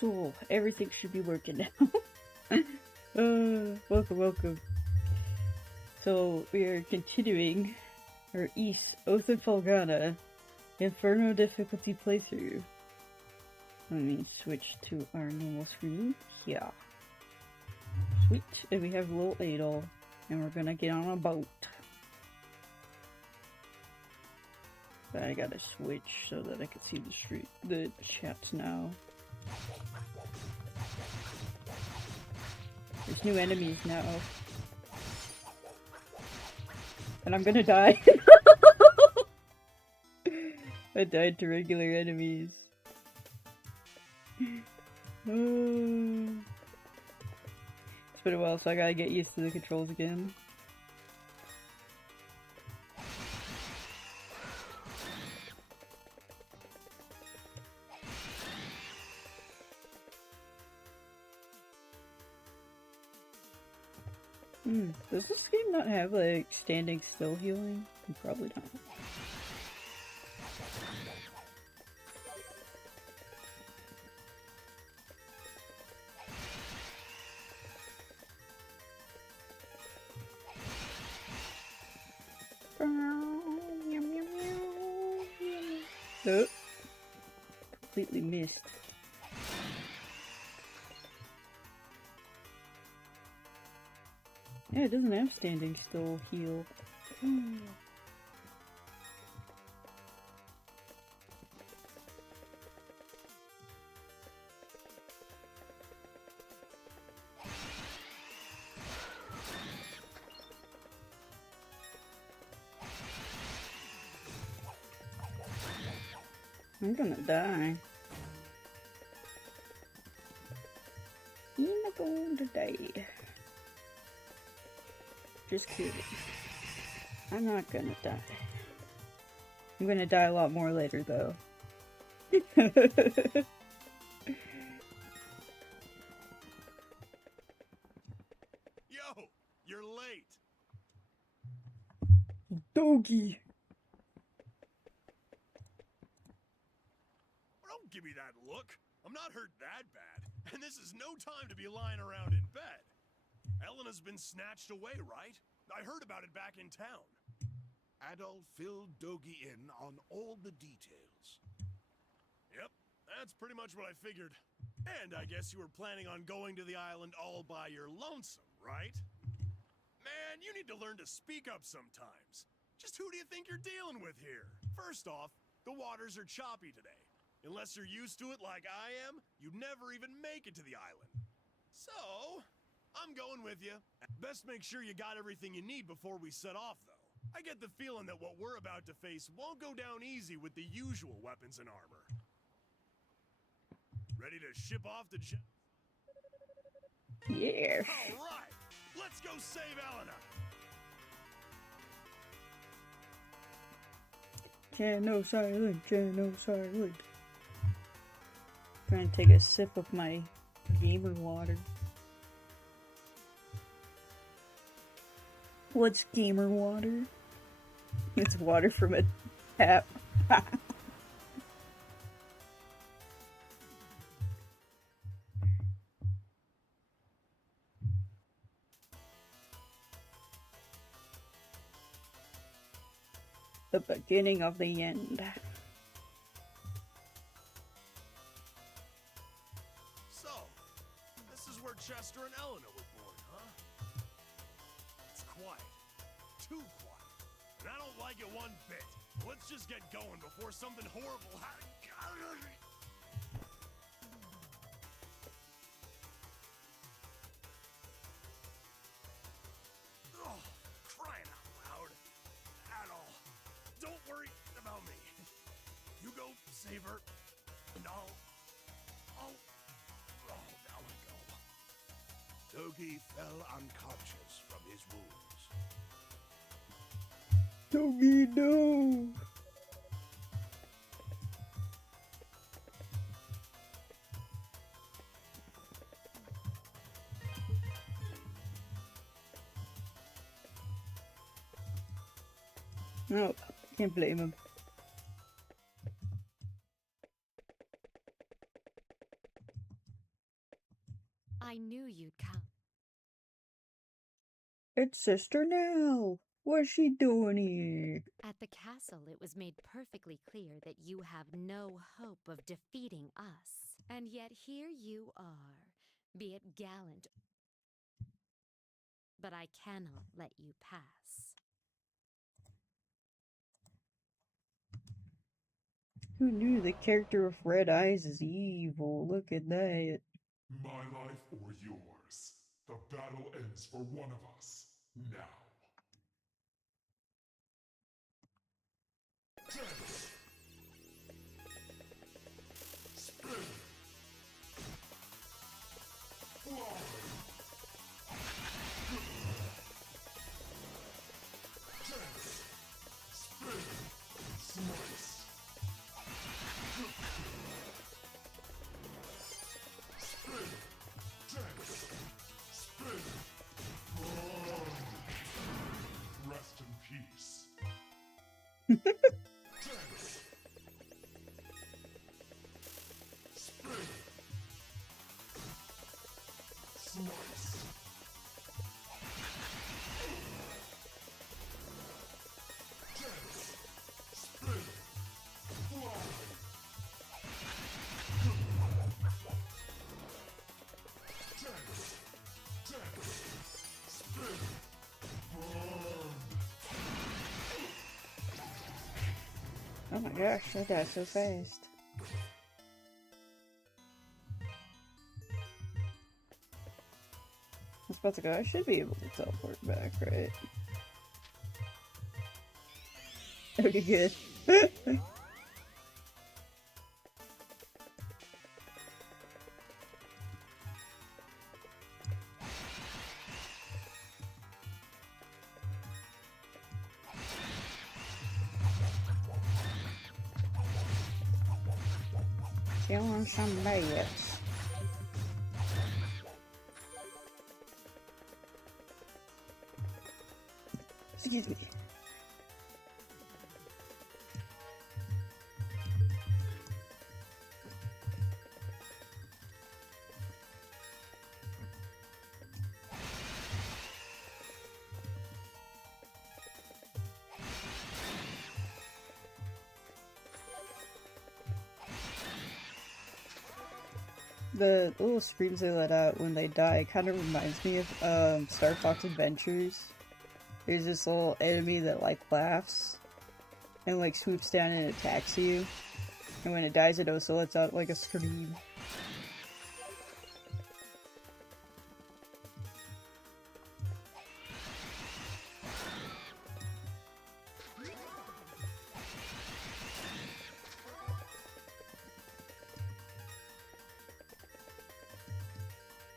So, everything should be working now. Welcome. So, we are continuing our East Oath of Felghana Inferno difficulty playthrough. Let me switch to our normal screen. Yeah. Sweet. And we have little Adol. And we're gonna get on a boat. But I gotta switch so that I can see the chats now. There's new enemies now. And I'm gonna die. I died to regular enemies. It's been a while, so I gotta get used to the controls again. Does this game not have, like, standing still healing? Probably not. Oh. Completely missed. Yeah, it doesn't have standing still heal. I'm gonna die. I'm going to die. Just kidding. I'm not gonna die. I'm gonna die a lot more later, though. Yo, you're late. Doggy. Don't give me that look. I'm not hurt that bad, and this is no time to be lying around in bed. Elena's been snatched away, right? I heard about it back in town. Adolf filled Dogi in on all the details. Yep, that's pretty much what I figured. And I guess you were planning on going to the island all by your lonesome, right? Man, you need to learn to speak up sometimes. Just who do you think you're dealing with here? First off, the waters are choppy today. Unless you're used to it like I am, you'd never even make it to the island. So, I'm going with you. Best make sure you got everything you need before we set off, though. I get the feeling that what we're about to face won't go down easy with the usual weapons and armor. Ready to ship off to Yeah. Alright! Let's go save Elena! Channel silent, channel silent. Trying to take a sip of my gamer water. What's gamer water? It's water from a tap. The beginning of the end. So, this is where Chester and Elena were born, huh? It's quiet. Too quiet. And I don't like it one bit. Let's just get going before something horrible happens. Oh, crying out loud. Adol, don't worry about me. You go save her, and I'll down we go. Dogi fell unconscious from his wounds. Togi, no! No, can't blame him. It's Sister Nell. What's she doing here? At the castle, it was made perfectly clear that you have no hope of defeating us. And yet here you are, be it gallant, but I cannot let you pass. Who knew the character with red eyes is evil? Look at that. My life or yours. The battle ends for one of us. Now. Dance! Spin! Fly! Dance! Spin! Slice! Spin! Dance! Spin! Run! Rest in peace. Dance! Spin! Slice! Dance! Spin! Fly! Dance! Dance! Spin! Burn! Oh my gosh, that died so fast. I was about to go, I should be able to teleport back, right? Okay, good. Killing some bats. Excuse me. The little screams they let out when they die kind of reminds me of Star Fox Adventures. There's this little enemy that like laughs and like swoops down and attacks you, and when it dies it also lets out like a scream.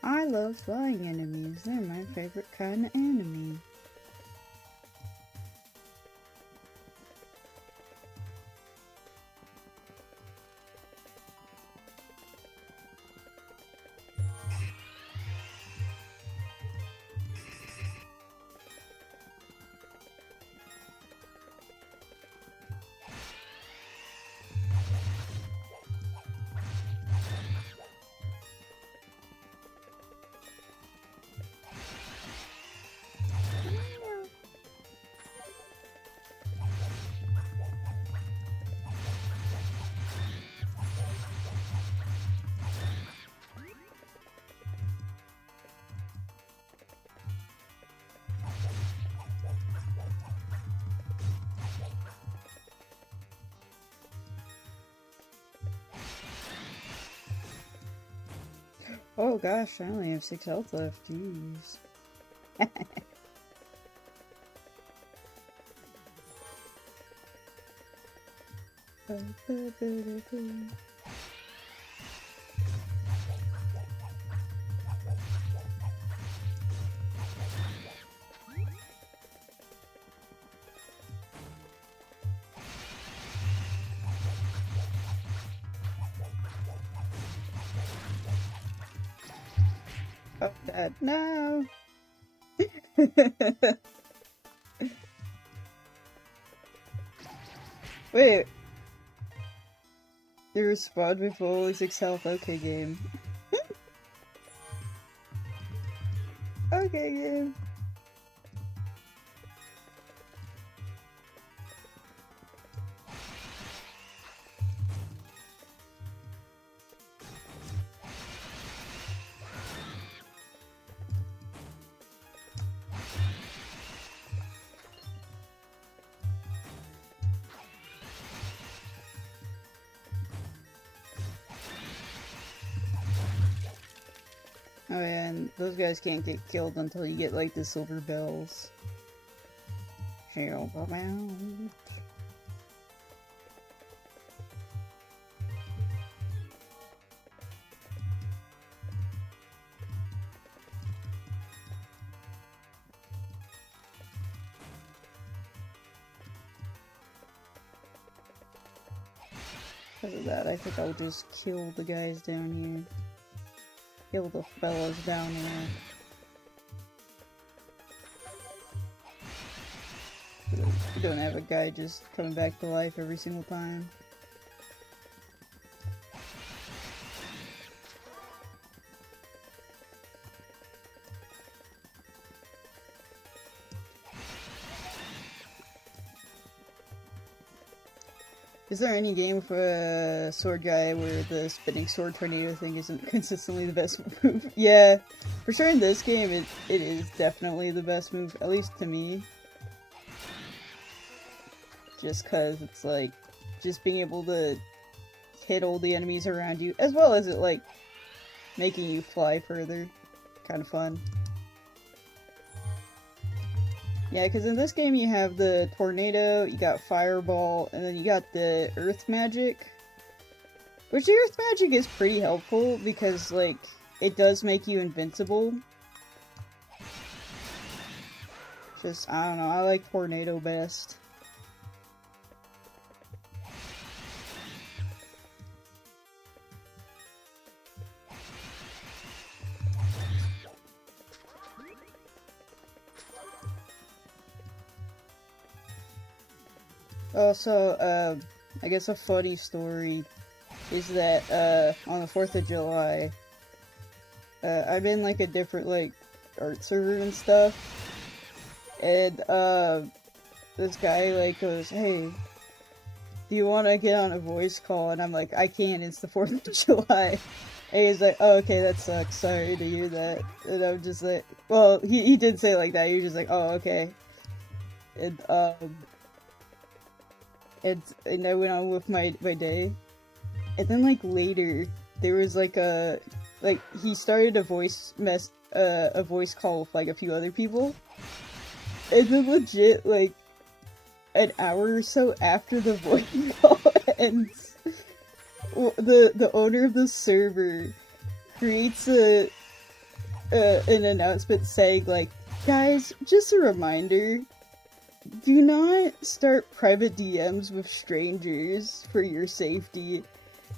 I love flying enemies, they're my favorite kind of enemy. Oh gosh, I only have 6 health left, jeez. Oh, Dad, no! Wait. You respawned before only 6 health. Okay, game. Okay, game. Oh yeah, and those guys can't get killed until you get like the silver bells. Because of that, I think I'll just kill the guys down here. Kill the fellas down here. You don't have a guy just coming back to life every single time. Is there any game for a sword guy where the spinning sword tornado thing isn't consistently the best move? Yeah, for sure in this game it is definitely the best move, at least to me. Just cause it's like, just being able to hit all the enemies around you, as well as it like, making you fly further. Kind of fun. Yeah, because in this game you have the tornado, you got fireball, and then you got the earth magic. Which the earth magic is pretty helpful, because, like, it does make you invincible. Just, I don't know, I like tornado best. Also, I guess a funny story is that, on the 4th of July, I'm in, like, a different, like, art server and stuff, and, this guy, like, goes, "Hey, do you want to get on a voice call?" And I'm like, "I can't, it's the 4th of July." And he's like, "Oh, okay, that sucks, sorry to hear that." And I'm just like, well, he did say it like that, he was just like, "Oh, okay." And I went on with my day. And then, like, later, there was, like, he started a voice call with, like, a few other people. And then legit, like, an hour or so after the voice call ends, the owner of the server creates an announcement saying, like, "Guys, just a reminder, do not start private DMs with strangers for your safety."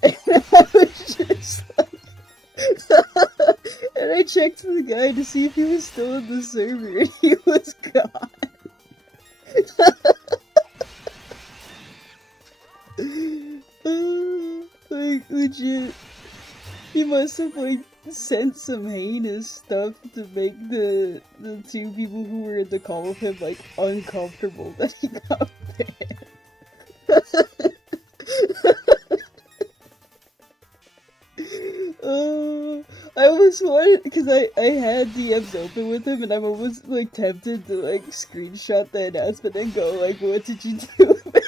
And I was just like... and I checked the guy to see if he was still in the server, and he was gone. Like, legit, he must have, like, sent some heinous stuff to make the two people who were in the call with him, like, uncomfortable that he got banned. I almost wanted, because I had DMs open with him, and I'm almost, like, tempted to, like, screenshot the announcement and go, like, "What did you do with it?"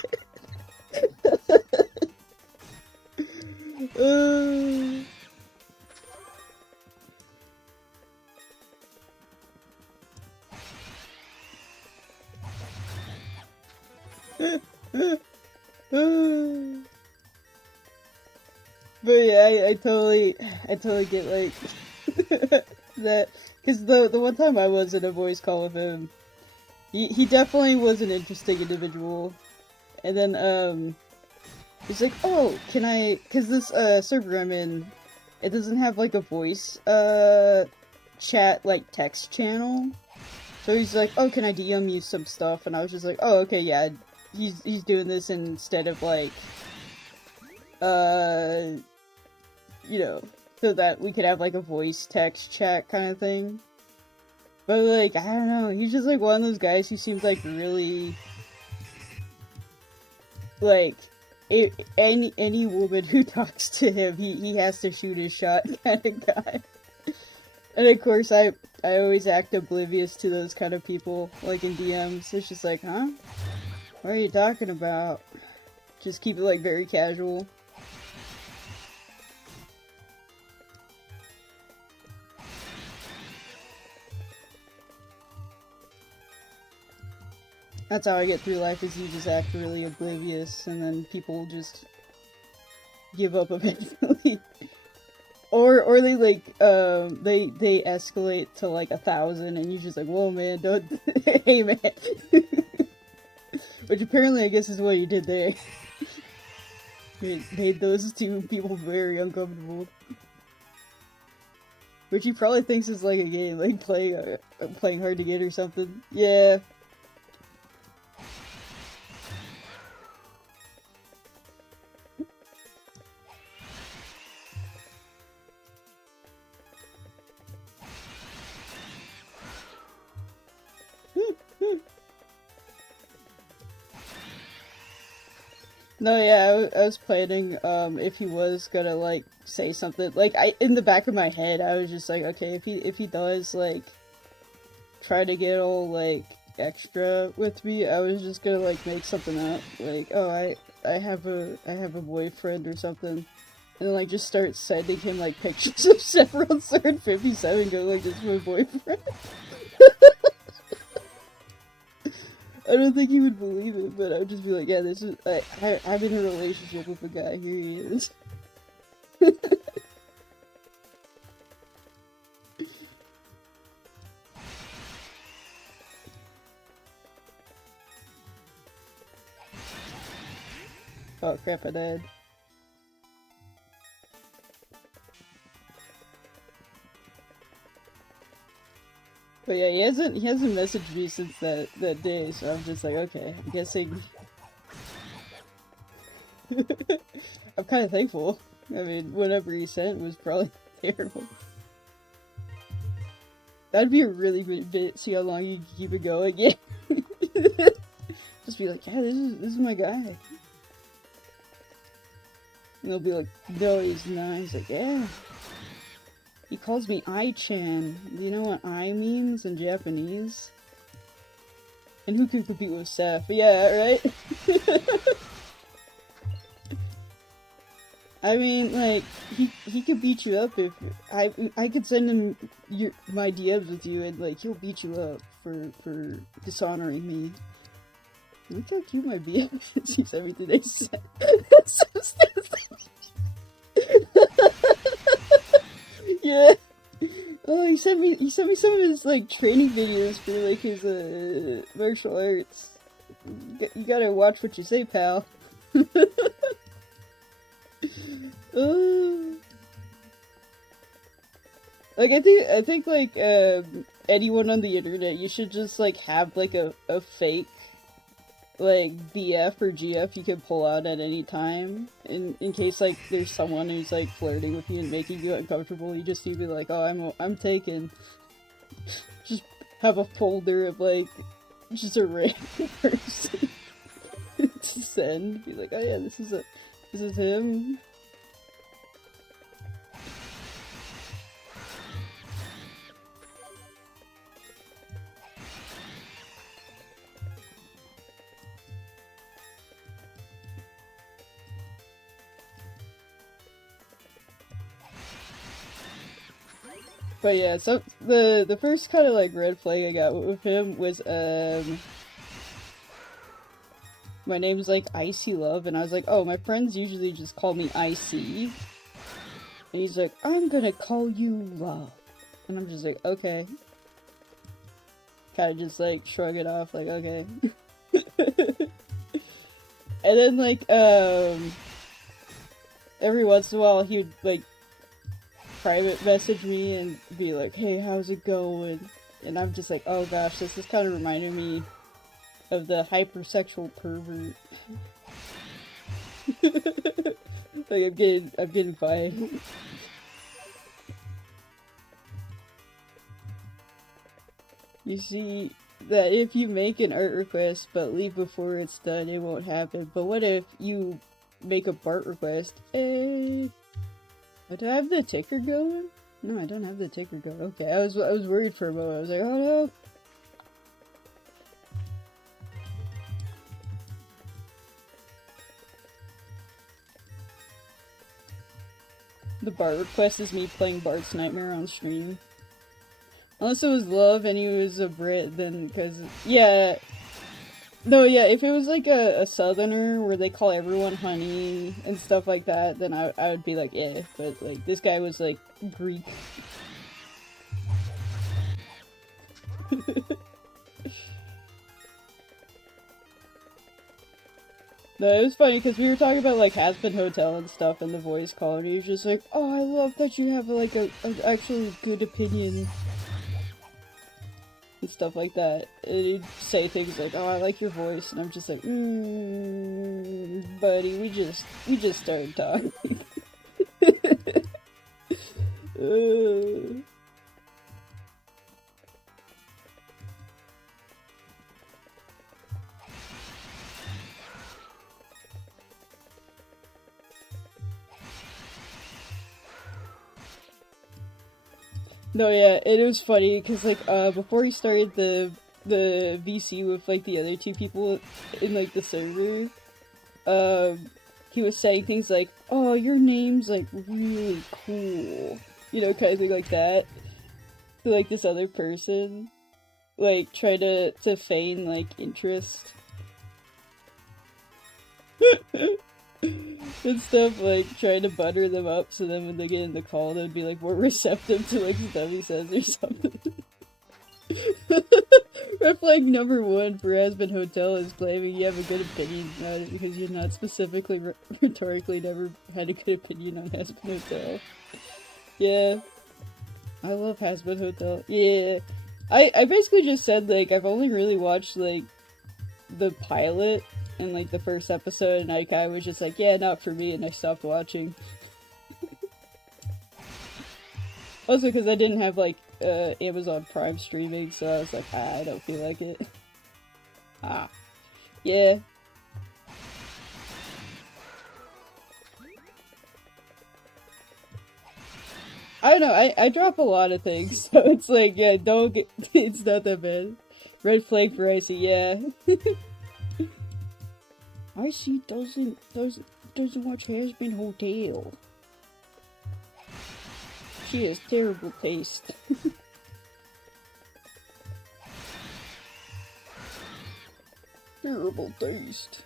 But yeah, I totally get, like, that, because the one time I was in a voice call with him, he definitely was an interesting individual, and then, he's like, "Oh, can I," because this, server I'm in, it doesn't have, like, a voice, chat, like, text channel, so he's like, "Oh, can I DM you some stuff?" And I was just like, "Oh, okay, yeah, he's doing this instead of, like, you know, so that we could have, like, a voice text chat kind of thing." But, like, I don't know, he's just, like, one of those guys who seems, like, really, like, any woman who talks to him, he has to shoot his shot kind of guy. And, of course, I always act oblivious to those kind of people, like, in DMs. It's just like, huh? What are you talking about? Just keep it, like, very casual. That's how I get through life, is you just act really oblivious, and then people just give up eventually. or they, like, they escalate to, like, 1,000, and you're just like, whoa, man, don't, hey, man. Which apparently, I guess, is what you did there. You made those two people very uncomfortable. Which he probably thinks is like a game, like playing hard to get or something. Yeah. No, yeah, I was planning, if he was gonna, like, say something, like, in the back of my head, I was just like, okay, if he does, like, try to get all, like, extra with me, I was just gonna, like, make something up, like, oh, I have a boyfriend or something, and then, like, just start sending him, like, pictures of several Sword 57, go, like, this is my boyfriend. I don't think he would believe it, but I would just be like, yeah, this is, I'm in a relationship with a guy, here he is. Oh crap, I died. But yeah, he hasn't messaged me since that day, so I'm just like, okay, I'm guessing. I'm kind of thankful. I mean, whatever he sent was probably terrible. That'd be a really good bit. See how long you can keep it going. Yeah. Just be like, yeah, this is my guy. And they'll be like, no, he's not. He's like, yeah. He calls me I-chan. Do you know what I means in Japanese? And who can compete with Seth? Yeah, right? I mean, like, he could beat you up if I could send him my DMs with you, and like he'll beat you up for dishonoring me. Look how cute my BF is. He's everything they said. That's so stupid. Yeah. Oh, he sent me some of his like training videos for like his martial arts. You gotta watch what you say, pal. Like I think like anyone on the internet, you should just like have like a fake like BF or GF you can pull out at any time in case like there's someone who's like flirting with you and making you uncomfortable. You just need to be like, oh, I'm taken. Just have a folder of like just a random person to send. Be like, oh yeah, this is him. But yeah, so the first kind of like red flag I got with him was my name's like Icy Love, and I was like, oh, my friends usually just call me Icy, and he's like, I'm gonna call you Love, and I'm just like, okay, kind of just like shrug it off, like okay, and then like every once in a while he would like private message me and be like, hey, how's it going? And I'm just like, oh gosh, this is kind of reminding me of the hypersexual pervert. Like I'm getting You see that if you make an art request but leave before it's done, it won't happen. But what if you make a BART request? Do I have the ticker going? No, I don't have the ticker going. Okay, I was worried for a moment. I was like, oh no. The BART request is me playing Bart's Nightmare on stream. Unless it was love and he was a Brit, then, because, yeah. No, yeah, if it was like a southerner where they call everyone honey and stuff like that, then I would be like, yeah. But, like, this guy was, like, Greek. No, it was funny because we were talking about like Hazbin Hotel and stuff and the voice call, and he was just like, "Oh, I love that you have like an actually good opinion and stuff like that." And he'd say things like, "Oh, I like your voice," and I'm just like, buddy, we just started talking." No, yeah, it was funny because like before he started the VC with like the other two people in like the server, he was saying things like, "Oh, your name's like really cool," you know, kind of thing like that. To like this other person, like try to feign like interest. And stuff, like, trying to butter them up so then when they get in the call, they'd be, like, more receptive to, like, stuff he says or something. Red flag number 1 for Hazbin Hotel is claiming you have a good opinion about it because you're not specifically rhetorically never had a good opinion on Hazbin Hotel. Yeah. I love Hazbin Hotel. Yeah. I basically just said, like, I've only really watched, like, the pilot in like the first episode, and I was just like, yeah, not for me, and I stopped watching. Also because I didn't have like Amazon Prime streaming, so I was like, I don't feel like it. Yeah. I don't know, I drop a lot of things, so it's like, yeah, don't get, it's not that bad. Red flag for Icy, yeah. Icy doesn't watch Hazbin Hotel. She has terrible taste. Terrible taste.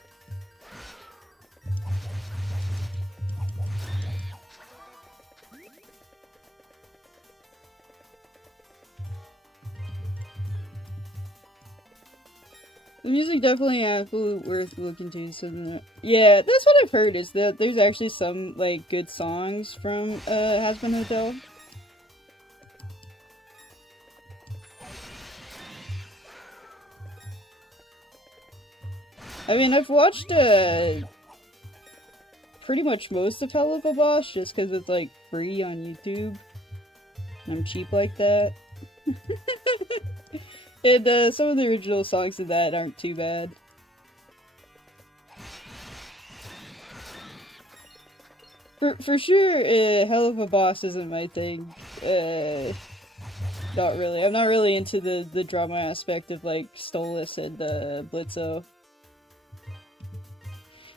The music definitely absolutely worth looking to. So yeah, that's what I've heard, is that there's actually some like good songs from Hazbin Hotel. I mean, I've watched pretty much most of Hell of a Boss just because it's like free on YouTube. And I'm cheap like that. And some of the original songs of that aren't too bad. For sure, Hell of a Boss isn't my thing. Not really. I'm not really into the drama aspect of like Stolas and Blitzo.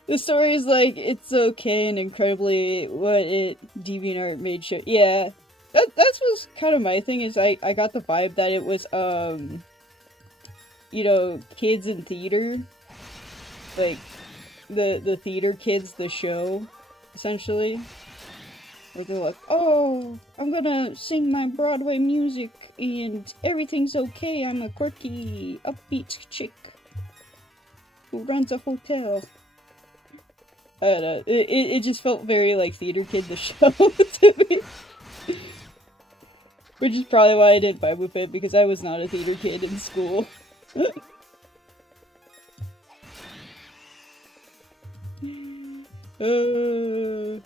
The story is like, it's okay and incredibly what it DeviantArt made show. Yeah. That's was kind of my thing, is I got the vibe that it was, you know, kids in theater. Like, the theater kids, the show, essentially. Where they're like, oh, I'm gonna sing my Broadway music and everything's okay, I'm a quirky, upbeat chick who runs a hotel. I don't know, it just felt very like Theater Kid the show to me. Which is probably why I didn't vibe with it, because I was not a theater kid in school.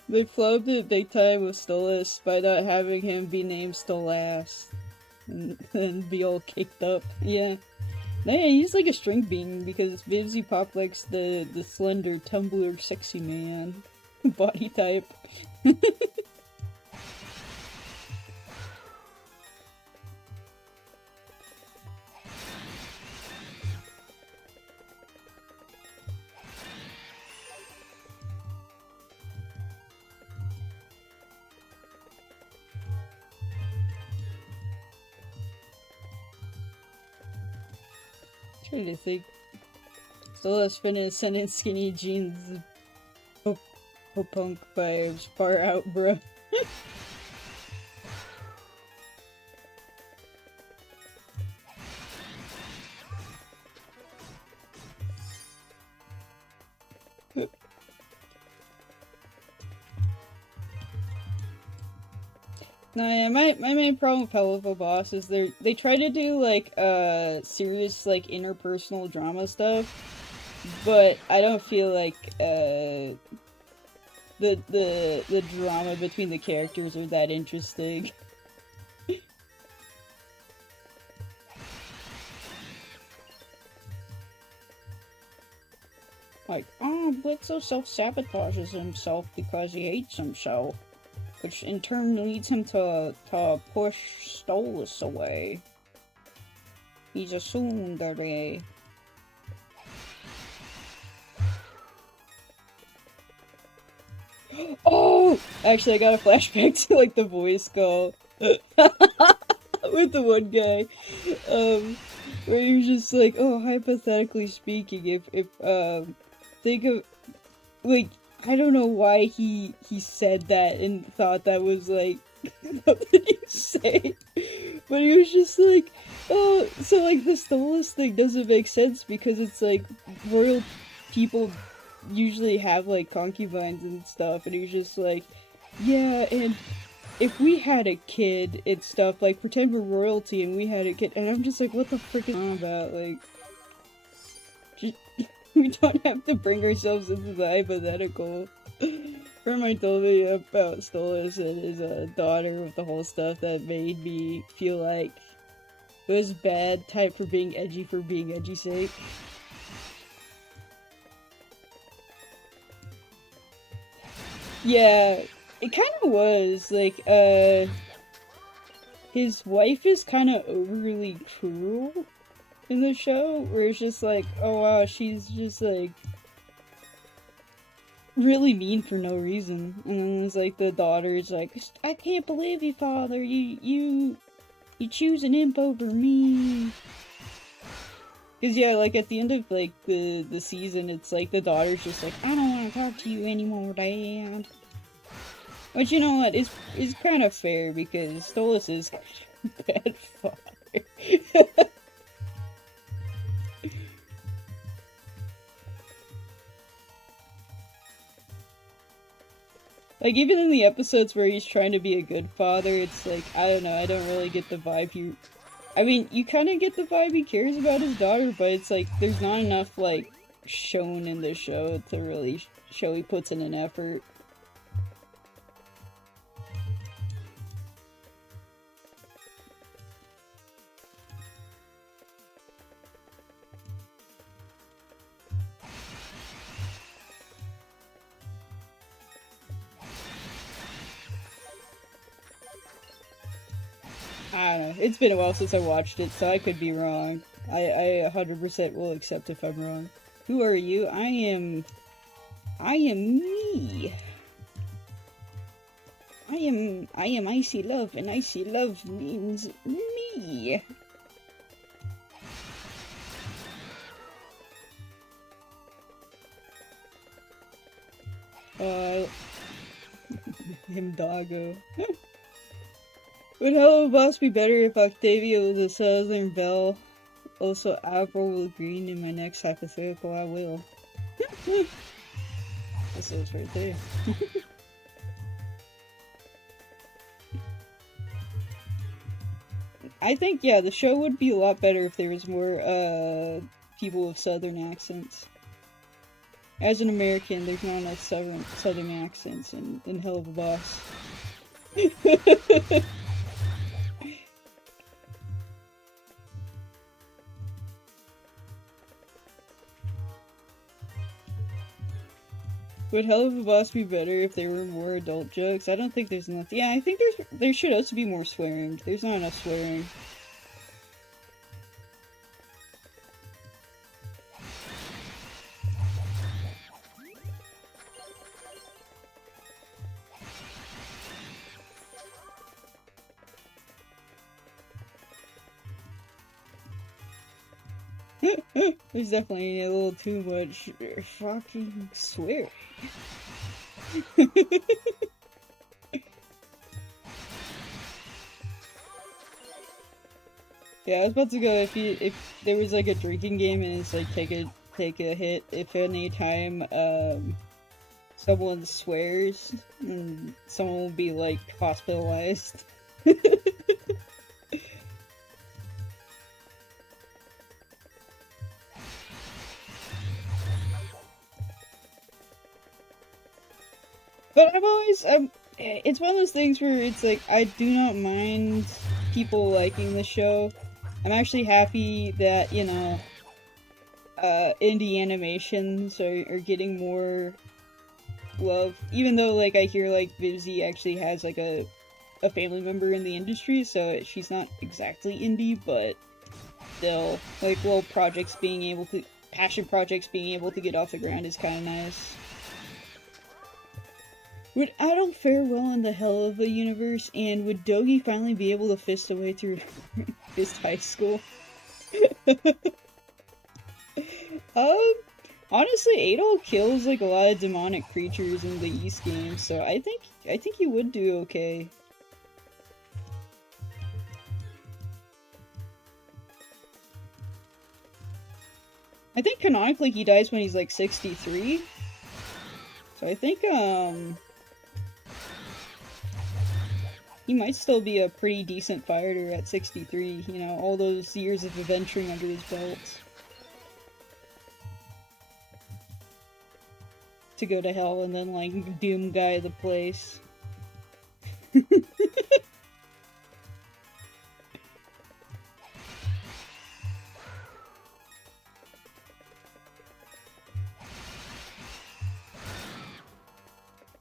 They flubbed it big time with Stolas by not having him be named Stolas. and be all caked up. Yeah. No, yeah, he's like a string bean because Vivzy Pop likes the slender, tumbler, sexy man body type. Trying to think. Still has finished sending skinny jeans. Punk vibes. Far out, bruh. No, yeah, my main problem with Hell of a Boss is they try to do like serious like interpersonal drama stuff, but I don't feel like the drama between the characters are that interesting. Like, oh, Blitzo self-sabotages himself because he hates himself, which in turn leads him to push Stolas away. He's a tsundere. Oh! Actually, I got a flashback to, like, the voice call. With the one guy. Where he was just like, oh, hypothetically speaking, if think of, like, I don't know why he said that and thought that was, like, nothing you say. But he was just like, oh, so, like, the Stolas thing doesn't make sense because it's, like, royal people usually have, like, concubines and stuff. And he was just like, yeah, and if we had a kid and stuff, like, pretend we're royalty and we had a kid. And I'm just like, what the frick is on about? Like, we don't have to bring ourselves into the hypothetical. Friend told me about Stolas and his daughter with the whole stuff that made me feel like it was bad type for being edgy's sake. Yeah, it kind of was. Like, his wife is kind of overly cruel in the show, where it's just like, oh wow, she's just like really mean for no reason. And then there's like the daughter's like, I can't believe you, father, you choose an imp over me. Cause yeah, like at the end of like the season, it's like the daughter's just like, I don't want to talk to you anymore, Dad. But you know what, it's kind of fair because Stolas is kind of a bad father. Like, even in the episodes where he's trying to be a good father, it's like, I don't know, I don't really get the vibe I mean, you kind of get the vibe he cares about his daughter, but it's like, there's not enough, like, shown in the show to really show he puts in an effort. I don't know. It's been a while since I watched it, so I could be wrong. I 100% will accept if I'm wrong. Who are you? I am me. I am Icy Love, and Icy Love means me. Him doggo. Would Hell of a Boss be better if Octavia was a Southern Belle? Also, April will green in my next hypothetical, I will. This is right there. I think, yeah, the show would be a lot better if there was more, people with Southern accents. As an American, there's not enough Southern accents in Hell of a Boss. Would Hell of a Boss be better if there were more adult jokes? I don't think there's enough. Yeah, I think there should also be more swearing. There's not enough swearing. There's definitely a little too much fucking swear. Yeah, I was about to go if there was like a drinking game and it's like take a hit if any time someone swears and someone will be like hospitalized. But it's one of those things where it's like, I do not mind people liking the show. I'm actually happy that, you know, indie animations are getting more love. Even though, like, I hear, like, Vivzy actually has, like, a family member in the industry, so she's not exactly indie, but still, like, little projects being able to, passion projects being able to get off the ground is kind of nice. Would Adult fare well in the Hell of a universe, and would Dogi finally be able to fist a way through his high school? Honestly, Adol kills like a lot of demonic creatures in the East game, so I think he would do okay. I think canonically he dies when he's like 63. So I think he might still be a pretty decent fighter at 63, you know, all those years of adventuring under his belt. To go to hell and then, like, doom guy the place.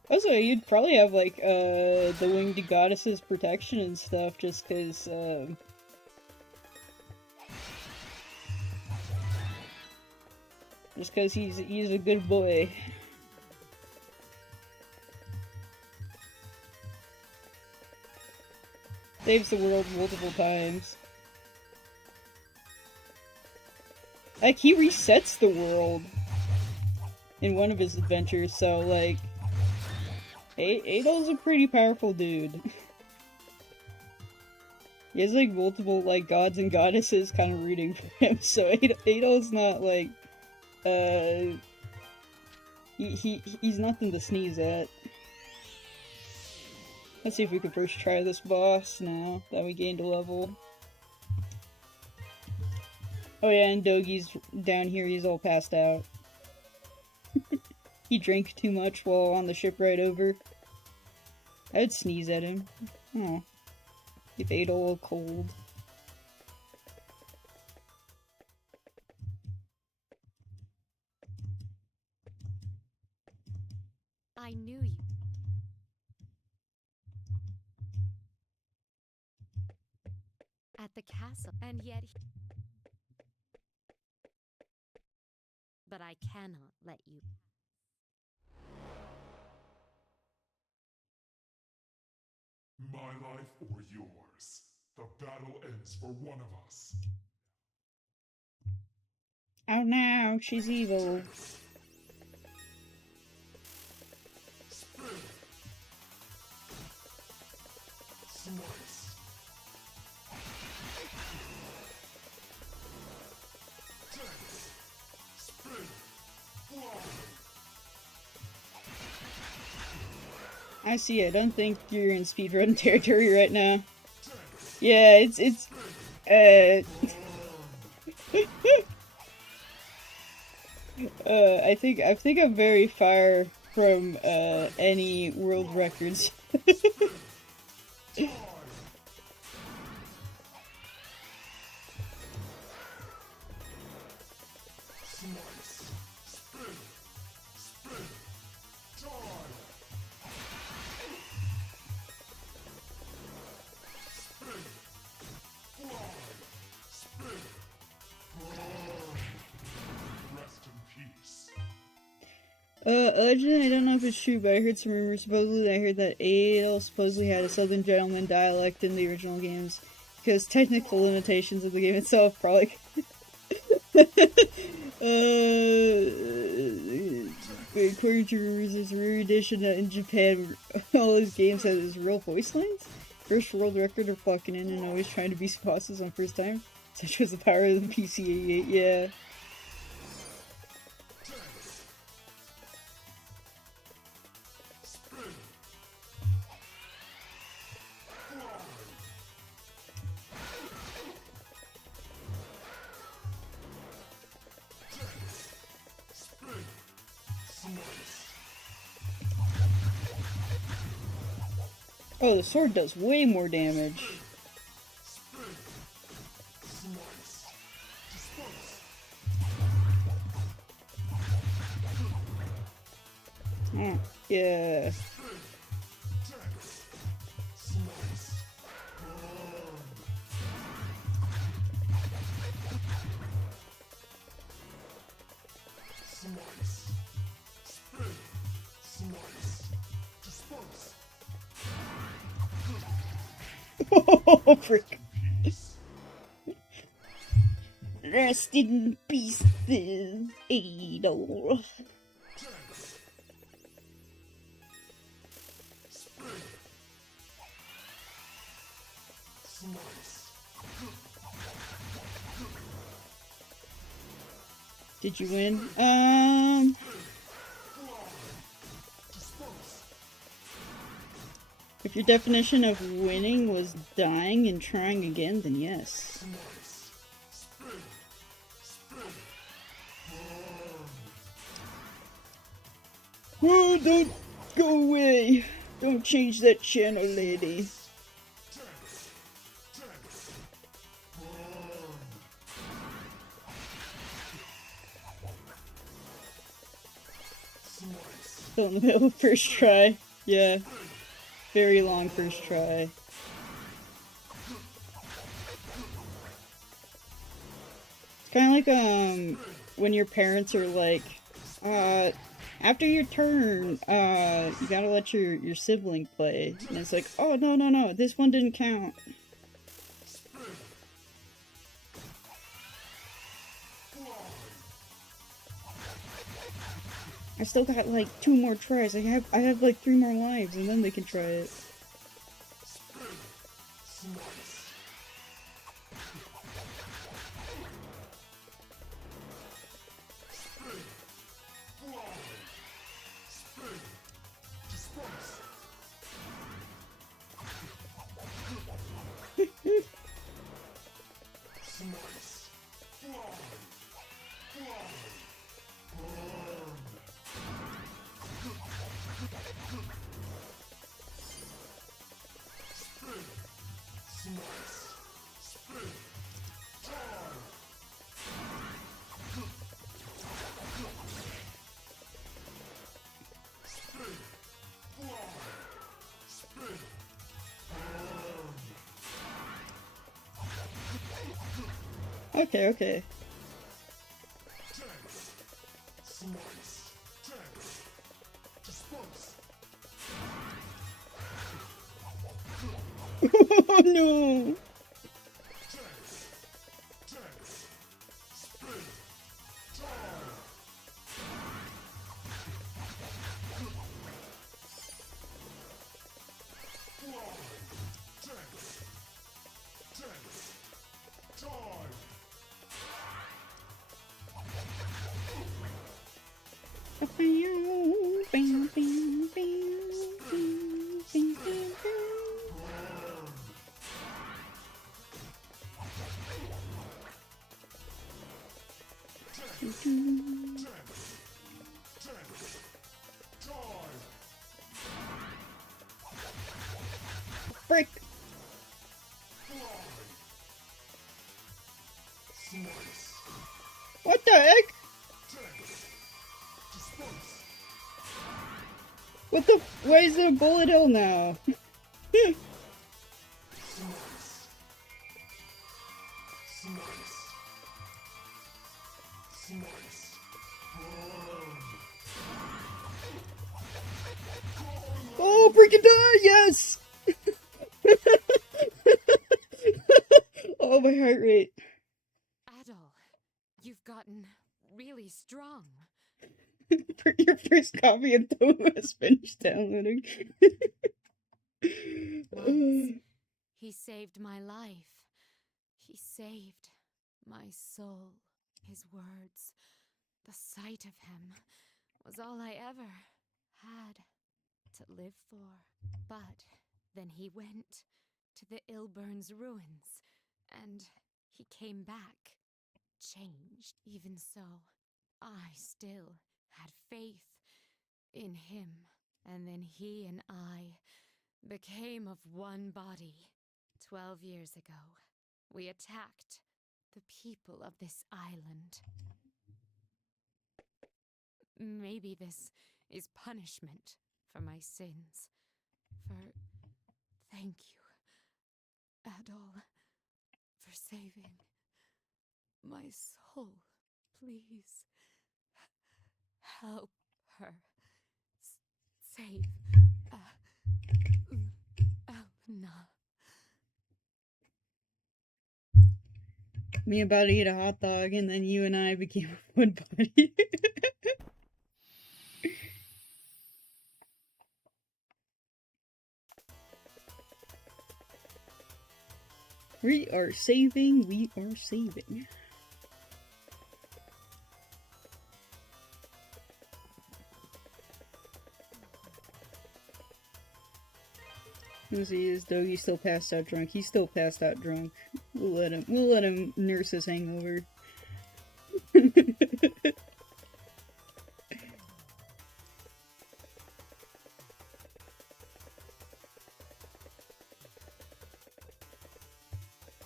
Also, you'd probably have, like, the Winged Goddess's protection and stuff, just cause, he's a good boy. Saves the world multiple times. Like, he resets the world in one of his adventures, so, like, Adol's a pretty powerful dude. He has, like, multiple, like, gods and goddesses kind of rooting for him, so Adol's not, like, he's nothing to sneeze at. Let's see if we can first try this boss now that we gained a level. Oh yeah, and Dogi's down here, he's all passed out. He drank too much while on the ship ride over. I would sneeze at him. Oh. Give Adol a cold. I knew you. At the castle, and yet but I cannot let you. My life or yours. The battle ends for one of us. Oh no, she's evil. Slice. Dance. Spin. Fly. I see, I don't think you're in speedrun territory right now. Yeah, it's I think I'm very far from, any world records. Allegedly, I don't know if it's true, but I heard some rumors. Supposedly, I heard that Adel supposedly had a Southern gentleman dialect in the original games because technical limitations of the game itself, probably. According to rumors, there's a rare edition that in Japan, all his games have his real voice lines. First world record of clocking in and always trying to beat bosses on first time. Such was the power of the PC-88, yeah. Oh, the sword does way more damage. Oh, yeah. Oh, frick. Rest in peace, Adol. Did you win? If your definition of winning was dying and trying again, then yes. Oh, don't go away. Don't change that channel, lady. Still in the middle, first try. Yeah. Very long first try. It's kind of like, when your parents are like, after your turn, you gotta let your sibling play. And it's like, oh, no, this one didn't count. I still got like 2 more tries. I have like 3 more lives, and then they can try it. Okay. Oh no! Frick! What the heck? What the? Why is there a bullet hell now? freaking die! Yes! Oh, my heart rate. Adol, you've gotten really strong. Your first copy of Toho has finished downloading. Once, he saved my life. He saved my soul. His words, the sight of him, was all I ever had to live for. But then he went to the Ilburn's ruins, and he came back, changed. Even so, I still had faith in him. And then he and I became of one body. 12 years ago, we attacked the people of this island. Maybe this is punishment for my sins. Thank you, Adol, for saving my soul. Please, help her. Save Elna. Me about to eat a hot dog, and then you and I became one body. We are saving, we are saving. Let's see, is Doggy still passed out drunk? He's still passed out drunk. We'll let him nurse his hangover.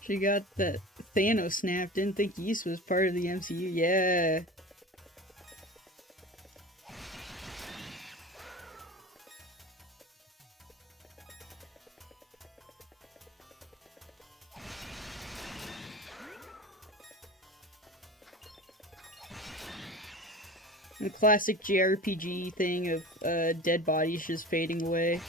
She got that Thanos snap, didn't think Ys was part of the MCU, yeah. The classic JRPG thing of dead bodies just fading away.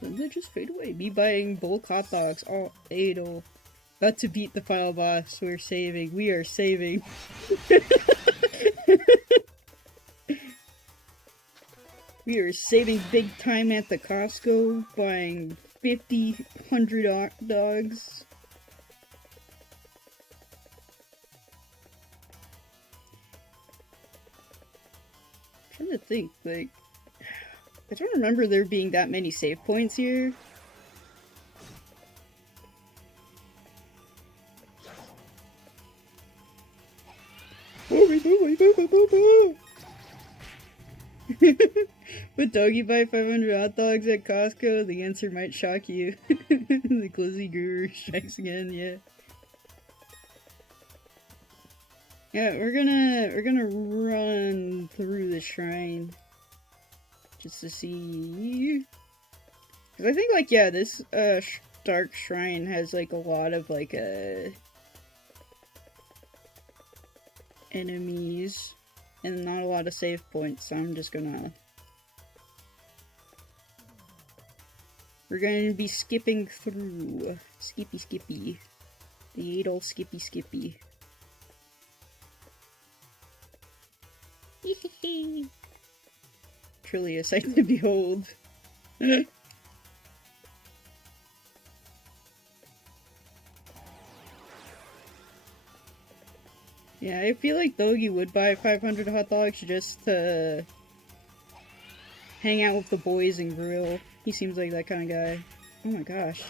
Then they just fade away. Me buying bulk hot dogs. Oh, Adol. About to beat the final boss. We're saving. We are saving. We are saving big time at the Costco. Buying 50, 100 hot dogs. I'm trying to think, like, I don't remember there being that many save points here. Would Doggy buy 500 hot dogs at Costco? The answer might shock you. The Glizzy Guru strikes again, yeah. Yeah, we're gonna run through the shrine. Just to see. Cause I think, like, yeah, this, dark shrine has, like, a lot of, like, enemies. And not a lot of save points, so I'm just gonna... We're going to be skipping through. Skippy skippy. The Adol skippy skippy. Truly a sight to behold. Yeah, I feel like Doggy would buy 500 hot dogs just to hang out with the boys and grill. He seems like that kind of guy. Oh my gosh.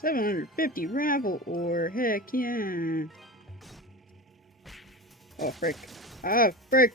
$750 ravel ore, heck yeah. Oh frick. Ah, frick.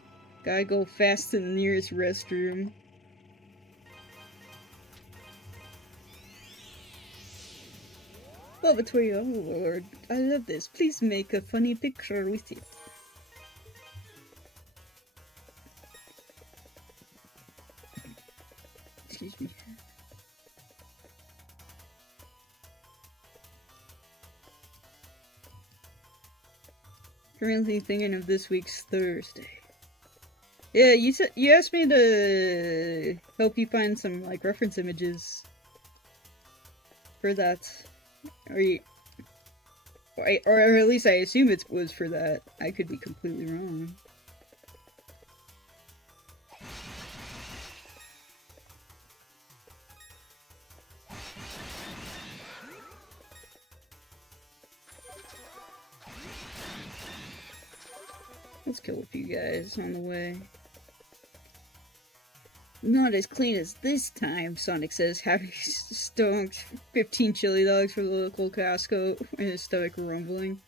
Gotta go fast to the nearest restroom. Lavatory, oh lord, I love this. Please make a funny picture with it. Excuse me. Currently thinking of this week's Thursday. Yeah, you asked me to help you find some like reference images for that, or at least I assume it was for that. I could be completely wrong. Let's kill a few guys on the way. Not as clean as this time, Sonic says, having stonked 15 chili dogs for the local Costco and his stomach rumbling.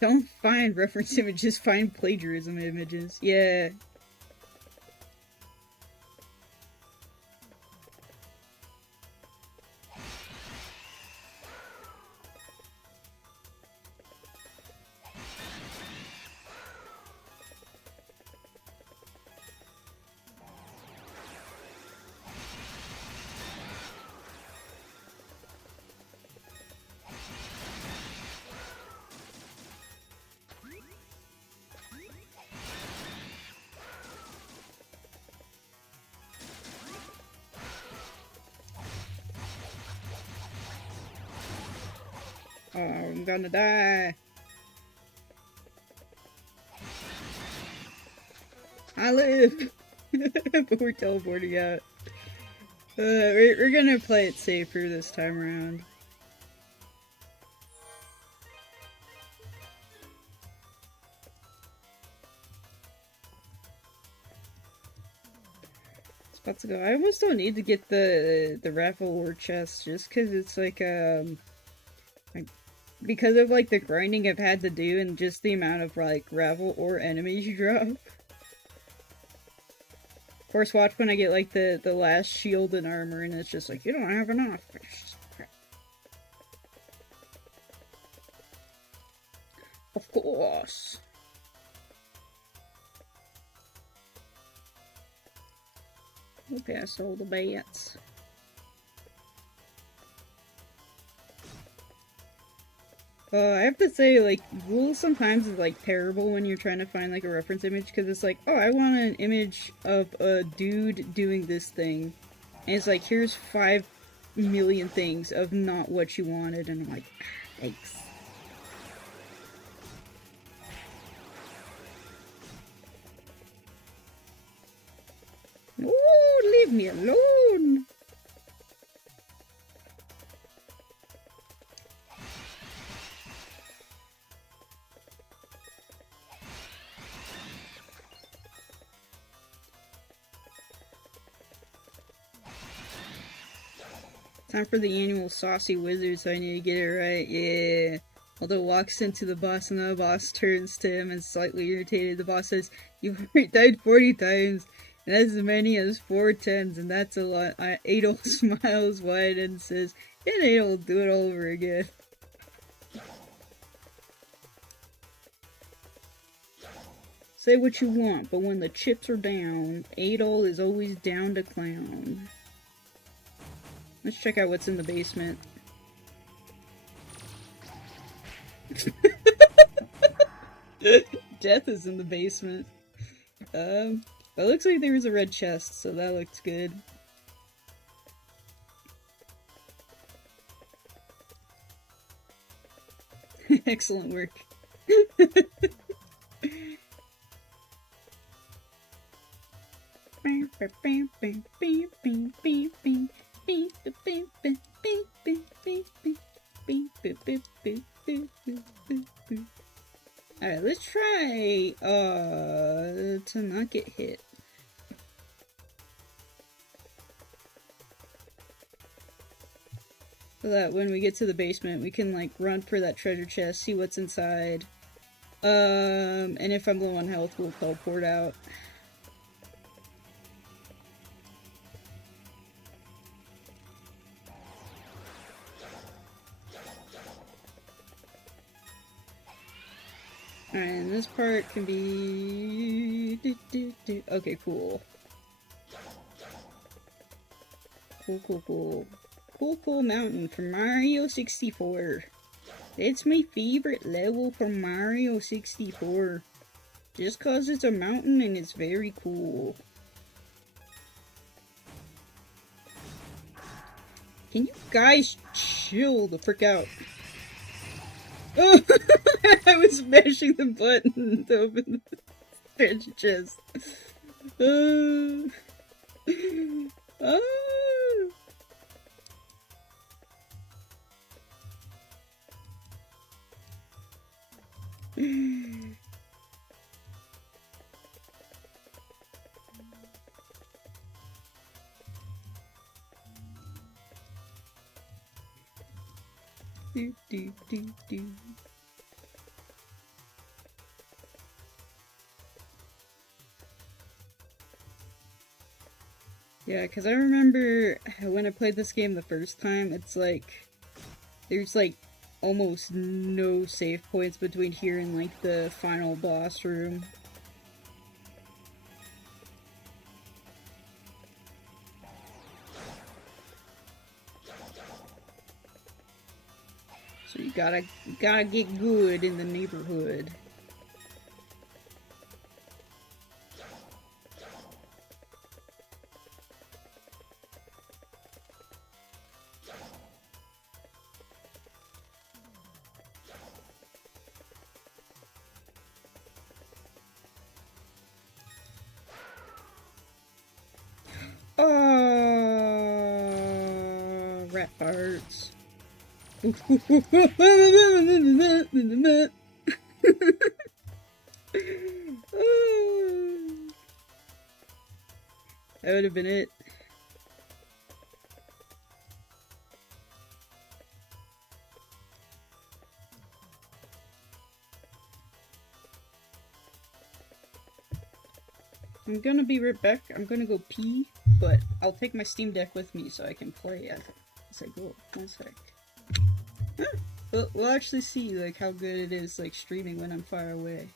Don't find reference images, find plagiarism images. Yeah. Oh, I'm gonna die. I live! But we're teleporting out. We're gonna play it safer this time around. It's about to go. I almost don't need to get the raffle or chest just because it's like because of like the grinding I've had to do and just the amount of like raffle or enemies you drop. Of course, watch when I get like the last shield and armor and it's just like, you don't have enough. Of course. We'll pass all the bets. I have to say, like, Google sometimes is, like, terrible when you're trying to find, like, a reference image, because it's like, oh, I want an image of a dude doing this thing. And it's like, here's 5 million things of not what you wanted, and I'm like, thanks. Oh, leave me alone! Time for the annual Saucy Wizard, so I need to get it right. Yeah. Aldo walks into the boss and the boss turns to him and slightly irritated. The boss says, "You've already died 40 times, and as many as 4 tens, and that's a lot." Adol smiles wide and says, "And Adol will do it all over again." Say what you want, but when the chips are down, Adol is always down to clown. Let's check out what's in the basement. Death is in the basement. It looks like there was a red chest, so that looks good. Excellent work. Alright, let's try to not get hit. So that when we get to the basement, we can like run for that treasure chest, see what's inside. And if I'm low on health, we'll teleport out. Alright, and this part can be... Okay, cool. Cool mountain from Mario 64. It's my favorite level from Mario 64. Just cause it's a mountain and it's very cool. Can you guys chill the frick out? Oh, I was mashing the button to open the treasure chest. Do. Yeah, because I remember when I played this game the first time, it's like, there's like almost no save points between here and like the final boss room. So you gotta get good in the neighborhood. Oh, rat farts. That would have been it. I'm gonna be right back. I'm gonna go pee, but I'll take my Steam Deck with me so I can play as I go. 1 sec. We'll actually see like how good it is like streaming when I'm far away.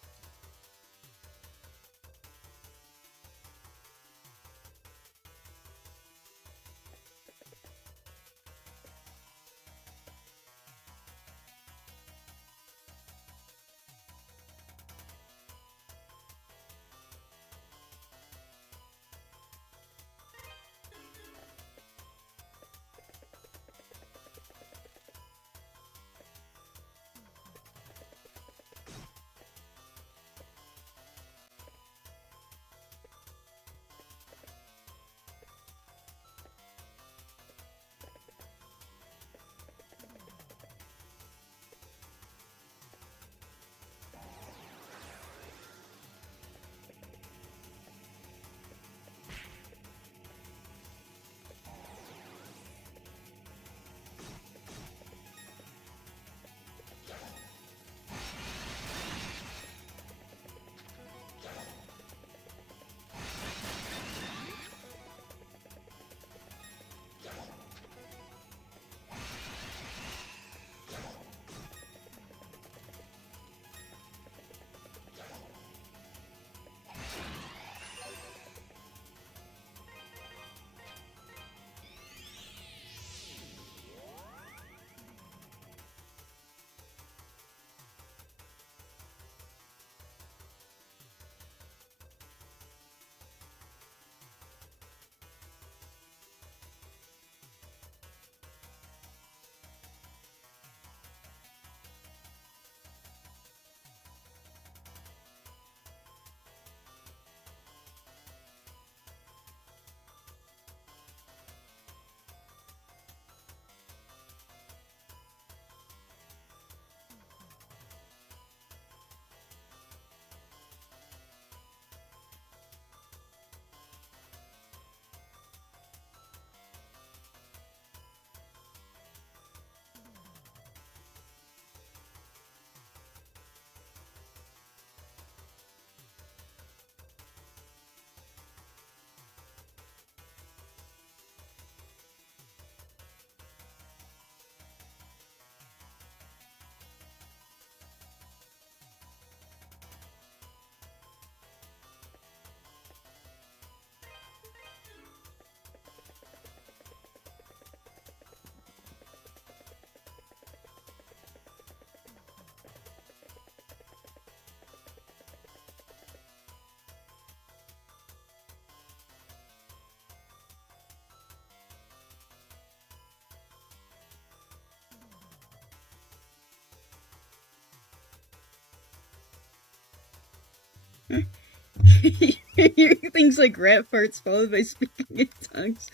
Things like rat farts followed by speaking in tongues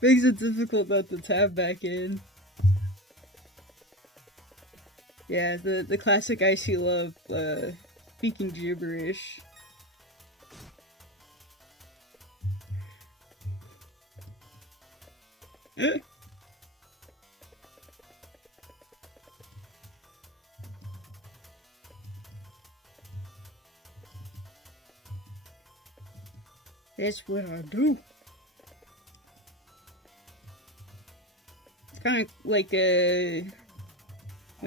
makes it difficult not to tab back in. Yeah, the classic icy love, speaking gibberish. That's what I do. It's kind of like when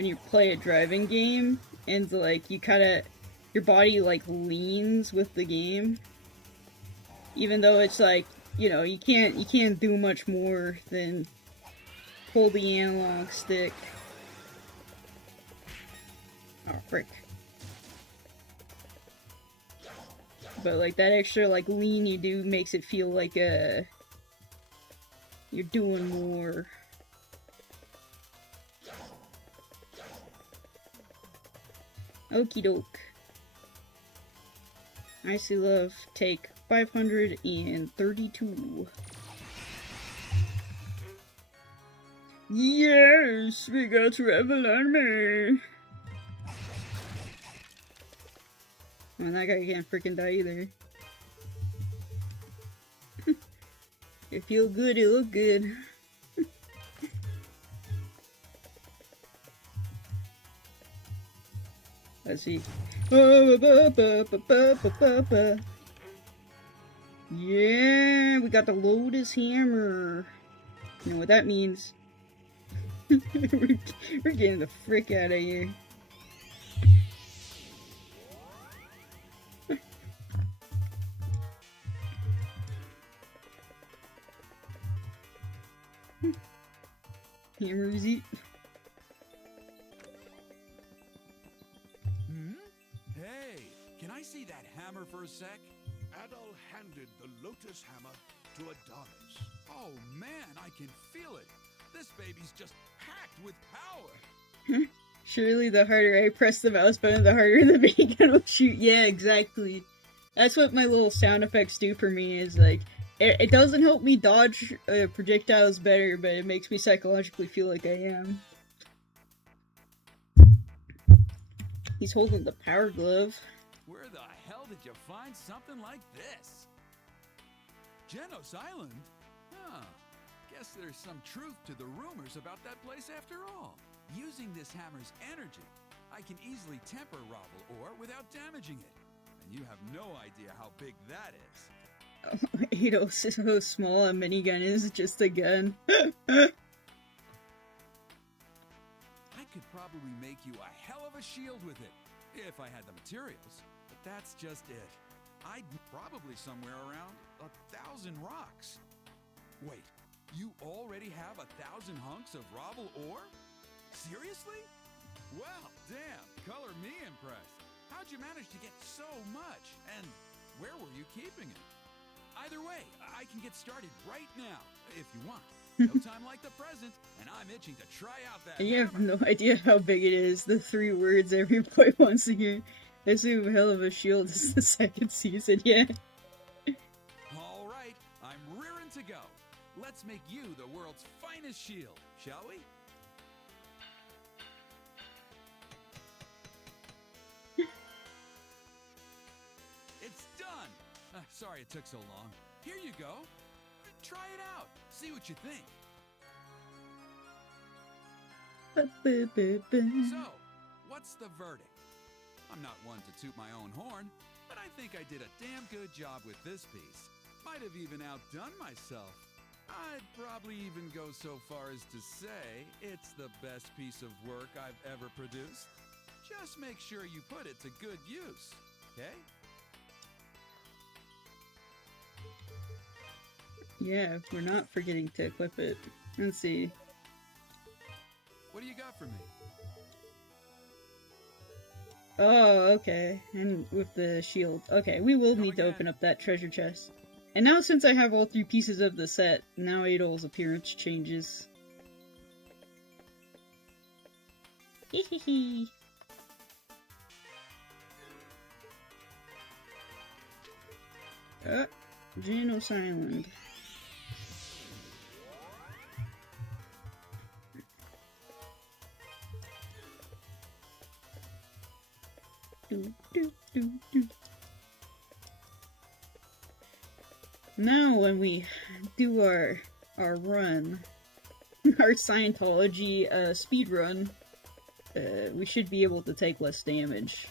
you play a driving game and like you your body like leans with the game, even though it's like, you know, you can't do much more than pull the analog stick. Oh frick. But like that extra like lean you do makes it feel like you're doing more. Okie doke. Icy love, take 532. Yes, we got Rebel Army. Well, that guy can't freaking die either. It feel good, it look good. Let's see. Yeah, we got the Lotus Hammer. You know what that means? We're getting the frick out of here. Hammersy. Hey, can I see that hammer for a sec? Adol handed the Lotus Hammer to Adonis. Oh man, I can feel it. This baby's just packed with power. Surely the harder I press the mouse button, the harder the baby gun will shoot. Yeah, exactly. That's what my little sound effects do for me, is like, it doesn't help me dodge projectiles better, but it makes me psychologically feel like I am. He's holding the power glove. Where the hell did you find something like this? Genos Island? Huh. Guess there's some truth to the rumors about that place after all. Using this hammer's energy, I can easily temper Ravel ore without damaging it. And you have no idea how big that is. Oh, 8 so small, a minigun is just a gun. I could probably make you a hell of a shield with it, if I had the materials. But that's just it. I'd probably somewhere around 1,000 rocks. Wait, you already have 1,000 hunks of Ravel ore? Seriously? Well, damn, color me impressed. How'd you manage to get so much? And where were you keeping it? Either way, I can get started right now, if you want. No time like the present, and I'm itching to try out that You have hammer. no idea how big it is. The 3 words every boy wants to hear. I assume Hell of a Shield is the 2nd season, yeah. All right, I'm rearing to go. Let's make you the world's finest shield, shall we? It's done! Sorry it took so long. Here you go. Try it out. See what you think. So, what's the verdict? I'm not one to toot my own horn, but I think I did a damn good job with this piece. Might have even outdone myself. I'd probably even go so far as to say it's the best piece of work I've ever produced. Just make sure you put it to good use, okay? Yeah, we're not forgetting to equip it. Let's see. What do you got for me? Oh, okay. And with the shield. Okay, we will need to open up that treasure chest. And now since I have all 3 pieces of the set, now Adol's appearance changes. Hehehe. Janos Island. Now when we do our run, our Scientology speed run, we should be able to take less damage.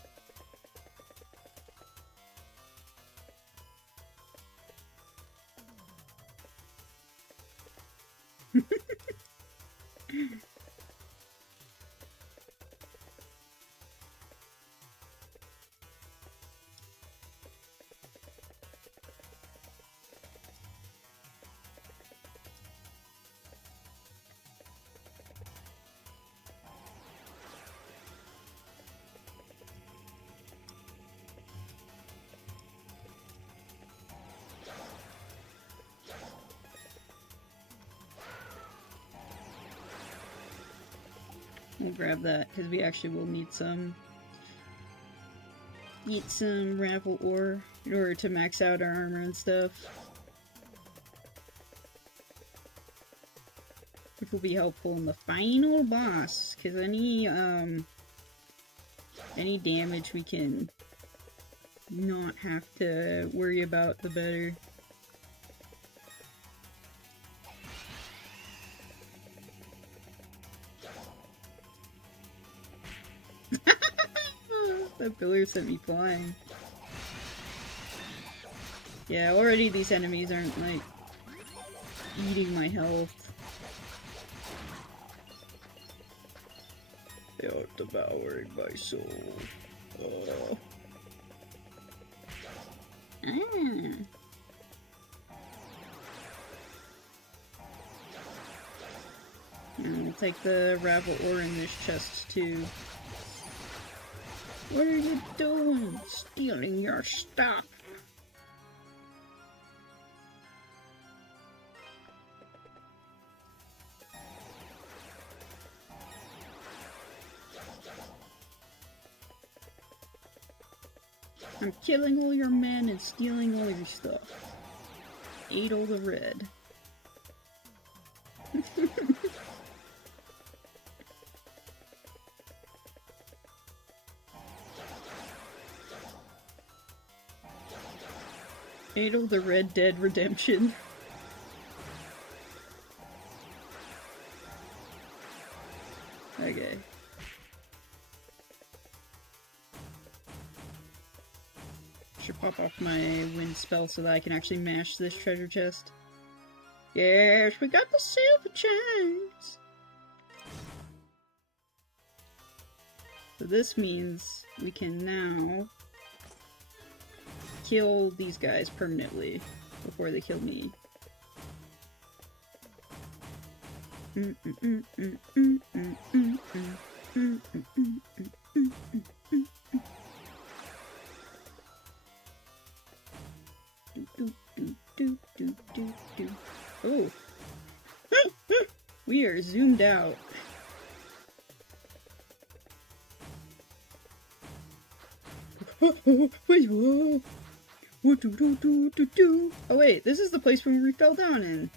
We'll grab that, because we actually will need some raffle ore in order to max out our armor and stuff. Which will be helpful in the final boss, because any damage we can not have to worry about, the better. That pillar sent me flying. Yeah, already these enemies aren't, like, eating my health. They are devouring my soul. Oh. And we'll take the raffle ore in this chest, too. What are you doing? Stealing your stuff. I'm killing all your men and stealing all your stuff. Ate all the red. Ate all the Red Dead Redemption. Okay. Should pop off my wind spell so that I can actually mash this treasure chest. Yes, we got the silver chains! So this means we can now kill these guys permanently before they kill me. Oh. We are zoomed out. Wait, oh wait, this is the place where we fell down in.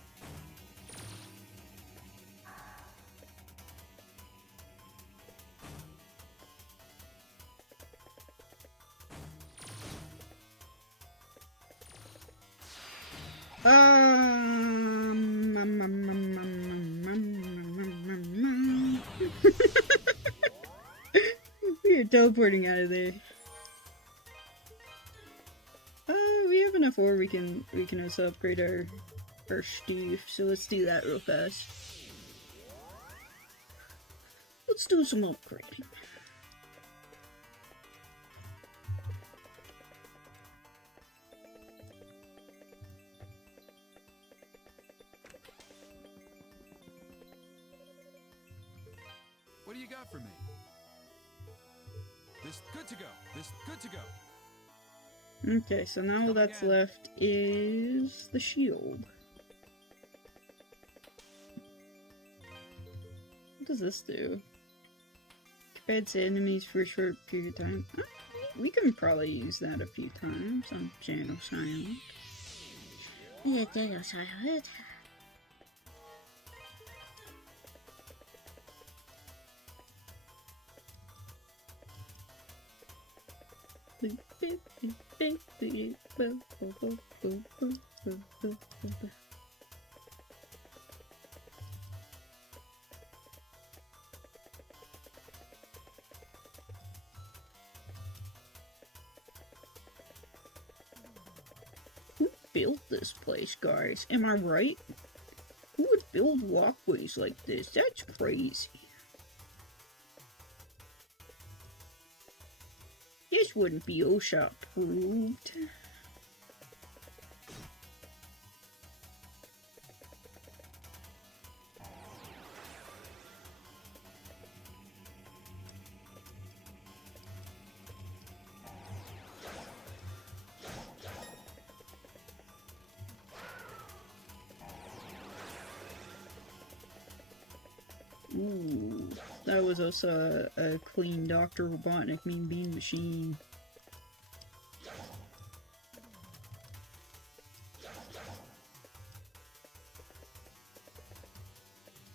We are teleporting out of there. We have enough ore we can also upgrade our stuff, so let's do that real fast. Let's do some upgrading. What do you got for me? This good to go. This good to go. Okay, so now all that's left is the shield. What does this do? Compared to enemies for a short period of time. Oh, We can probably use that a few times on Genocide. Yeah, Genocide. Who built this place, guys? Am I right? Who would build walkways like this? That's crazy. This wouldn't be OSHA approved. Ooh, that was also a clean Dr. Robotnik Mean Bean machine.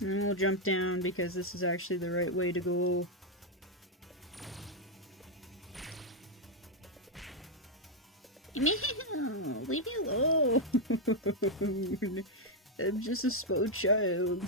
And we'll jump down because this is actually the right way to go. No, leave me alone. I'm just a small child.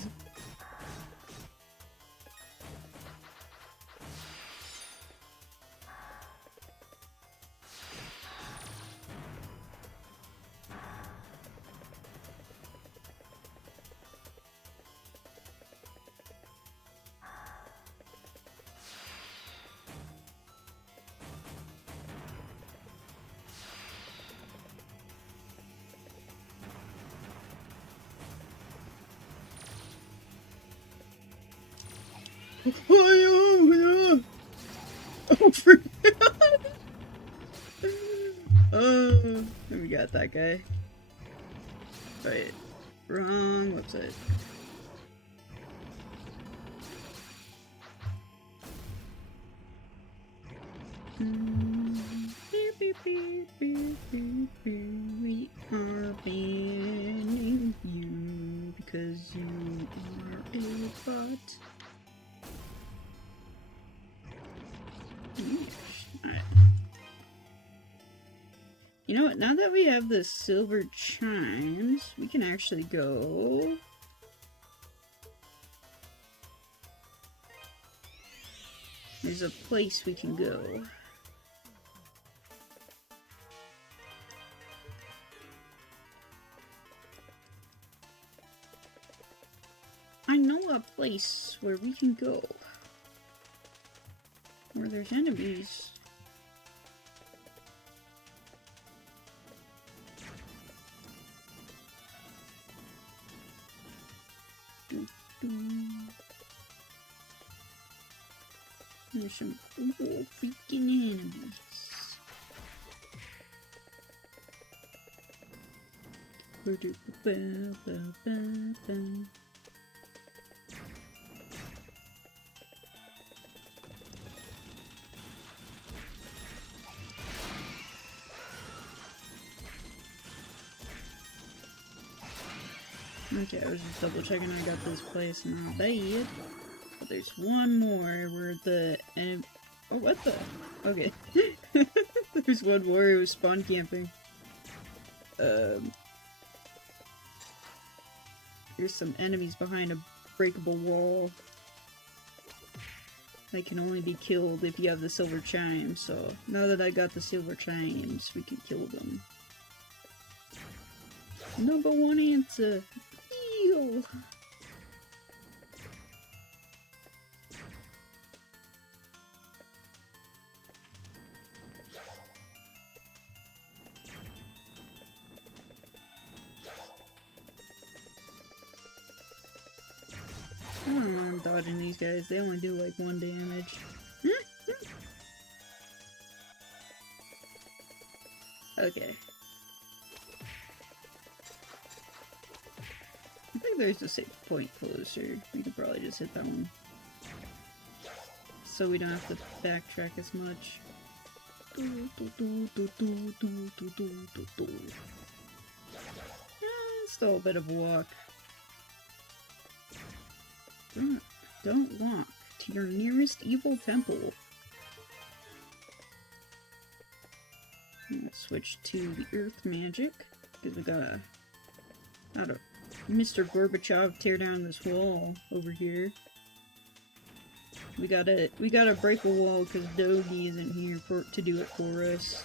Oh we got that guy. Right. Wrong website. We are banning you because you are a bot. Alright. You know what, now that we have the silver chimes, we can actually go... There's a place we can go. I know a place where we can go. Where there's enemies. There's some cool freaking enemies. Okay, I was just double checking I got this place not bad. But there's one more where the oh, what the? Okay. There's one more who was spawn camping. There's some enemies behind a breakable wall. They can only be killed if you have the silver chimes, so now that I got the silver chimes, we can kill them. Number one answer. Heal. I don't know, I'm dodging these guys. They only do like 1 damage. Okay. I think there's a safe point closer. We could probably just hit that one. So we don't have to backtrack as much. Still a bit of a walk. Don't walk to your nearest evil temple. Let's switch to the earth magic, because we gotta Mr. Gorbachev tear down this wall over here. We gotta break a wall because Dogi isn't here to do it for us.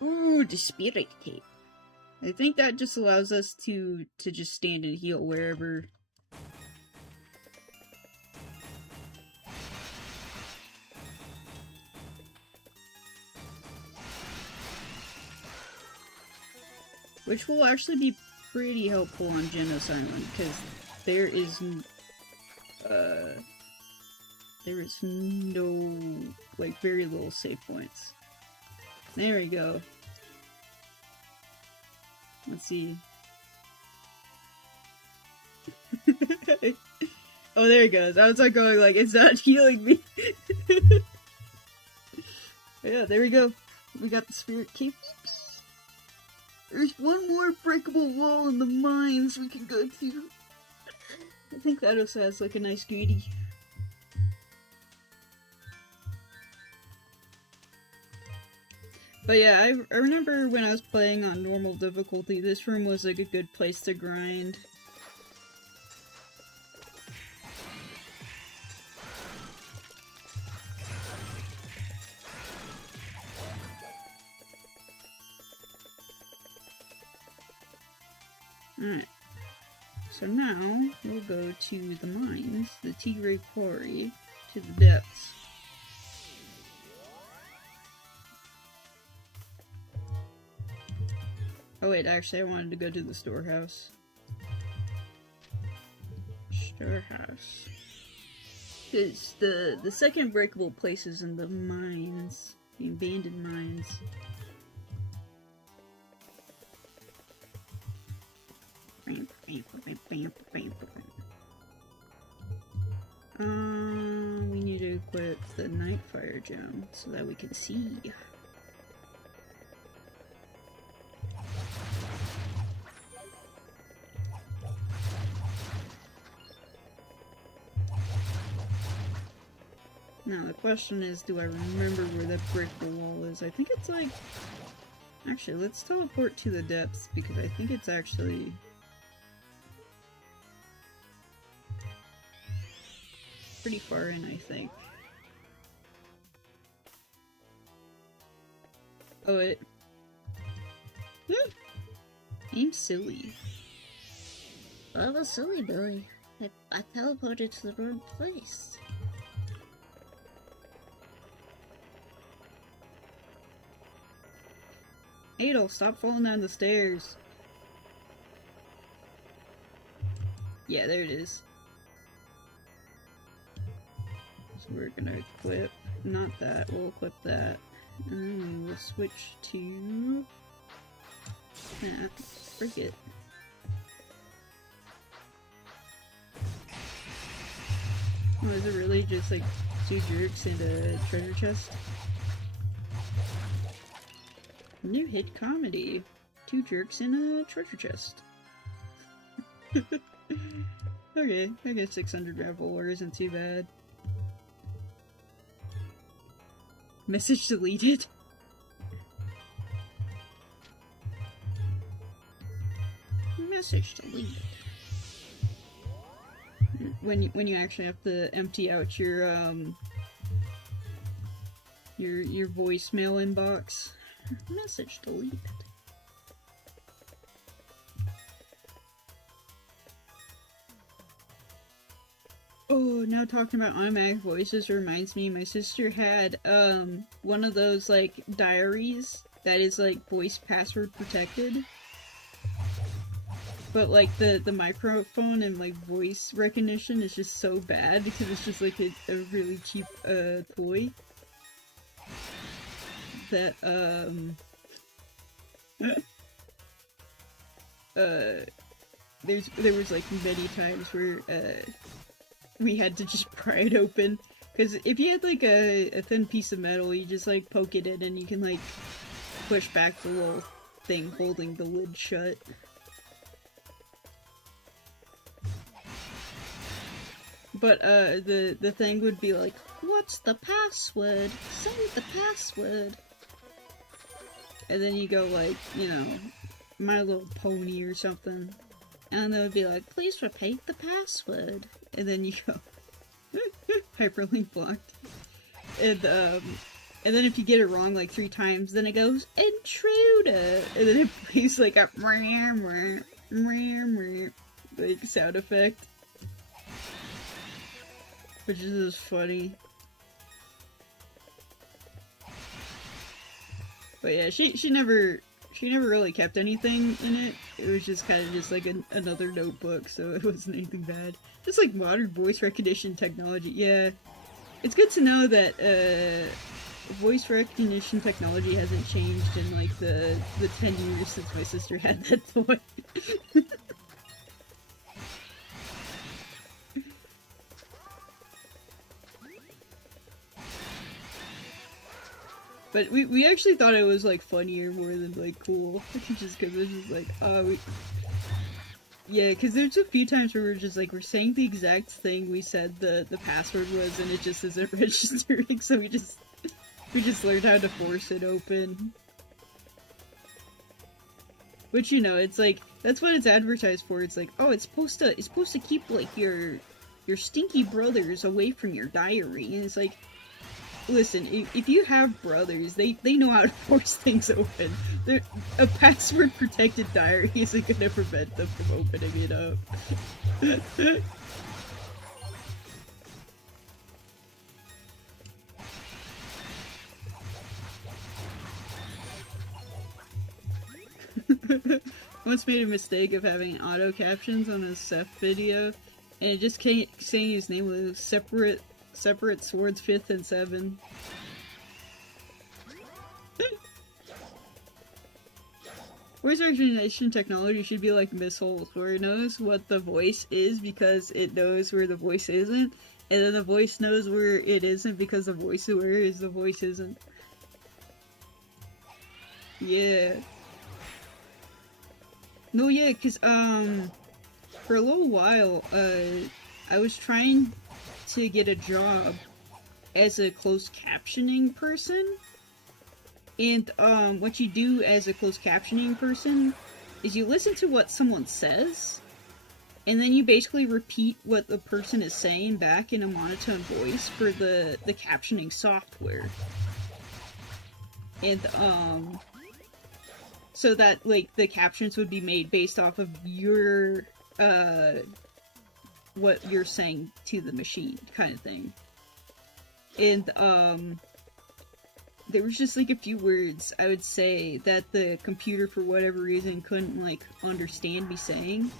Ooh, the spirit cape. I think that just allows us to just stand and heal wherever. Which will actually be pretty helpful on Genos Island, because there is no, like, very little save points. There we go. Let's see. Oh, there it goes. I was like going like, it's not healing me. Yeah, there we go. We got the spirit cape. There's one more breakable wall in the mines we can go to. I think that also has like a nice greedy. But yeah, I remember when I was playing on normal difficulty, this room was like a good place to grind. Alright. So now, we'll go to the mines, the Tigray Quarry, to the depths. Oh wait, actually I wanted to go to the storehouse. Storehouse. Because the second breakable place is in the mines. The abandoned mines. We need to equip the Nightfire gem so that we can see. Now the question is, do I remember where that breakable wall is? I think it's like... Actually, let's teleport to the depths, because I think it's actually... pretty far in, I think. Oh, wait. I'm silly. I was silly, Billy. I teleported to the wrong place. Adolf, stop falling down the stairs. Yeah, there it is. So we're gonna equip, not that, we'll equip that. And then we'll switch to... frick it. Oh, is it really just like 2 jerks and a treasure chest? New hit comedy. 2 jerks in a treasure chest. Okay, I guess 600 raffle ore isn't too bad. Message deleted. Message deleted. When you actually have to empty out your voicemail inbox. Message deleted. Oh now talking about automatic voices reminds me, my sister had, one of those, like, diaries that is, like, voice password protected. But, like, the microphone and, like, voice recognition is just so bad because it's just, like, a really cheap, toy. That, there was, like, many times where, we had to just pry it open. Because if you had, like, a thin piece of metal, you just, like, poke it in and you can, like, push back the little thing holding the lid shut. But, the thing would be like, what's the password? Say the password. And then you go, like, you know, My Little Pony or something. And they would be like, please repeat the password. And then you go, hyperlink blocked. And then if you get it wrong like 3 times, then it goes, intruder! And then it plays like a like sound effect. Which is just funny. But yeah, she never really kept anything in it. It was just kind of just like another notebook, so it wasn't anything bad. Just like modern voice recognition technology, yeah. It's good to know that voice recognition technology hasn't changed in like the 10 years since my sister had that toy. But we actually thought it was, like, funnier more than, like, cool. Just because it was just like, yeah, because there's a few times where we're just, like, we're saying the exact thing we said the password was, and it just isn't registering, so we just learned how to force it open. Which, you know, it's like, that's what it's advertised for. It's like, oh, it's supposed to keep, like, your stinky brothers away from your diary, and it's like, listen, if you have brothers, they know how to force things open. A password-protected diary isn't gonna prevent them from opening it up. Once made a mistake of having auto captions on a Seth video, and it just kept saying his name was separate swords 5th and 7. Voice recognition technology should be like missiles, where it knows what the voice is because it knows where the voice isn't, and then the voice knows where it isn't because the voice where is the voice isn't. Yeah. No, yeah, cause, for a little while, I was trying to get a job as a closed captioning person, and what you do as a closed captioning person is you listen to what someone says, and then you basically repeat what the person is saying back in a monotone voice for the captioning software. And so that, like, the captions would be made based off of your what you're saying to the machine, kind of thing. And, there was just, like, a few words I would say that the computer, for whatever reason, couldn't, like, understand me saying.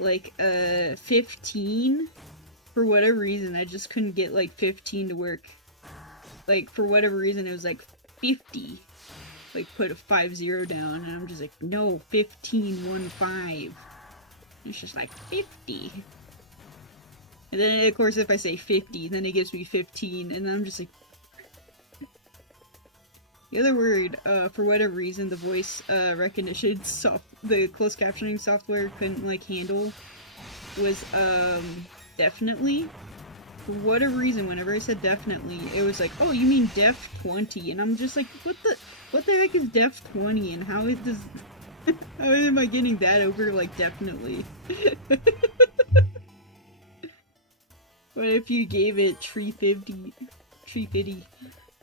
Like, 15? For whatever reason, I just couldn't get, like, 15 to work. Like, for whatever reason, it was, like, 50. Like, put a 50 down, and I'm just like, no, 15, 15. It's just like, 50. And then, of course, if I say 50, then it gives me 15, and then I'm just like... The other word, for whatever reason, the voice recognition the closed captioning software couldn't, like, handle was, definitely. For whatever reason, whenever I said definitely, it was like, oh, you mean def 20, and I'm just like, what the heck is def 20, and how am I getting that over, like, definitely? What if you gave it 350?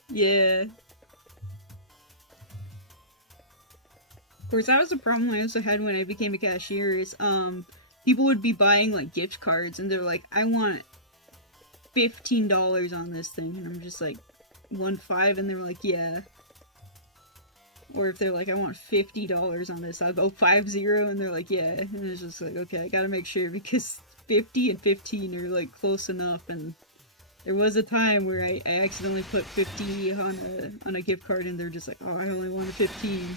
Yeah. Of course, that was a problem I also had when I became a cashier, is, people would be buying, like, gift cards, and they're like, I want $15 on this thing, and I'm just like, 1.5, and they're like, yeah. Or if they're like, I want $50 on this, I'll go 50, and they're like, yeah. And it's just like, okay, I gotta make sure, because 50 and 15 are like close enough, and there was a time where I accidentally put 50 on a gift card, and they're just like, oh, I only wanted 15.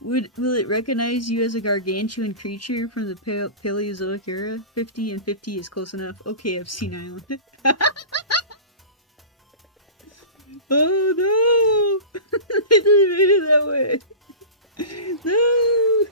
Will it recognize you as a gargantuan creature from the Paleozoic era? 50 and 50 is close enough. Okay, I've seen Island. Oh no! I didn't mean it that way. No!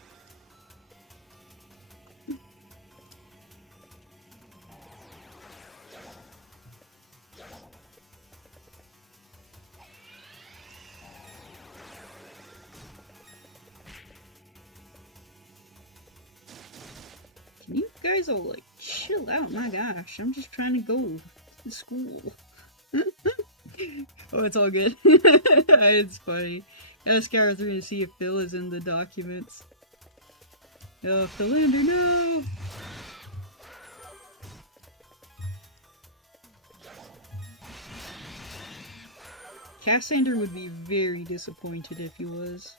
Can you guys all like chill out? My gosh, I'm just trying to go to school. Oh, it's all good. It's funny. Gotta scour through to see if Phil is in the documents. Oh, Philander, no! Cassander would be very disappointed if he was.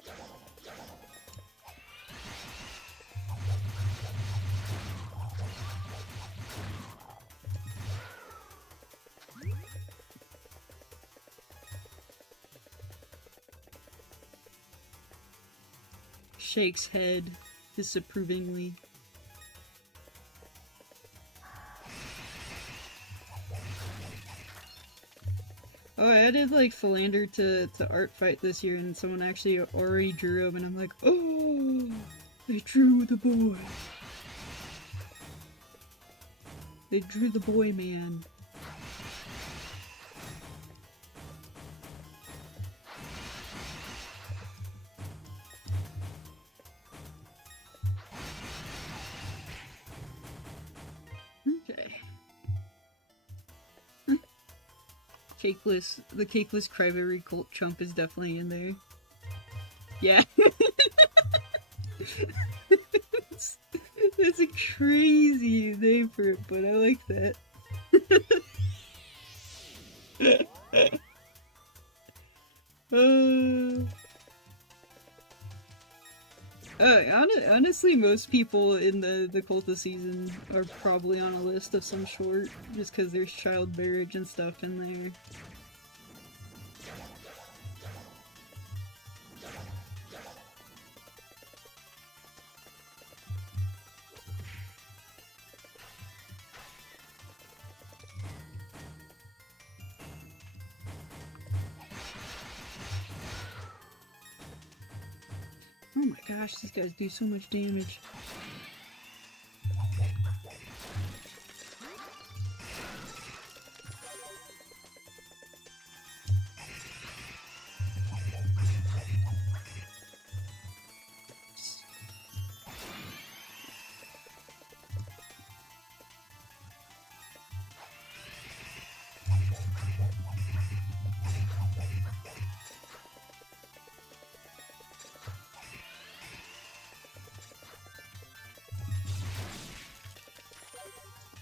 Shakes head disapprovingly. Oh, I added like Philander to art fight this year, and someone actually already drew him, and I'm like, oh, they drew the boy. They drew the boy, man. The cakeless cryberry cult chump is definitely in there. Yeah. That's a crazy name for it, but I like that. Honestly, most people in the cultist season are probably on a list of some sort, just because there's child marriage and stuff in there. Oh my gosh, these guys do so much damage.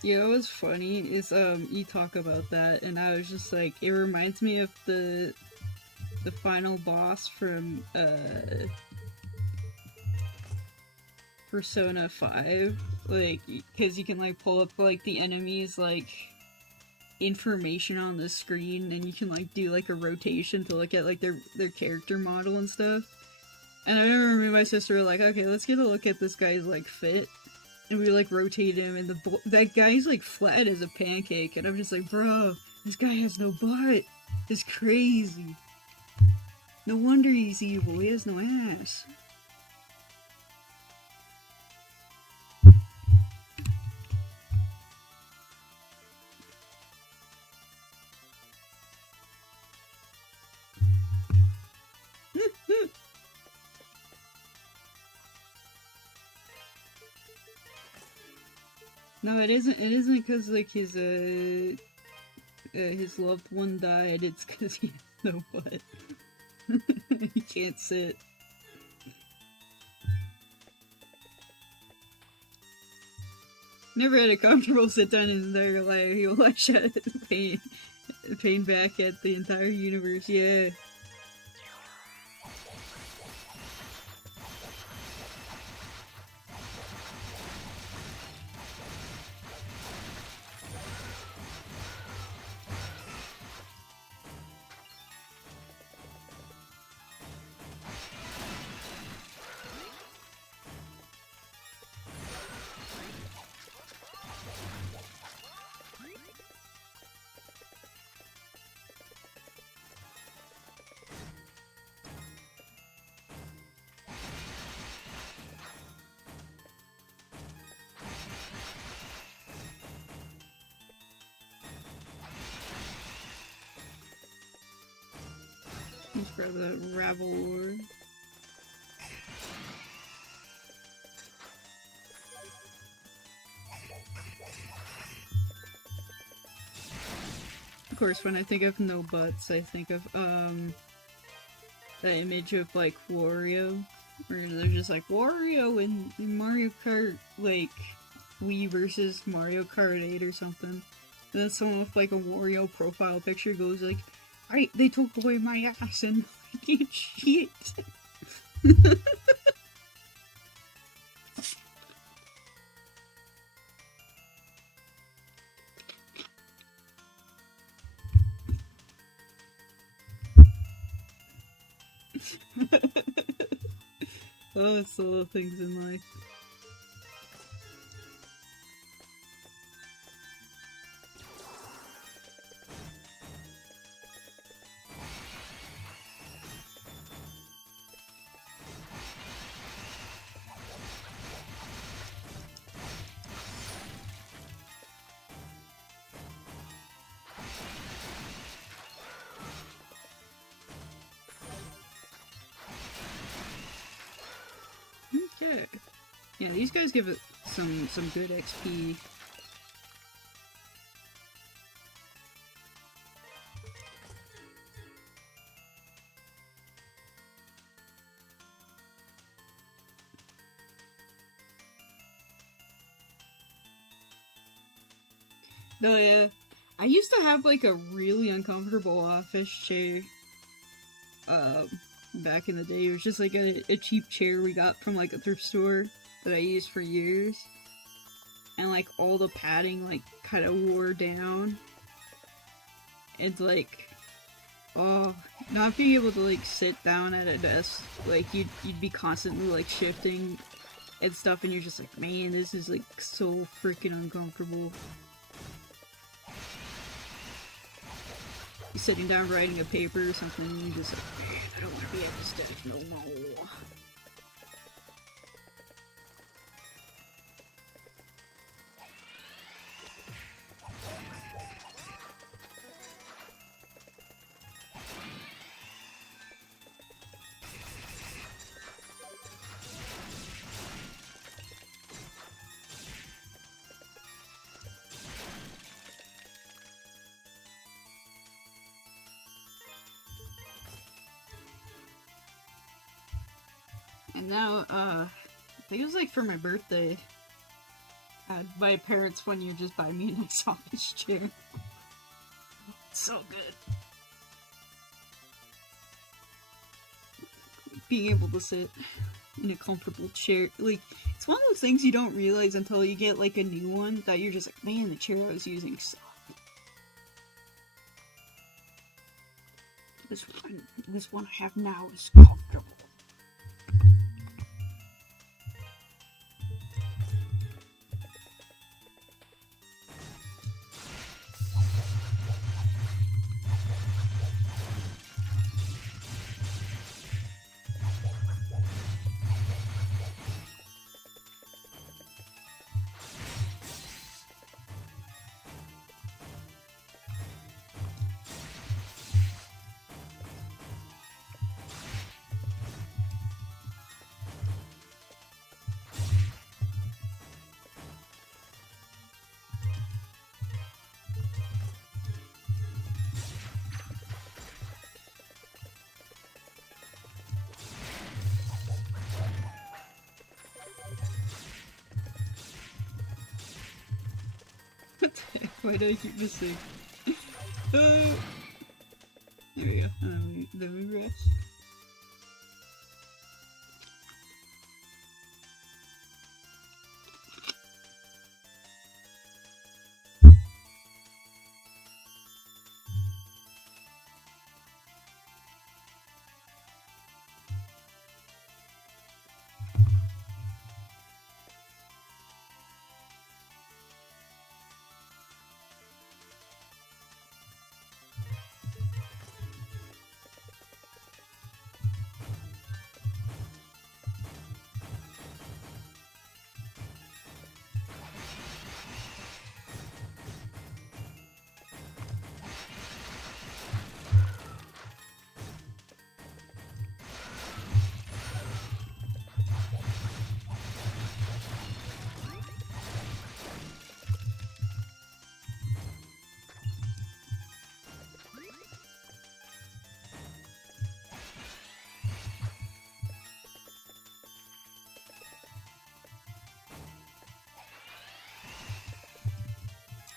Yeah, it was funny is you talk about that, and I was just like, it reminds me of the final boss from Persona 5, like, because you can like pull up like the enemies like information on the screen, and you can like do like a rotation to look at like their character model and stuff. And I remember me and my sister were like, okay, let's get a look at this guy's like fit. And we like rotate him, and that guy's like flat as a pancake, and I'm just like, bro, this guy has no butt. It's crazy. No wonder he's evil. He has no ass. No, it isn't. It isn't because like his loved one died. It's because no butt. You can't sit. Never had a comfortable sit down in his entire life. He'll lash out pain back at the entire universe, yeah. For the Ravel Lord. Of course, when I think of no butts, I think of that image of like Wario, where they're just like Wario in Mario Kart, like Wii versus Mario Kart 8 or something. And then someone with like a Wario profile picture goes like, "Alright, they took away my ass and I can't shit." Oh, it's the little things in life. Okay. Yeah, these guys give it some good XP. Though, yeah, I used to have like a really uncomfortable office chair. Back in the day, it was just like a cheap chair we got from like a thrift store that I used for years. And like all the padding like kind of wore down. It's like, oh, not being able to like sit down at a desk, like you'd be constantly like shifting and stuff, and you're just like, man, this is like so freaking uncomfortable. You're sitting down writing a paper or something, and you're just like, man, I don't want to be at this desk no more. And now, I think it was like for my birthday, my parents one year just buy me a nice office chair. It's so good. Being able to sit in a comfortable chair, like, it's one of those things you don't realize until you get like a new one, that you're just like, man, the chair I was using sucked. This one I have now is comfortable. Why do I keep missing? There we go. And then we rest.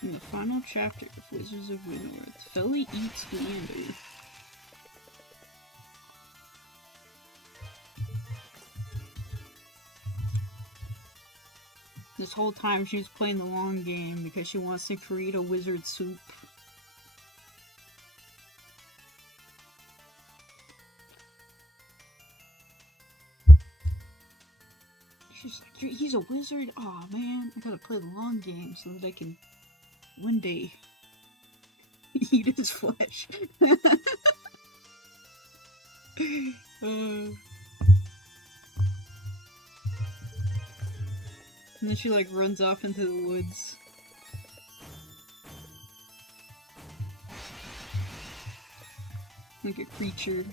In the final chapter of Wizards of Winnorth, Felly eats Leander. This whole time she was playing the long game because she wants to create a wizard soup. She's like, he's a wizard? Aw, man, I gotta play the long game so that I can one day eat his flesh. And then she like runs off into the woods. Like a creature.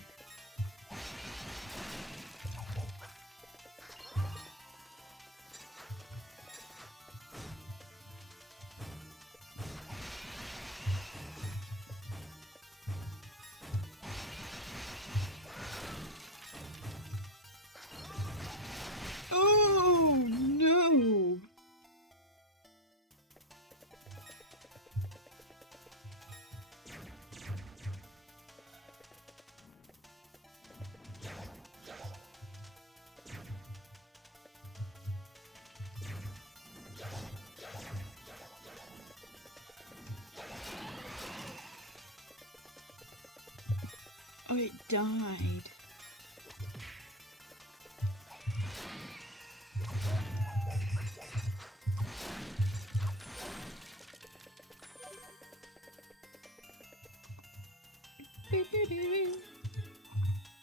Oh, it died.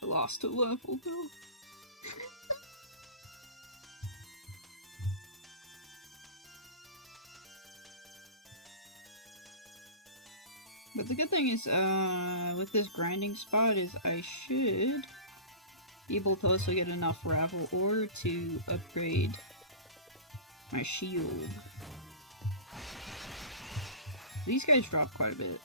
I lost a level though. But the good thing is, with this grinding spot is I should be able to also get enough ravel ore to upgrade my shield. These guys drop quite a bit.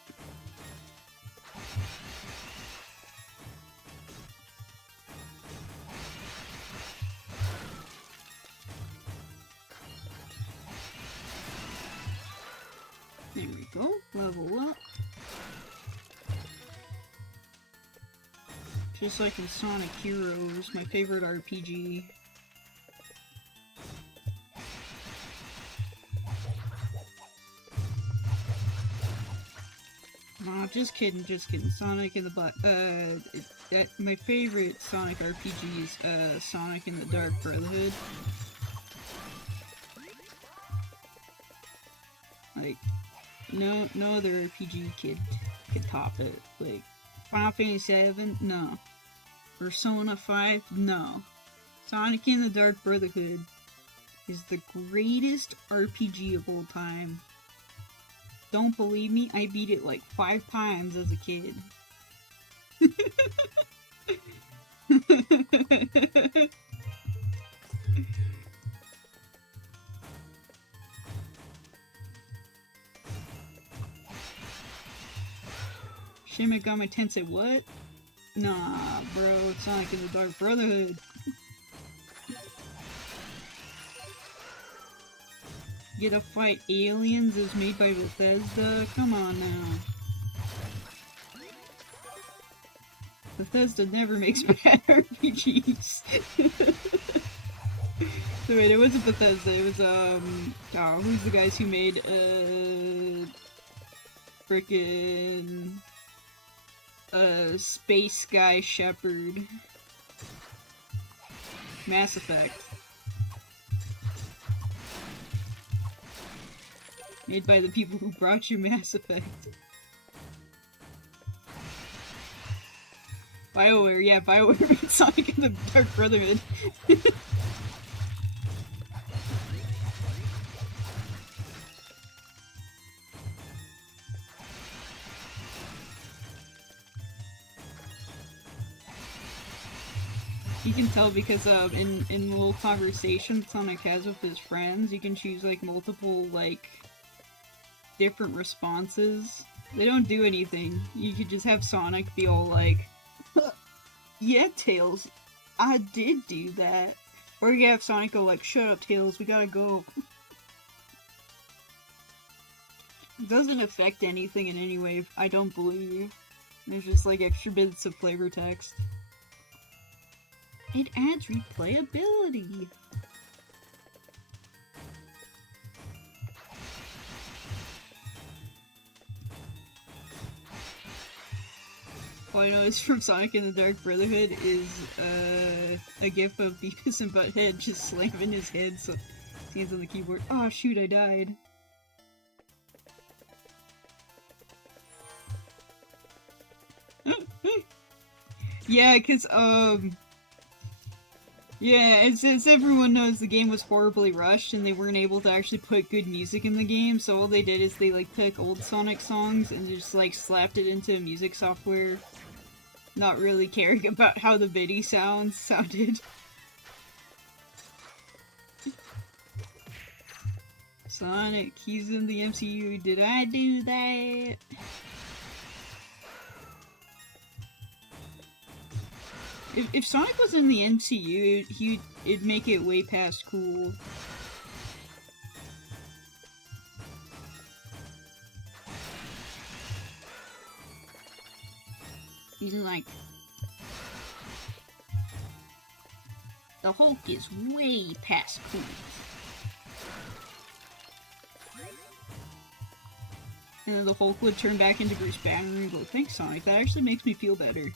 There we go, level up. Just like in Sonic Heroes, my favorite RPG. Nah, just kidding, just kidding. Sonic in the Black, my favorite Sonic RPG is, Sonic in the Dark Brotherhood. Like, no other RPG could top it. Like, Final Fantasy VII? No. Persona 5? No. Sonic in the Dark Brotherhood is the greatest RPG of all time. Don't believe me? I beat it like 5 times as a kid. Shin Megami Tensei what? Nah, bro, it's Sonic in the Dark Brotherhood. get to fight aliens is made by Bethesda? Come on now. Bethesda never makes bad RPGs. So wait, it wasn't Bethesda, it was, oh, who's the guys who made, frickin', Space Guy Shepherd. Mass Effect. Made by the people who brought you Mass Effect. BioWare, yeah, BioWare made Sonic and the Dark Brotherhood. You can tell because in little conversations Sonic has with his friends, you can choose like multiple like different responses. They don't do anything. You could just have Sonic be all like, "Yeah, Tails, I did do that," or you have Sonic go like, "Shut up, Tails, we gotta go." It doesn't affect anything in any way, I don't believe. There's just like extra bits of flavor text. It adds replayability. All I know is from Sonic and the Dark Brotherhood is a gif of Beavis and Butthead just slamming his head so his hands on the keyboard. Oh shoot, I died. Yeah, cause yeah, as everyone knows, the game was horribly rushed and they weren't able to actually put good music in the game, so all they did is they like took old Sonic songs and just like slapped it into music software, not really caring about how the MIDI sounded. Sonic, he's in the MCU, did I do that? If Sonic was in the MCU, it'd make it way past cool. He's like, the Hulk is way past cool. And then the Hulk would turn back into Bruce Banner and go, "Thanks, Sonic, that actually makes me feel better."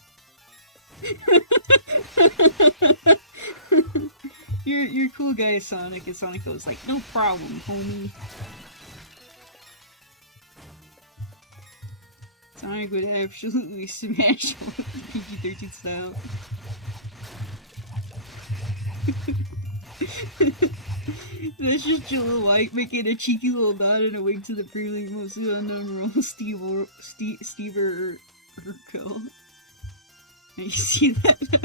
You're a cool guy, Sonic, and Sonic goes like, "No problem, homie." Sonic would absolutely smash PG-13 style. That's just Jalil White making a cheeky little nod and a wink to the previously mostly unknown role Steve Urkel. And you see that now?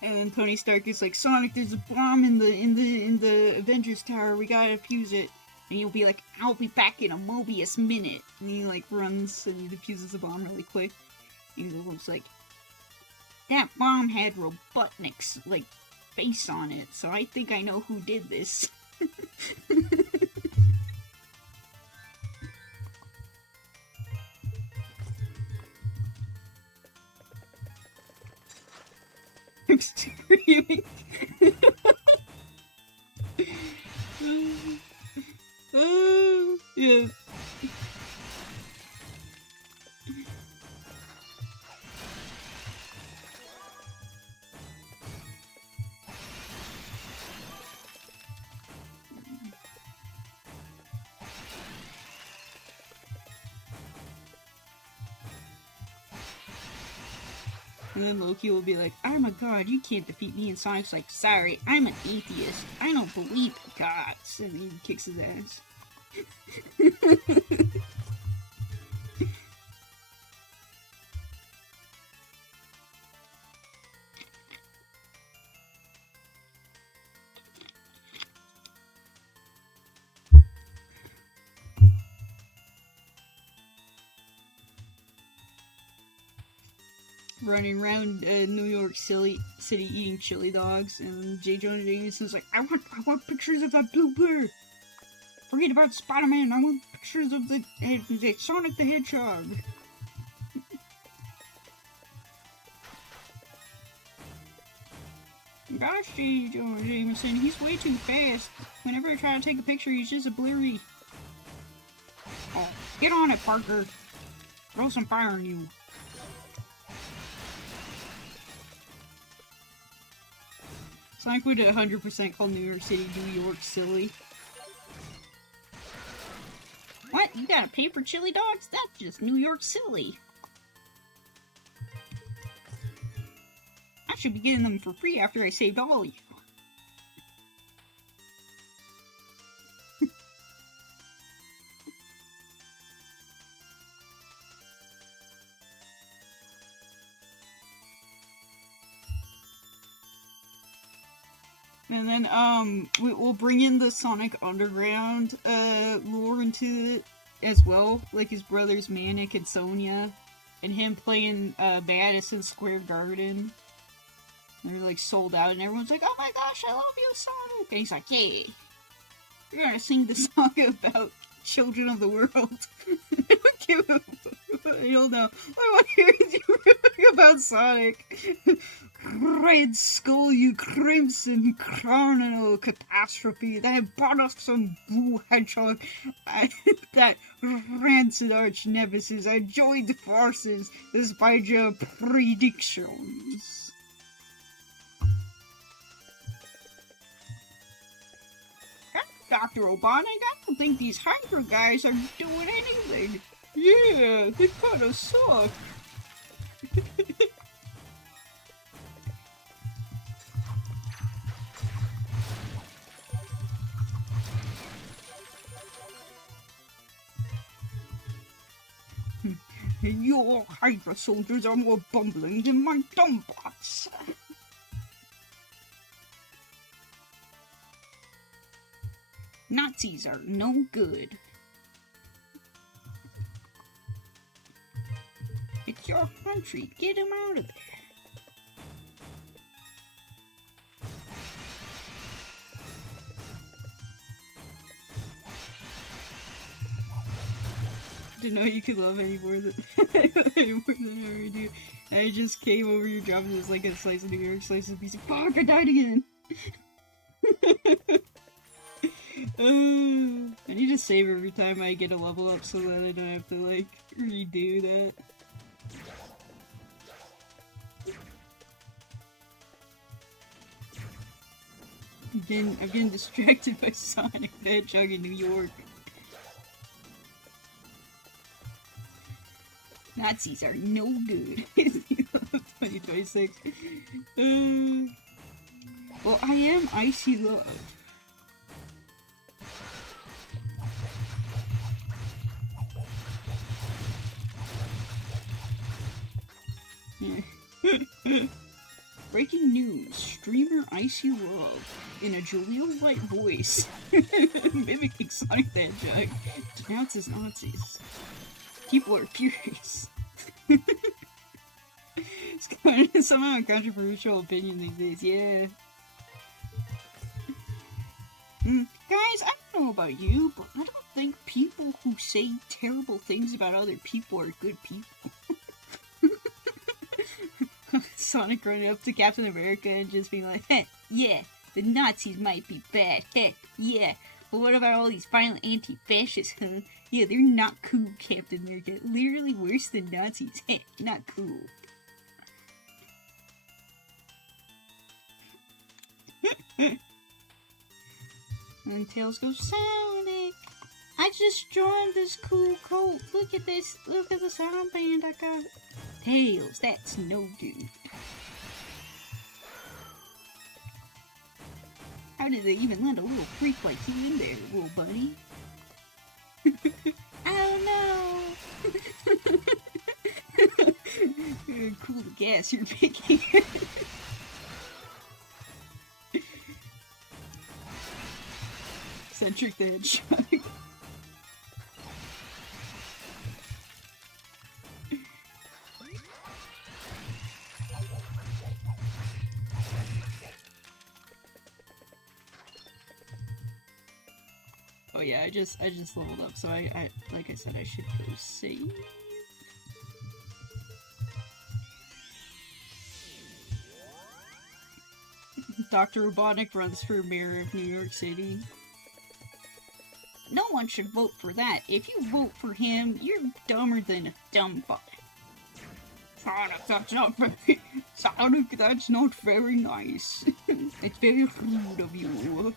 And then Tony Stark is like, "Sonic, there's a bomb in the Avengers Tower, we gotta defuse it." And he'll be like, "I'll be back in a Mobius minute." And he like runs and he defuses the bomb really quick. And he looks like, "That bomb had Robotnik's like face on it, so I think I know who did this." I'm screaming. Yeah. And then Loki will be like, "I'm a god, you can't defeat me." And Sonic's like, "Sorry, I'm an atheist. I don't believe in gods." And he kicks his ass. running around New York City eating chili dogs, and J. Jonah Jameson's like, I want pictures of that blue bear. Forget about Spider-Man. I want pictures of the Sonic the Hedgehog. Gosh, J. Jonah Jameson, he's way too fast. Whenever I try to take a picture, he's just a blurry. Oh, get on it, Parker. Throw some fire on you. Sonic would 100% call New York City New York silly. What? You gotta pay for chili dogs? That's just New York silly. I should be getting them for free after I saved all of you. And then, we'll bring in the Sonic Underground, lore into it as well. Like his brothers Manic and Sonia. And him playing, Madison Square Garden. They're, like, sold out, and everyone's like, oh my gosh, I love you, Sonic! And he's like, yeah, you're gonna sing the song about children of the world. I don't give a fuck. I don't know. I want to hear you rapping about Sonic. Red Skull, you crimson criminal catastrophe that have brought us some blue hedgehog. That rancid arch nemesis. I joined forces despite your predictions. Dr. Robotnik, I don't think these Hyper guys are doing anything. Yeah, they kinda suck. Your Hydra soldiers are more bumbling than my dumb bots. Nazis are no good. It's your country. Get them out of there. Didn't know you could love any more than I already do. I just came over your job and was like a slice of New York, slice of piece of fuck, I died again. I need to save every time I get a level up so that I don't have to, like, redo that. I'm getting distracted by Sonic the Hedgehog in New York. Nazis are no good. 2026. Well, I am Icy Love. Breaking news, streamer Icy Love, in a Jaleel-like voice, mimicking Sonic the Hedgehog, denounces Nazis. People are furious. It's kind of somehow a controversial opinion these days, yeah. Guys, I don't know about you, but I don't think people who say terrible things about other people are good people. Sonic running up to Captain America and just being like, heh, yeah, the Nazis might be bad, heh, yeah, but what about all these violent anti-fascists, huh? Yeah, they're not cool, Captain America. Literally worse than Nazis, heh, not cool. And Tails goes, Sonic, I just joined this cool cult. Look at this, look at the armband I got. Tails, that's no good. How did they even let a little freak like you in there, little buddy? I don't know. Cool the gas you're picking. Centric the Hedgehog. yeah, I just leveled up, so I like I said, I should go save. Dr. Robotnik runs for mayor of New York City. No one should vote for that. If you vote for him, you're dumber than a dumb fuck. Sonic, that's not very... Sonic, that's not very nice. It's very rude of you.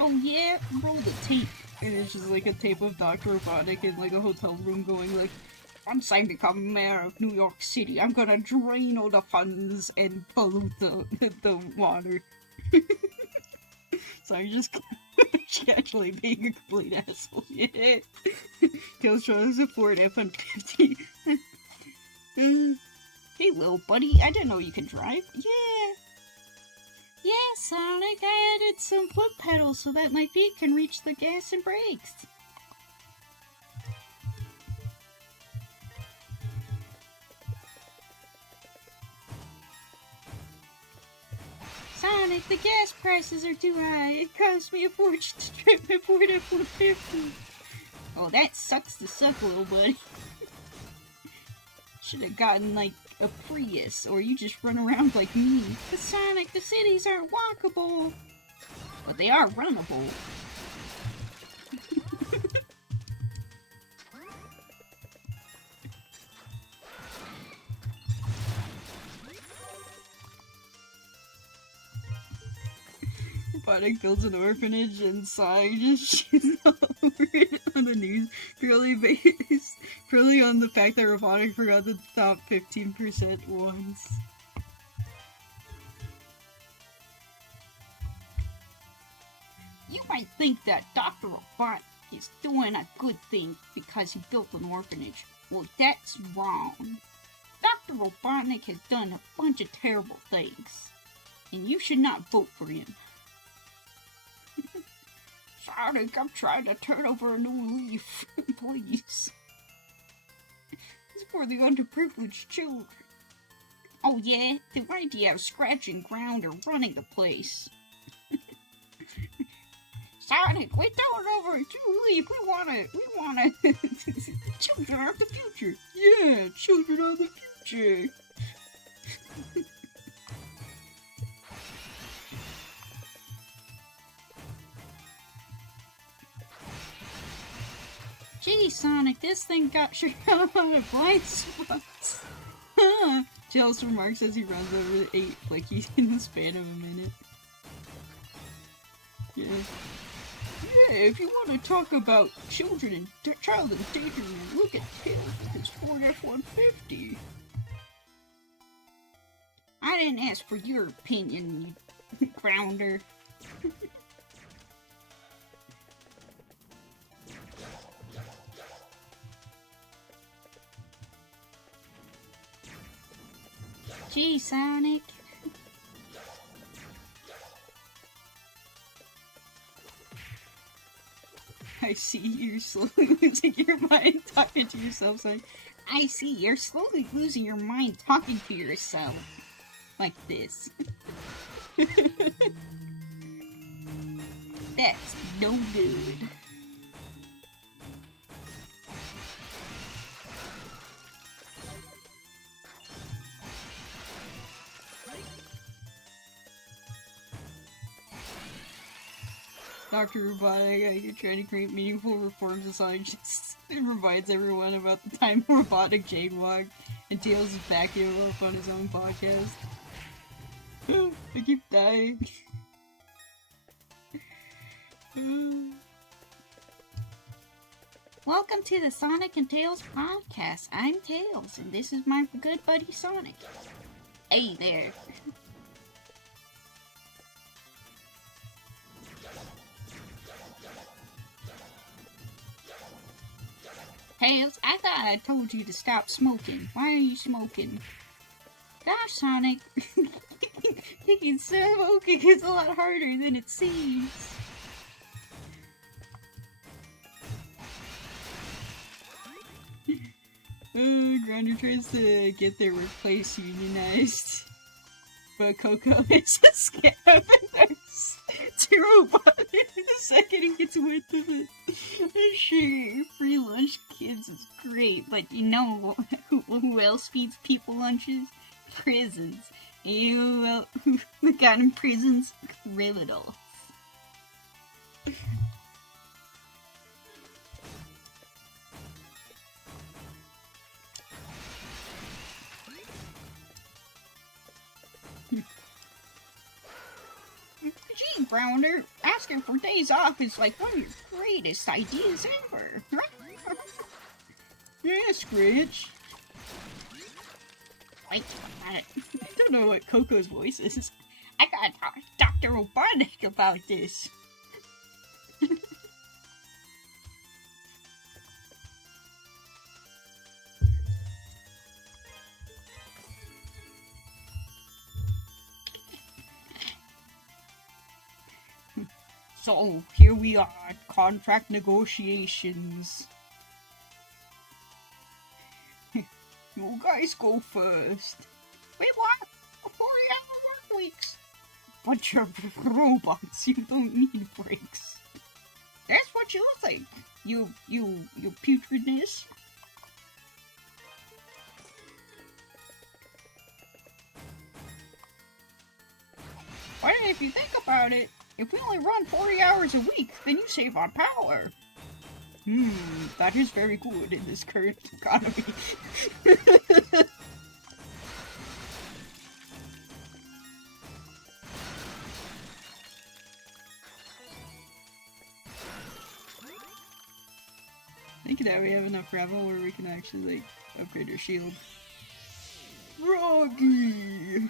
Oh yeah, roll the tape. And it's just like a tape of Dr. Robotnik in like a hotel room going like, once I become mayor of New York City, I'm gonna drain all the funds and pollute the water. So I'm just actually being a complete asshole. Yeah. Tails trying to support F-150. Hey, little buddy, I didn't know you can drive. Yeah. Yeah, Sonic, I added some foot pedals so that my feet can reach the gas and brakes. Sonic, the gas prices are too high. It costs me a fortune to drive my Ford F-150. Oh, that sucks to suck, little buddy. Should have gotten, like, a Prius, or you just run around like me. But Sonic, the cities aren't walkable. But they are runnable. Robotnik builds an orphanage and Sai just shits all over it on the news, purely on the fact that Robotnik forgot the top 15% once. You might think that Dr. Robotnik is doing a good thing because he built an orphanage. Well, that's wrong. Dr. Robotnik has done a bunch of terrible things, and you should not vote for him. Sonic, I'm trying to turn over a new leaf, please. It's for the underprivileged children. Oh yeah, the idea of scratching ground or running the place. Sonic, we're turning over a new leaf. We wanna... Children are the future. Yeah, children are the future. Gee, Sonic, this thing got shot out of blind spots. Tails remarks as he runs over the 8 flickies in the span of a minute. Yeah. Yeah, if you want to talk about children and child endangerment, look at Tails with his Ford F-150. I didn't ask for your opinion, you grounder. Gee, Sonic. I see you're slowly losing your mind talking to yourself, Sonic. I see you're slowly losing your mind talking to yourself. Like this. That's no good. Dr. Robotnik, you're trying to create meaningful reforms in science and reminds everyone about the time Robotnik jaywalked and Tails is backing him up on his own podcast. I keep dying. Welcome to the Sonic and Tails podcast. I'm Tails, and this is my good buddy Sonic. Hey there. Tails, I thought I told you to stop smoking. Why are you smoking? Gosh, Sonic. Thinking smoking is a lot harder than it seems. Grinder tries to get their workplace unionized. But Coco is a scam and there's 2 robots in a second he gets wind of it. Sure, free lunch kids is great, but you know who else feeds people lunches? Prisons. And who got in prisons? Criminals. Gee, Browner, asking for days off is like one of your greatest ideas ever. Yeah, Scritch. Wait, I don't know what Coco's voice is. I gotta talk to Dr. Robotnik about this. So, here we are, contract negotiations. You guys go first. Wait, what? 40-hour work weeks. Bunch of robots, you don't need breaks. That's what you think, you putridness. But if you think about it, if we only run 40 hours a week, then you save on power. That is very good in this current economy. Think that we have enough gravel where we can actually, like, upgrade our shield. Froggy!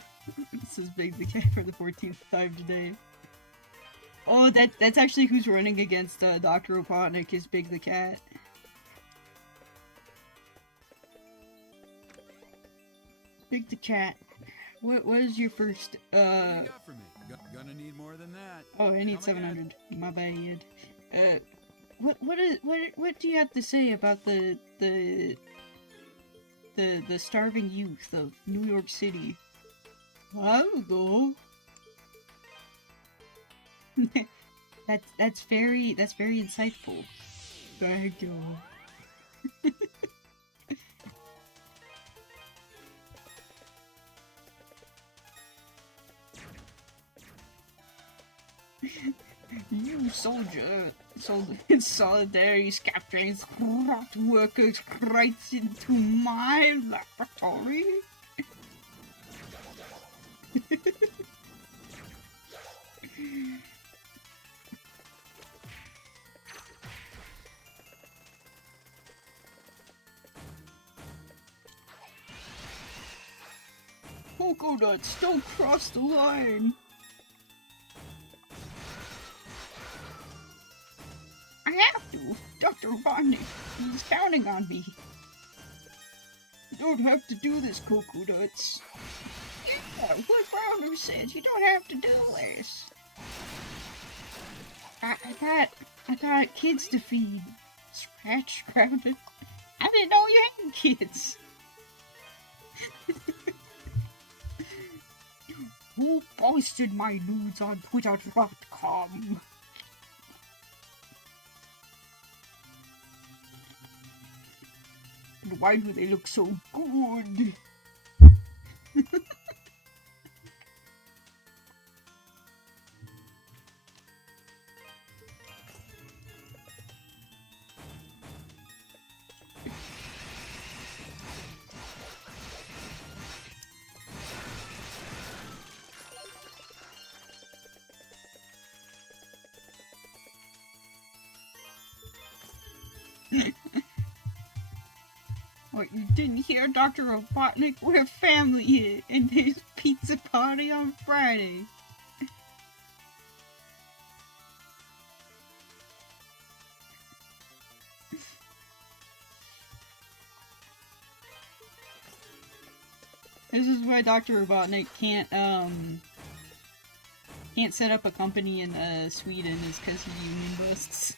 This is Big the Cat for the 14th time today. Oh, that's actually who's running against Dr. Robotnik is Big the Cat. Big the Cat. What is your first, What do you got for me? Gonna need more than that. Oh, I need 700. My bad. What do you have to say about the starving youth of New York City? I don't know. that's very insightful. Thank you. You soldier, in solidarity capturing corrupt workers right into my laboratory. Coconuts, don't cross the line! I have to! Dr. Robotnik, he's counting on me. You don't have to do this, Coconuts. Yeah, what Browner said, you don't have to do this. I got kids to feed. Scratch, Grounded. I didn't know you had kids. Who posted my nudes on Twitter.com? And why do they look so good? What, you didn't hear, Dr. Robotnik? We're family here, and there's pizza party on Friday. This is why Dr. Robotnik can't set up a company in Sweden, is because he union busts.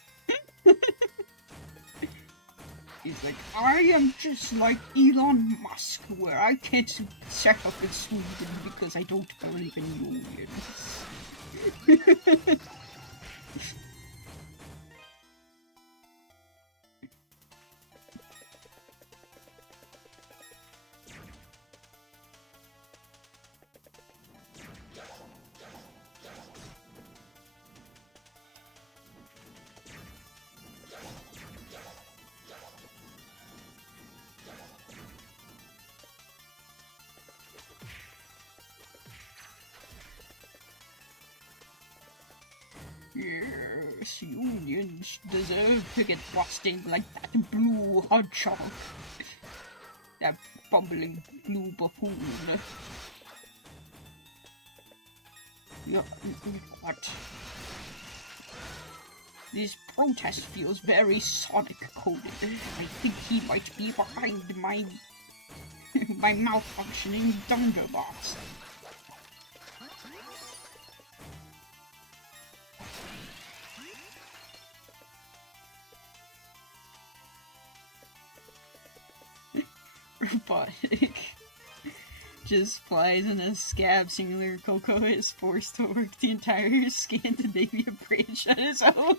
He's like, I am just like Elon Musk, where I can't set up in Sweden because I don't believe in unions. Yes, unions deserve to get busted like that blue hedgehog. That bumbling blue buffoon. Yeah, what? This protest feels very Sonic-coded. I think he might be behind my malfunctioning Dunderbox. Robotic just flies in a scab. Singular Coco is forced to work the entire Scandinavian branch on his own.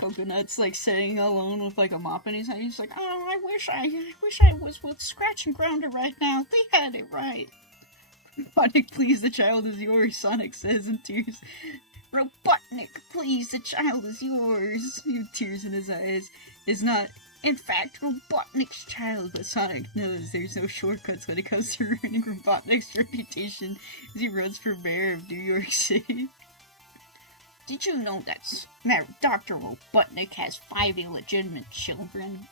Coconut's like sitting alone with like a mop in his hand. He's like, oh, I wish I was with Scratch and Grounder right now. They had it right. Robotnik, please, the child is yours, Sonic says in tears. Robotnik, please, the child is yours. With tears in his eyes. Is not, in fact, Robotnik's child, but Sonic knows there's no shortcuts when it comes to ruining Robotnik's reputation as he runs for mayor of New York City. Did you know that Dr. Robotnik has 5 illegitimate children?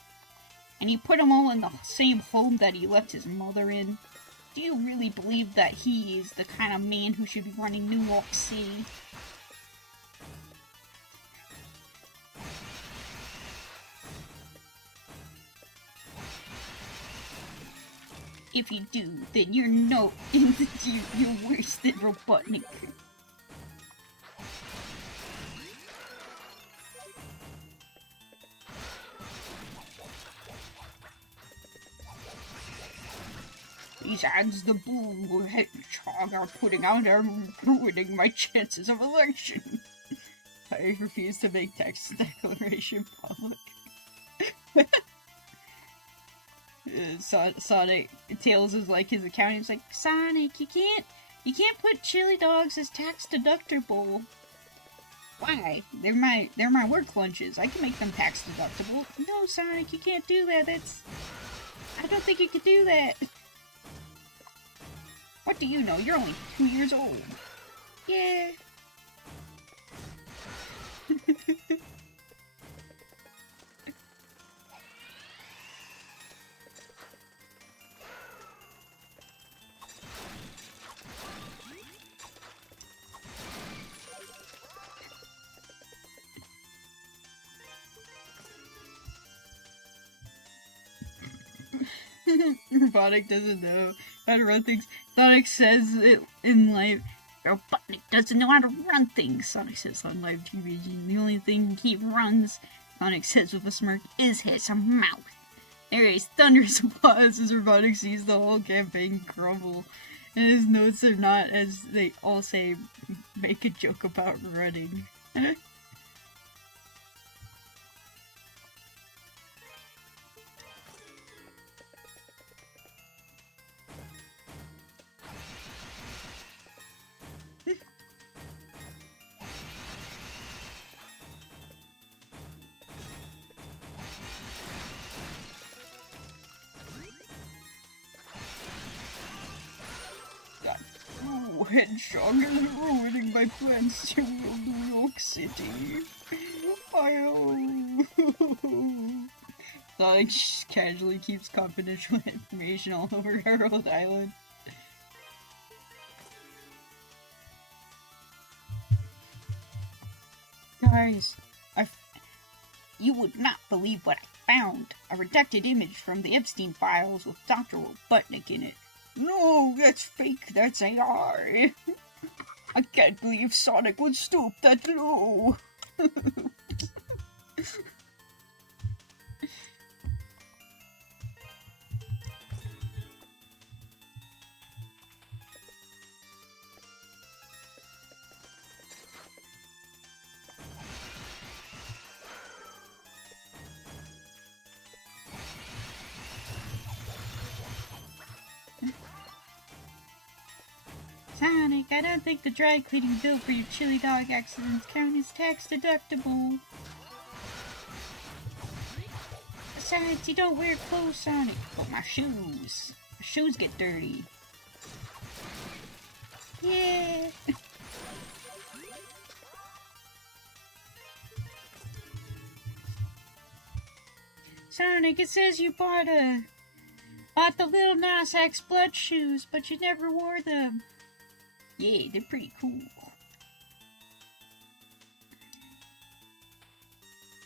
And he put them all in the same home that he left his mother in? Do you really believe that he is the kind of man who should be running New York City? If you do, then you're worse than Robotnik. These ads the blue hedgehog are putting out are ruining my chances of election. I refuse to make tax declaration public. Sonic Tails is like his accountant. He's like, Sonic, you can't put chili dogs as tax deductible. Why? They're my work lunches. I can make them tax deductible. No, Sonic, you can't do that. I don't think you could do that. What do you know? You're only 2 years old. Yeah. Robotnik doesn't know how to run things. Sonic says it in live. Robotnik doesn't know how to run things, Sonic says on live TV. The only thing he runs, Sonic says with a smirk, is his mouth. There is thunderous applause as Robotnik sees the whole campaign crumble. And his notes are not, as they all say, make a joke about running. Hedgehog is ruining my plans to rule New York City. Sonic casually keeps confidential information all over Rhode Island. Guys, you would not believe what I found. A redacted image from the Epstein files with Dr. Robotnik in it. No, that's fake, that's AI. I can't believe Sonic would stoop that low. Sonic, I don't think the dry cleaning bill for your chili dog accidents count as tax deductible. Besides, you don't wear clothes, Sonic. But my shoes. My shoes get dirty. Yeah. Sonic, it says you bought the Lil Nas X blood shoes, but you never wore them. Yeah, they're pretty cool.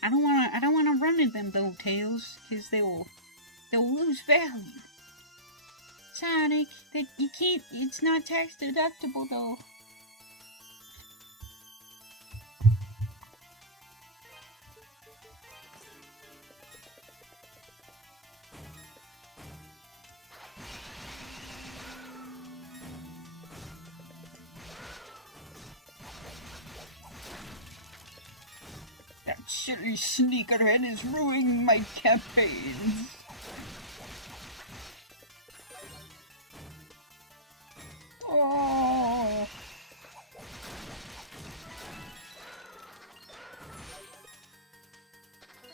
I don't wanna run in them though, Tails, cause they'll lose value. Sonic, you can't. It's not tax deductible though. That silly sneakerhead is ruining my campaigns. Oh.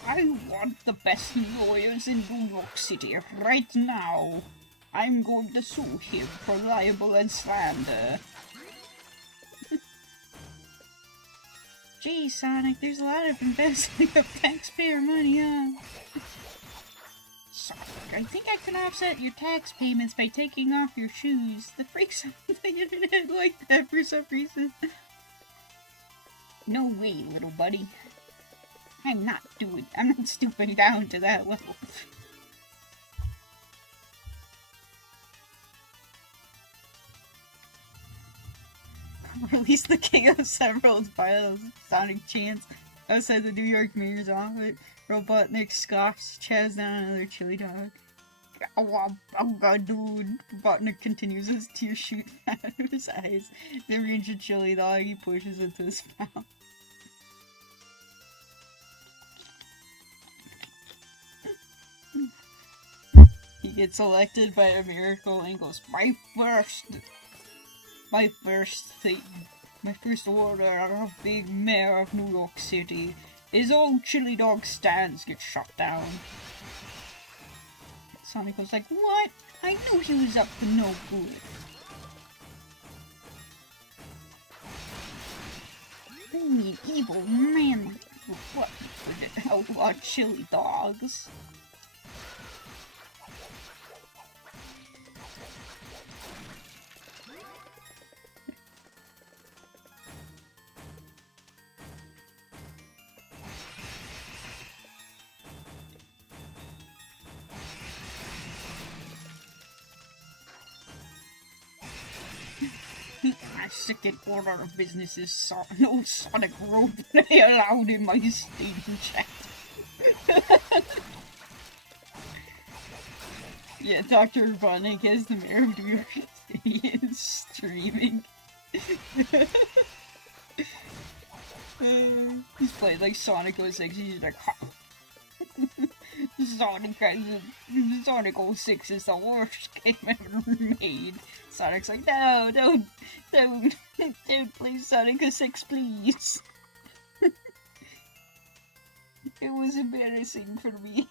I want the best lawyers in New York City right now. I'm going to sue him for libel and slander. Gee, Sonic, there's a lot of investing of taxpayer money, huh? Sonic, I think I can offset your tax payments by taking off your shoes. The freaks on the internet like that for some reason. No way, little buddy. I'm not stooping down to that level. Release the Chaos Emeralds by Sonic chants outside the New York mayor's office. Robotnik scoffs, chads down another chili dog. Oh god, dude. Robotnik continues his tears shoot out of his eyes. Then reaches a chili dog he pushes into his mouth. He gets elected by a miracle and goes, My first order of being mayor of New York City. His old chili dog stands get shot down. Sonic was like, what? I knew he was up to no good. Only an evil man would outlaw chili dogs. My second order of business is no Sonic roleplay allowed in my Steam chat. Yeah, Dr. Robotnik as the mayor of New York City is streaming. He's playing like Sonic 06, he's like, Sonic 06 is the worst game ever made. Sonic's like, no, don't play Sonic 06, please. It was embarrassing for me.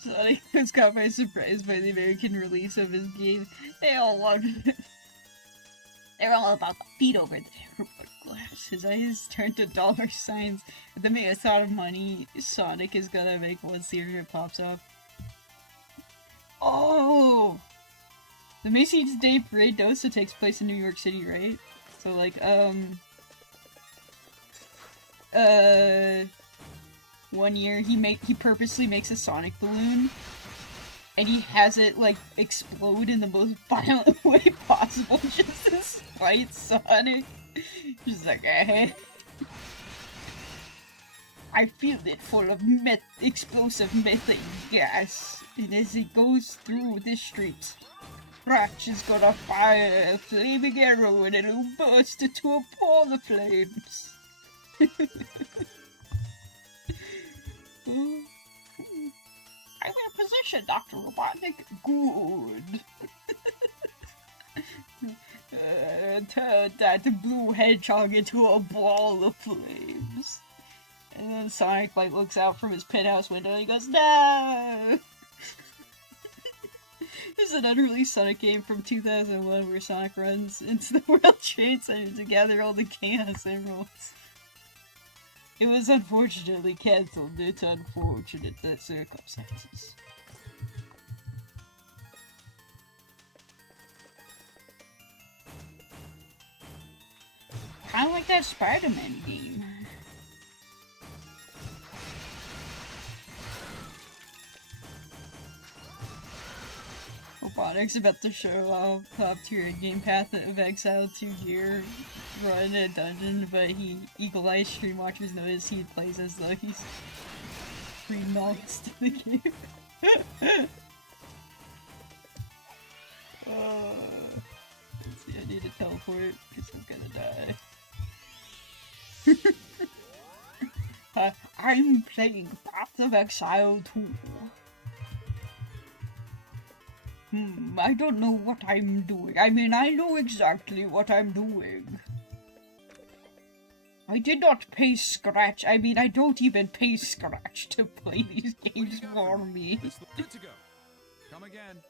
Sonic was caught by surprise by the American release of his game. They all wanted it. They're all about the feet over there. Glass. His eyes turned to dollar signs. At the mere thought of money Sonic is gonna make once the internet pops up. Oh! The Macy's Day Parade also takes place in New York City, right? So, like, one year he purposely makes a Sonic balloon and he has it, like, explode in the most violent way possible just to spite Sonic. Just like, eh. I feel it full of explosive methane gas, and as it goes through the streets, Ratch is gonna fire a flaming arrow and it'll burst into a ball of flames. I'm in position, Dr. Robotnik. Good. Turn that blue hedgehog into a ball of flames. And then Sonic, like, looks out from his penthouse window and he goes, no! There's an unreleased Sonic game from 2001 where Sonic runs into the World Trade Center to gather all the Chaos Emeralds. It was unfortunately cancelled due to unfortunate circumstances. Kinda like that Spider-Man game. Robotics about to show off top tier game Path of Exile 2 Gear run a dungeon, but Eagle-Eye stream watchers notice he plays as though he's pre-novice to the game. Let's see, I need to teleport because I'm gonna die. I'm playing Path of Exile 2. I don't know what I'm doing. I mean, I know exactly what I'm doing. I did not pay Scratch. I mean, I don't even pay Scratch to play these games for me. Good to go. Come again.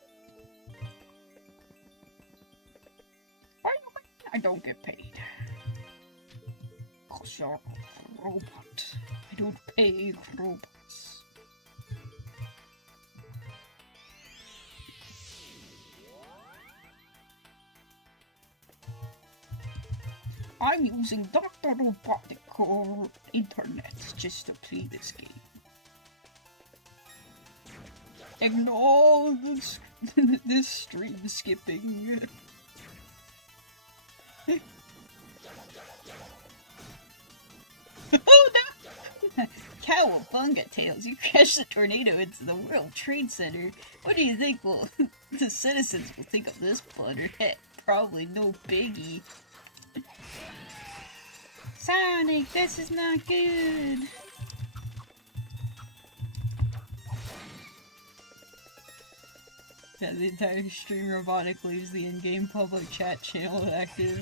By the way, I don't get paid. 'Cause you're a robot. I don't pay robots. I'm using Dr. Robotic or internet just to play this game. Ignore this stream skipping. Oh no! Cowabunga Tails, you crashed the tornado into the World Trade Center. What do you think the citizens will think of this blunder? Probably no biggie. Sonic, this is not good! Yeah, the entire stream Robotic leaves the in-game public chat channel active.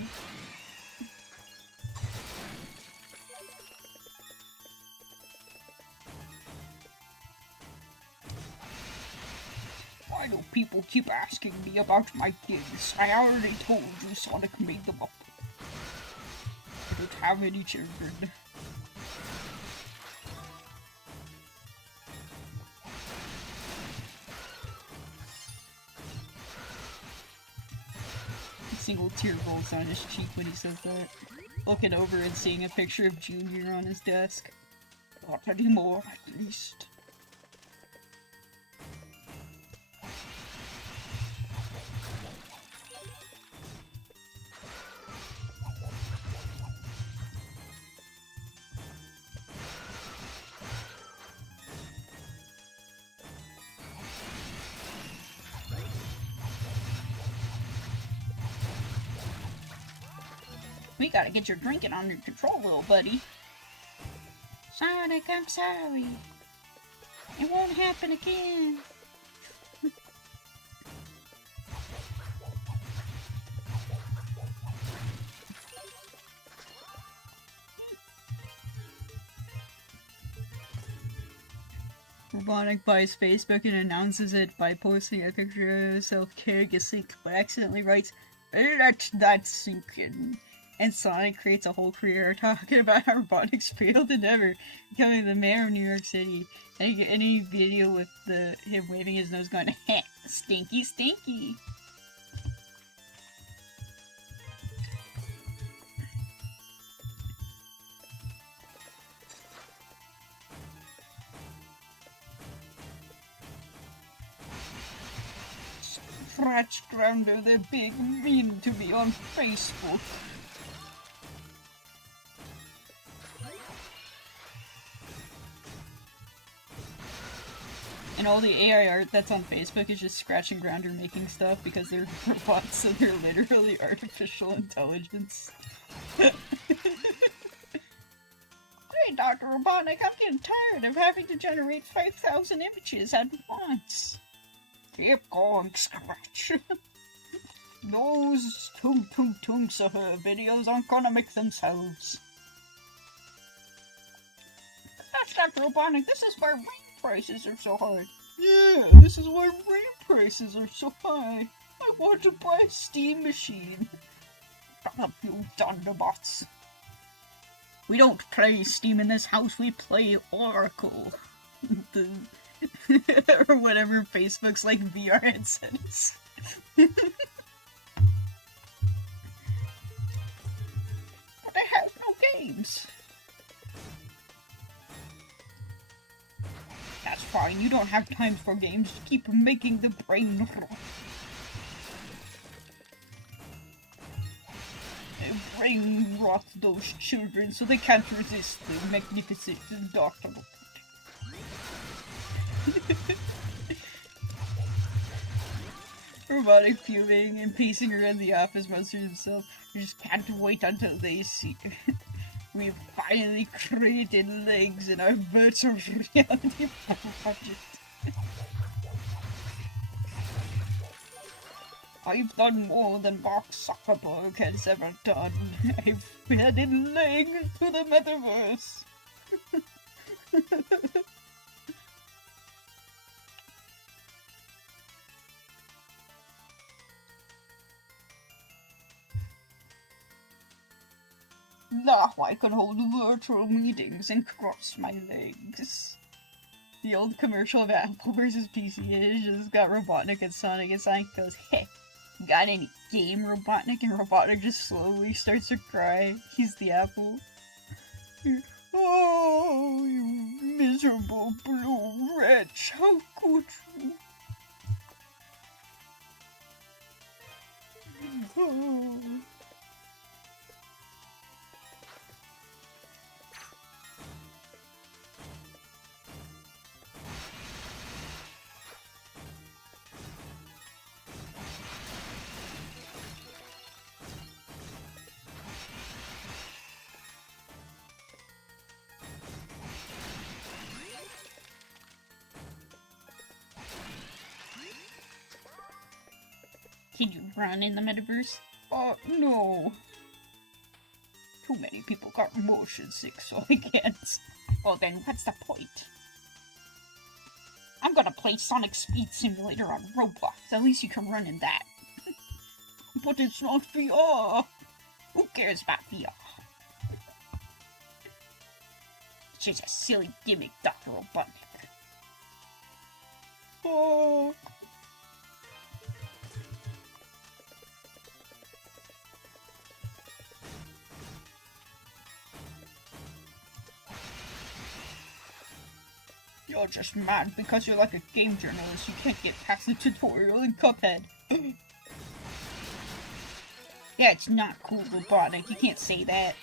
Why do people keep asking me about my gigs? I already told you Sonic made them up. I don't have any children. A single tear rolls down his cheek when he says that. Looking over and seeing a picture of Junior on his desk. Not anymore, at least. We gotta get your drinking under control, little buddy. Sonic, I'm sorry. It won't happen again. Robotic buys Facebook and announces it by posting a picture of himself carrying a sink, but accidentally writes, "Let that sink in." And Sonic creates a whole career talking about how Robotics failed endeavor, becoming the mayor of New York City. Any video with him waving his nose going, heh, stinky, stinky. scratch grounder, they're being mean to me on Facebook. And all the AI art that's on Facebook is just Scratch and Grounder making stuff because they're robots, so they're literally artificial intelligence. Hey, Dr. Robotnik, I'm getting tired of having to generate 5,000 images at once. Keep going, Scratch. Those Tung Tung Tung Sahur videos aren't gonna make themselves. That's Dr. Robotnik, this is why rain prices are so high. Yeah, this is why rain prices are so high. I want to buy a steam machine. Shut up, you Thunderbots. We don't play Steam in this house, we play Oracle. Or whatever Facebook's like VR headsets. But I have no games. That's fine, you don't have time for games, just keep making the brain rot. Brain rot those children so they can't resist the magnificent Dr. Robotic fuming and pacing around the office monster himself. I just can't wait until they see. We've finally created legs in our virtual reality project. I've done more than Mark Zuckerberg has ever done. I've added legs to the metaverse. Now I can hold virtual meetings and cross my legs. The old commercial of Apple versus PC is just got Robotnik and Sonic, and Sonic goes, hey, got any game, Robotnik? And Robotnik just slowly starts to cry. He's the apple. Oh, you miserable blue wretch, how could you? Oh. Can you run in the metaverse? No. Too many people got motion sick, so I can't. Well then, what's the point? I'm gonna play Sonic Speed Simulator on Roblox. At least you can run in that. But it's not VR. Who cares about VR? It's just a silly gimmick, Dr. Robotnik. Oh. You're just mad because you're like a game journalist. You can't get past the tutorial in Cuphead. Yeah, it's not cool, Robotnik. You can't say that.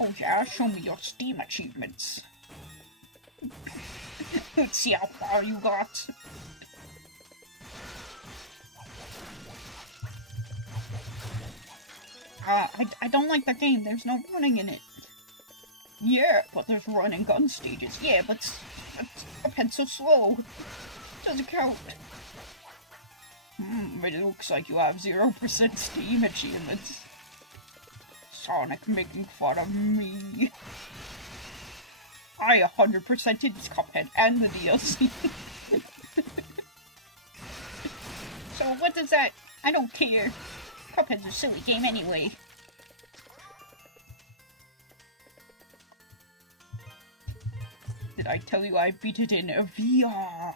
Oh yeah, show me your Steam achievements. Let's see how far you got. I don't like the game. There's no running in it. Yeah, but there's run and gun stages. Yeah, but Cuphead's so slow. Doesn't count. It looks like you have 0% Steam achievements. Sonic making fun of me. I 100%ed Cuphead and the DLC. So what does that... I don't care. Cuphead's a silly game anyway. Did I tell you I beat it in VR?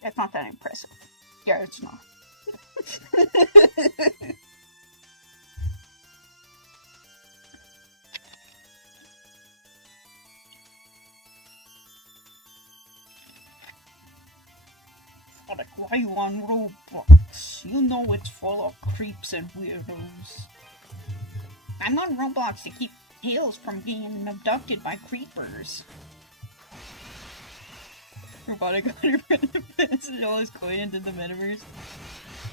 That's not that impressive. Yeah, it's not. why you on Roblox. You know it's full of creeps and weirdos. I'm on Roblox to keep Tails from being abducted by creepers. Robotic 100 and all his coin into the metaverse.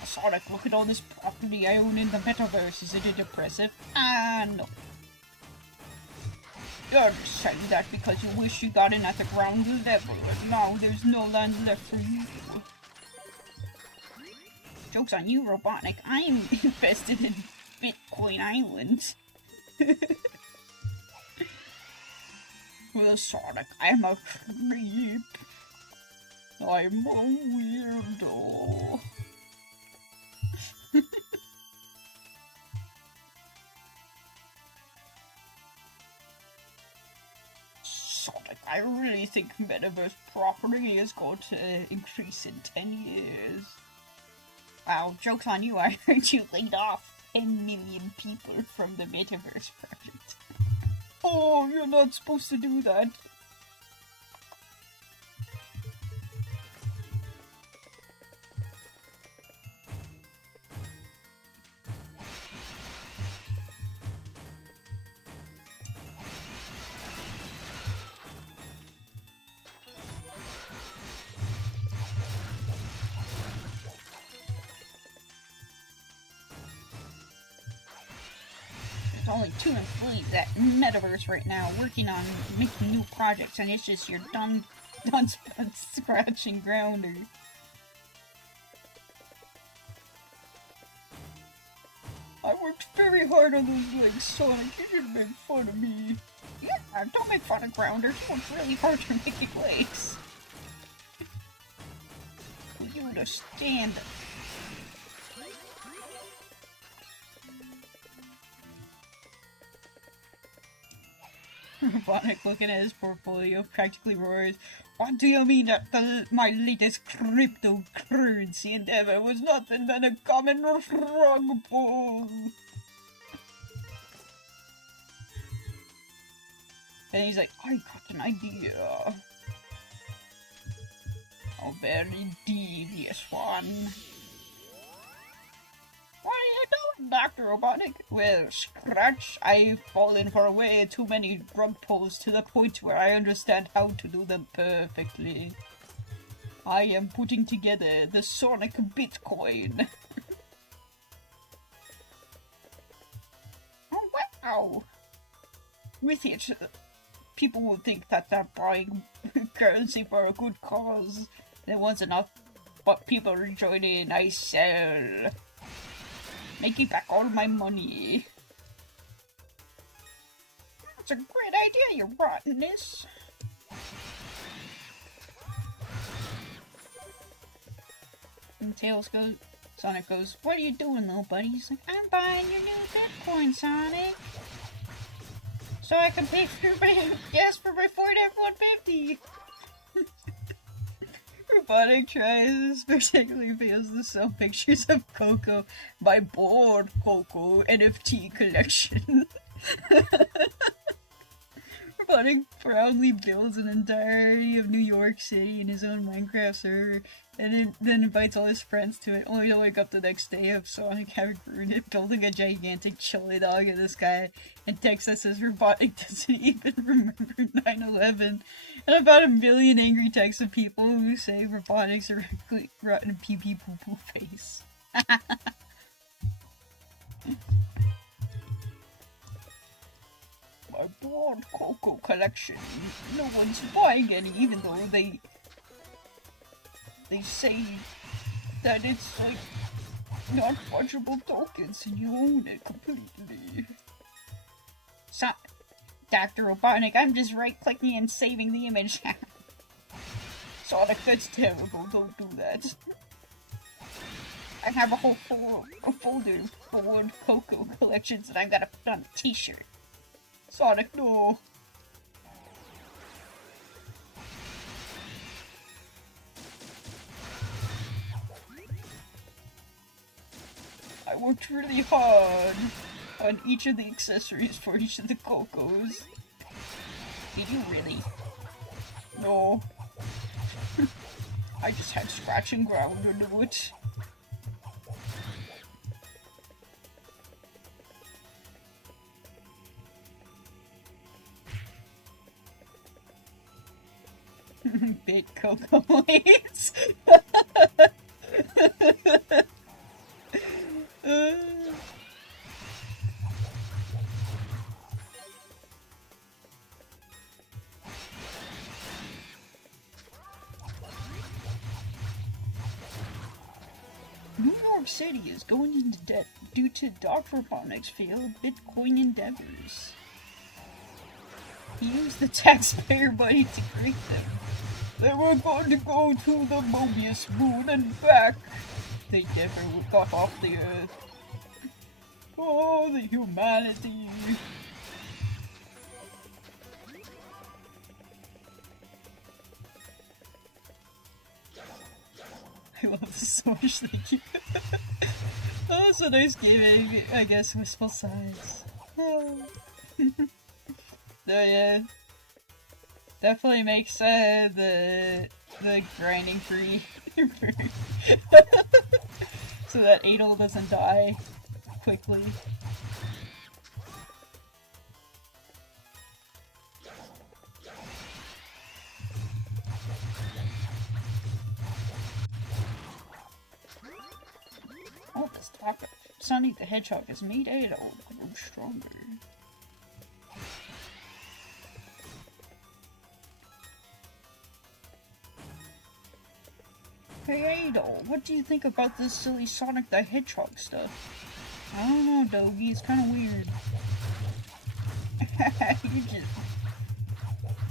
Sonic, look at all this property I own in the metaverse. Isn't it impressive? Ah, no. You're just saying that because you wish you got in at the ground level, and now there's no land left for you. Joke's on you, Robotnik. I'm invested in Bitcoin Island. Well, Sonic, I'm a creep. I'm a weirdo. Sonic, I really think metaverse property is going to increase in 10 years. Wow, joke's on you, I heard you laid off 10 million people from the metaverse project. Oh, you're not supposed to do that. Only 2 employees at Metaverse right now working on making new projects, and it's just your done scratching grounder. I worked very hard on those legs, Sonic. You didn't make fun of me. Yeah, don't make fun of grounders. You worked really hard to make your legs. For you to stand. Robotnik, looking at his portfolio, practically roars, "What do you mean that my latest cryptocurrency endeavor was nothing but a common frog pull?" And he's like, "I got an idea. A very devious one." "What are you doing, Dr. Robotnik?" "Well, Scratch, I've fallen for way too many drug pulls to the point where I understand how to do them perfectly. I am putting together the Sonic Bitcoin." Oh, wow! With it, people will think that they're buying currency for a good cause. And once enough, but people are joining, I sell. Making back all my money. That's a great idea, you rottenness. And Sonic goes, "What are you doing, little buddy?" He's like, "I'm buying your new Bitcoin, Sonic. So I can pay for my gas for my Ford F-150. Robotic tries, particularly fails to sell pictures of Coco by Bored Coco NFT collection. Robotic proudly builds an entirety of New York City in his own Minecraft server, and then invites all his friends to it, only to wake up the next day of Sonic having ruined it, building a gigantic chili dog in the sky, and text that says Robotic doesn't even remember 9/11, and about 1 million angry texts of people who say Robotic's a rotten pee-pee poo-poo face. My Bored Coco collection. No one's buying any, even though they say that it's like not fungible tokens and you own it completely. So, Dr. Robotnik, I'm just right-clicking and saving the image. Sonic, that's terrible, don't do that. I have a whole folder of Bored Coco collections that I've got to put on a t-shirt. Sonic, no. I worked really hard on each of the accessories for each of the Cocos. Did you really? No. I just had scratching ground under it. Bit cocoa leaves. New York City is going into debt due to Dr. Robotnik's failed Bitcoin endeavors. He used the taxpayer money to create them. They were going to go to the Mobius moon and back. They never got off the Earth. Oh, the humanity. I love this so much, thank you. Oh, it's a nice gaming, I guess, wistful sighs. Oh. So yeah, definitely makes the grinding free, so that Adel doesn't die quickly. Oh, this topic. Sonic the Hedgehog has made Adel grow stronger. Hey Adel, what do you think about this silly Sonic the Hedgehog stuff? I don't know, Doggy, it's kinda weird.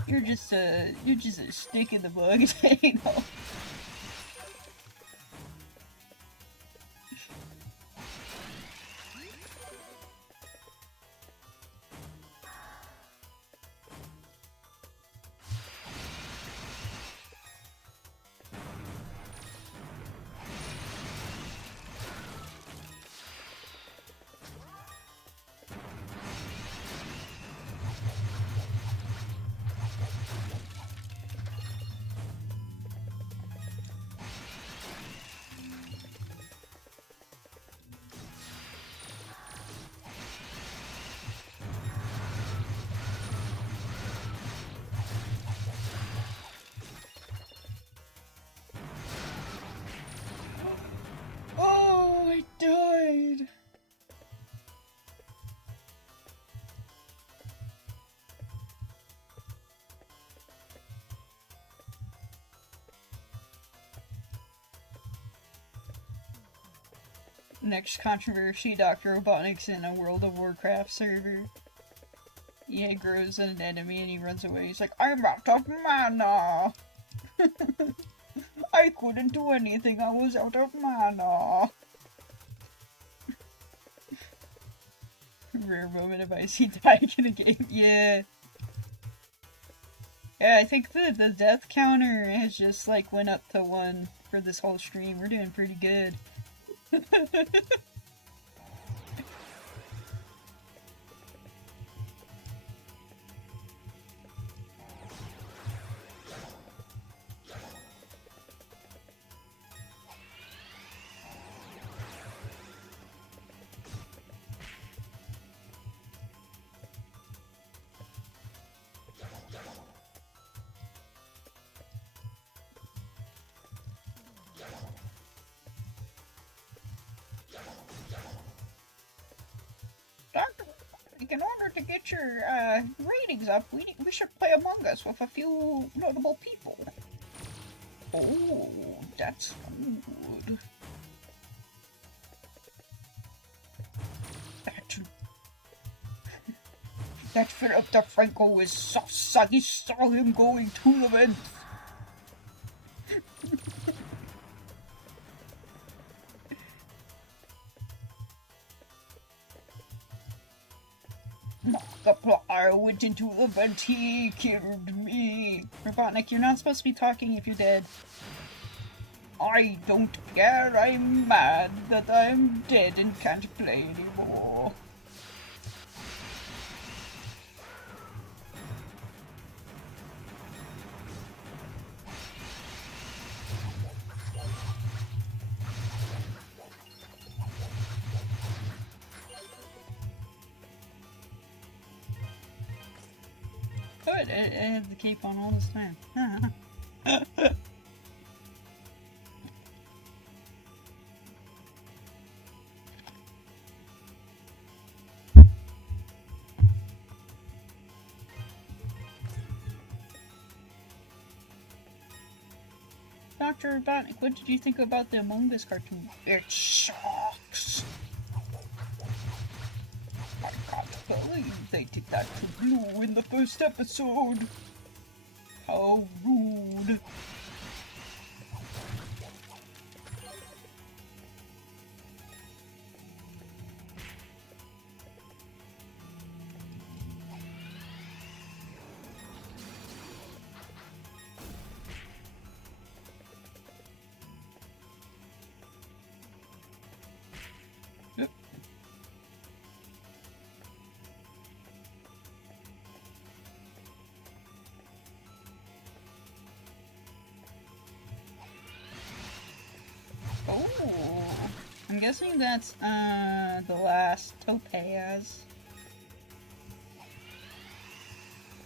You're just a stick in the bug, Adel. I died! Next controversy, Dr. Robotnik's in a World of Warcraft server. EA grows an enemy and he runs away. He's like, I'm out of mana! I couldn't do anything, I was out of mana! Rare moment of icy dying in a game, yeah. Yeah, I think the death counter has just like went up to 1 for this whole stream. We're doing pretty good. In order to get your ratings up, we should play Among Us with a few notable people. Oh, that's good. That Philip DeFranco is so sucky. Saw him going to the vent. I went into the vent, he killed me. Robotnik, you're not supposed to be talking if you're dead. I don't care, I'm mad that I'm dead and can't play anymore. What? I had the cape on all this time. Dr. Robotnik, what did you think about the Among Us cartoon? It sucks. I can't believe they did that to Blue in the first episode. How rude. Oh, I'm guessing that's the last topaz.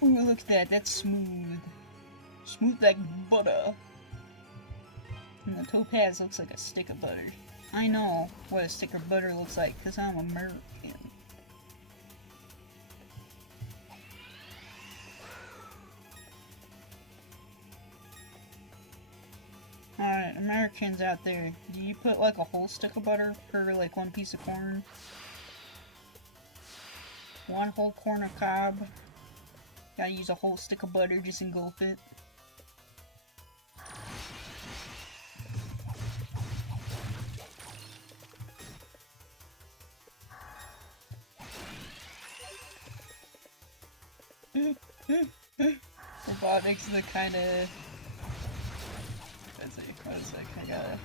Ooh, look at that, that's smooth. Smooth like butter. And the topaz looks like a stick of butter. I know what a stick of butter looks like, because I'm American. Alright, Americans out there, do you put like a whole stick of butter per like one piece of corn? One whole corn of cob? Gotta use a whole stick of butter, just engulf it. Robotics the kind of... What is that kind of guy?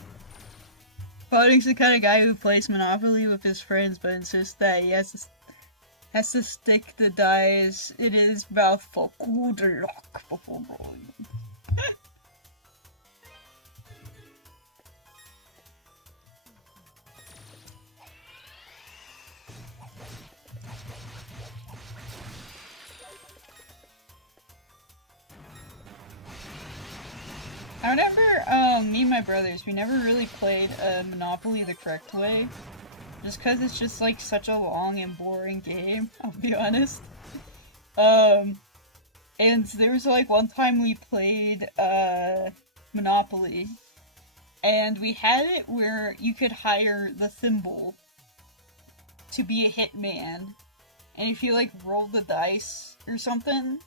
Robotics the kind of guy who plays Monopoly with his friends but insists that he has to stick the dice in his mouth for good luck before rolling them. I remember, me and my brothers, we never really played Monopoly the correct way. Just cause it's just like such a long and boring game, I'll be honest. And there was like one time we played, Monopoly. And we had it where you could hire the thimble to be a hitman. And if you like roll the dice or something,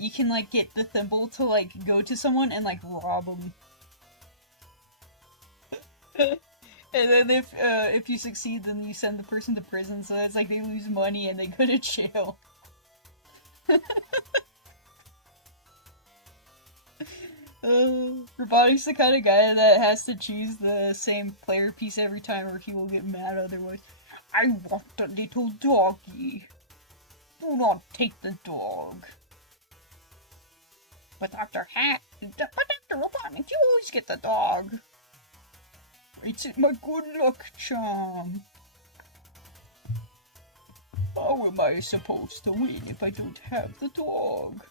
you can like get the thimble to like go to someone and like rob them. And then if you succeed, then you send the person to prison, so it's like they lose money and they go to jail. Robotic's the kind of guy that has to choose the same player piece every time or he will get mad otherwise. I want the little doggy. Do not take the dog. But Dr. Robotnik, you always get the dog. It's my good luck charm. How am I supposed to win if I don't have the dog?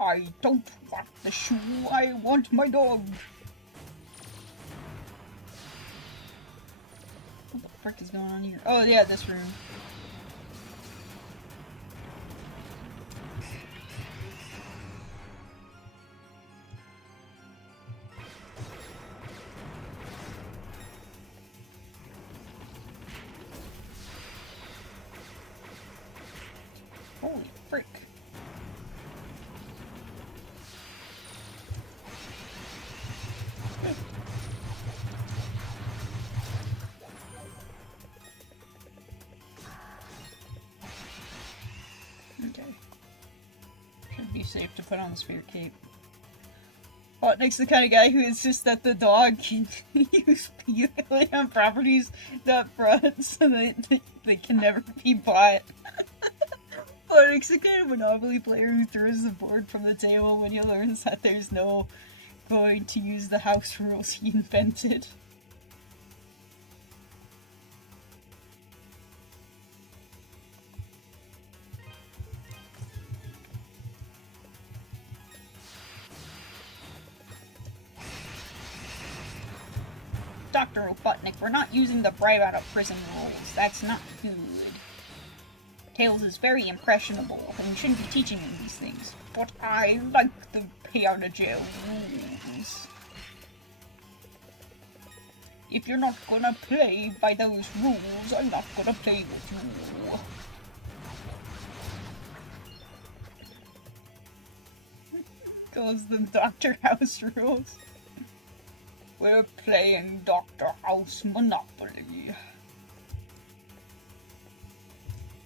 I don't want the shoe, I want my dog. What the frick is going on here? Oh yeah, this room. Holy frick. Okay. Should be safe to put on the spirit cape. Botnik's the kind of guy who insists that the dog can use purely on properties not front so that they can never be bought. Botnik's the kind of Monopoly player who throws the board from the table when he learns that there's no going to use the house rules he invented. Dr. Robotnik, we're not using the bribe out of prison rules. That's not good. Tails is very impressionable, and shouldn't be teaching him these things. But I like the pay out of jail rules. If you're not gonna play by those rules, I'm not gonna play with you. Goes the Dr. House rules. We're playing Dr. House Monopoly.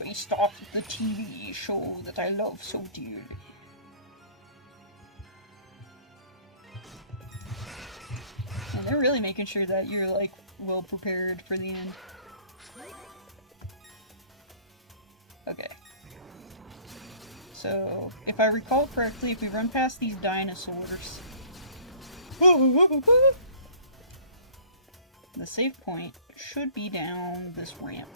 Based off of the TV show that I love so dearly. And they're really making sure that you're, like, well prepared for the end. Okay. So, if I recall correctly, if we run past these dinosaurs... The save point should be down this ramp.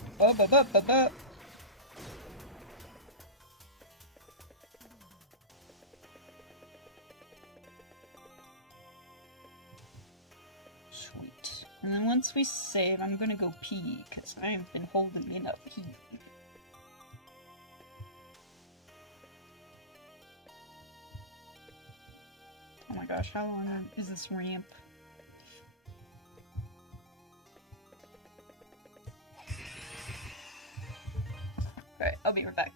Sweet. And then once we save, I'm gonna go pee, because I've been holding in a pee. Oh my gosh, how long is this ramp? Alright, I'll be right back.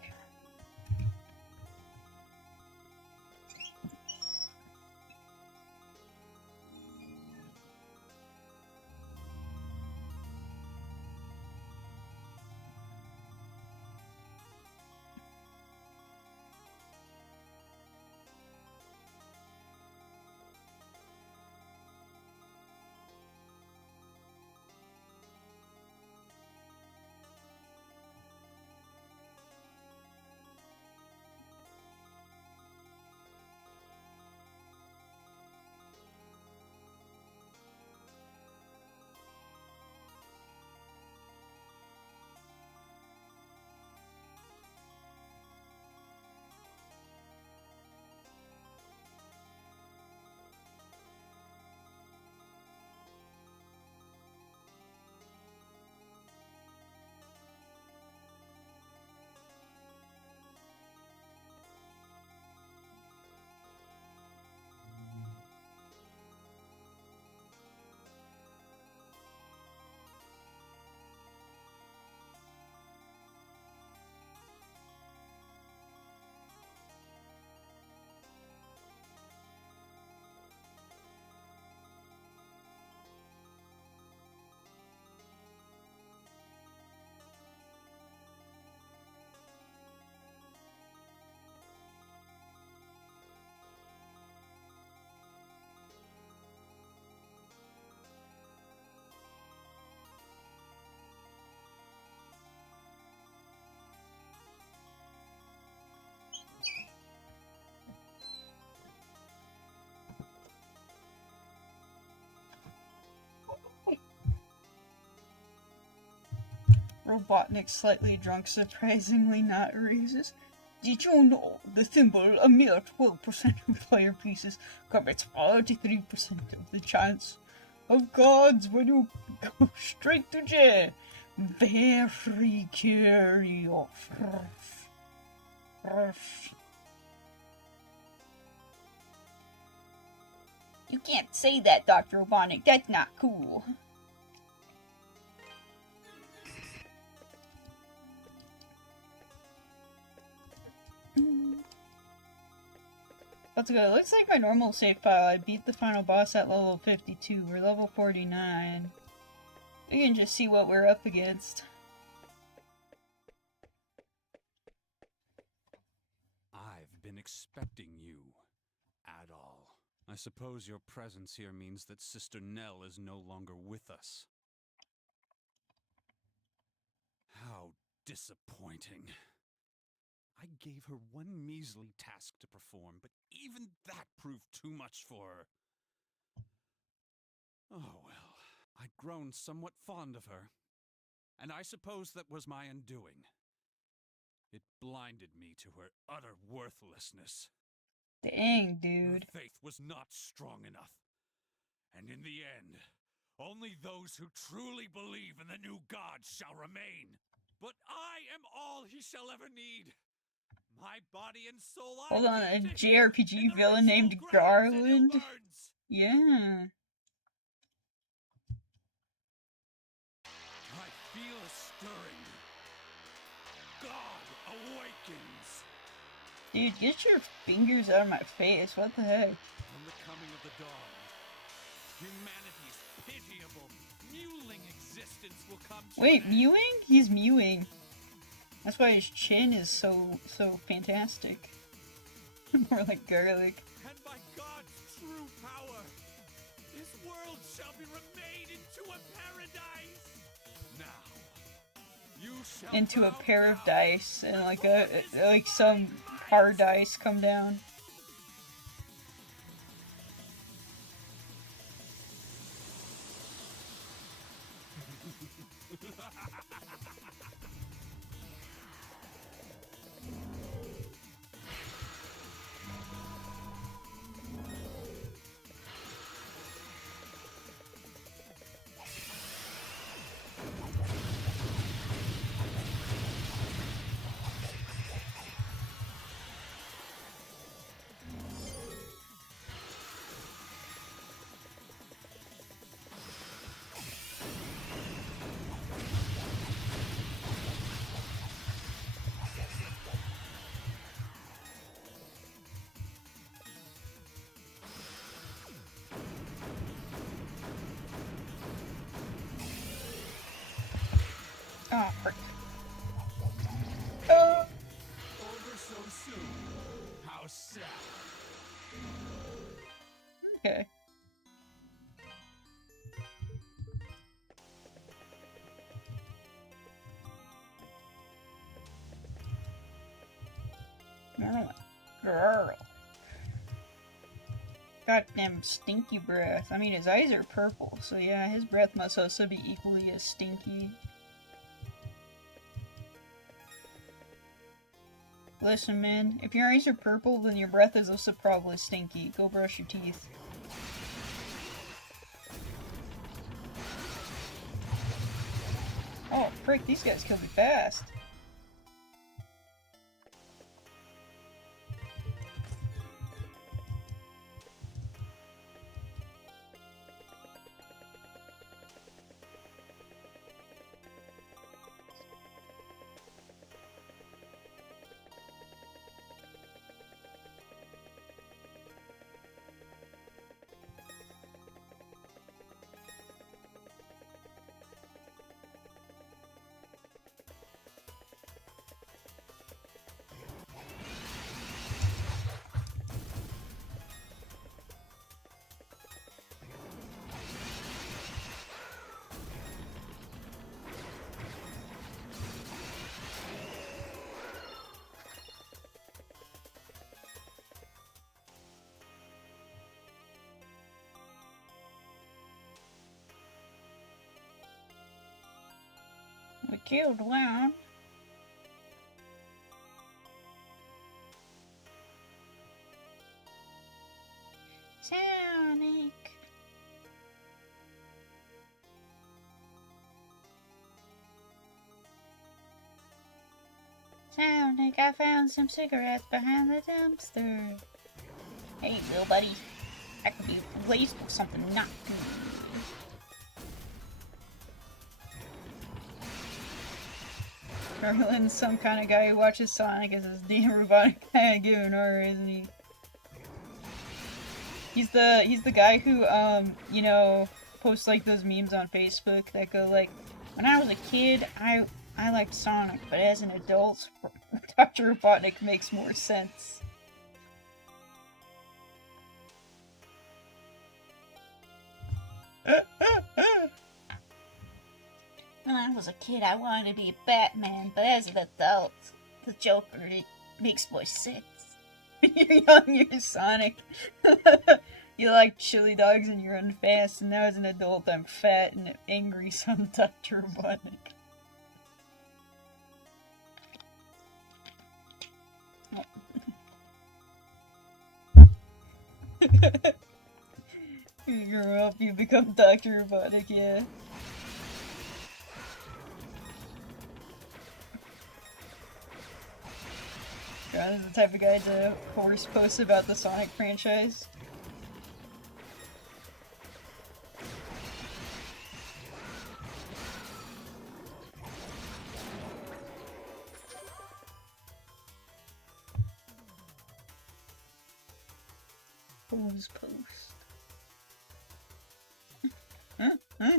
Robotnik, slightly drunk, surprisingly not racist. Did you know the thimble, a mere 12% of player pieces, covers 43% of the chance of cards when you go straight to jail? Very curious. You can't say that, Dr. Robotnik. That's not cool. Let's go. Looks like my normal save file. I beat the final boss at level 52. We're level 49. We can just see what we're up against. I've been expecting you, Adol. I suppose your presence here means that Sister Nell is no longer with us. How disappointing. I gave her one measly task to perform, but even that proved too much for her. Oh well, I'd grown somewhat fond of her, and I suppose that was my undoing. It blinded me to her utter worthlessness. Dang, dude. Her faith was not strong enough, and in the end, Only those who truly believe in the new god shall remain. But I am all he shall ever need. My body and soul I Hold on, a give to him in JRPG the villain named ritual grounds at Garland? Ilverns. Yeah. I feel a stirring. God awakens. Dude, get your fingers out of my face. What the heck? On the coming of the dawn, humanity's pitiable, mewling existence will come to Wait, an end. mewing? He's mewing. That's why his chin is so fantastic. More like garlic. And by God's true power, this world shall be remade into a paradise. Now, you shall Into a bow pair of down dice and before his like some hard dice come down. Oh, frick. over so soon. How sad. Okay. Girl. Goddamn stinky breath. I mean, his eyes are purple, so yeah, his breath must also be equally as stinky. Listen, man, if your eyes are purple, then your breath is also probably stinky. Go brush your teeth. Oh, frick, these guys kill me fast. We killed one. Sonic. Sonic, I found some cigarettes behind the dumpster. Hey, little buddy. That could be laced with something not good. Garland's some kind of guy who watches Sonic as his damn robotic kind of giving order, isn't he? He's the guy who, you know, posts like those memes on Facebook that go like, when I was a kid, I liked Sonic, but as an adult, Dr. Robotnik makes more sense. When I was a kid, I wanted to be a Batman, but as an adult, the Joker, it makes more sense. You're young, you're Sonic. You like chili dogs and you run fast, and now as an adult, I'm fat and angry, so I'm Dr. Robotnik. You grow up, you become Dr. Robotic, yeah. John is the type of guy to force post about the Sonic franchise. Post. Huh?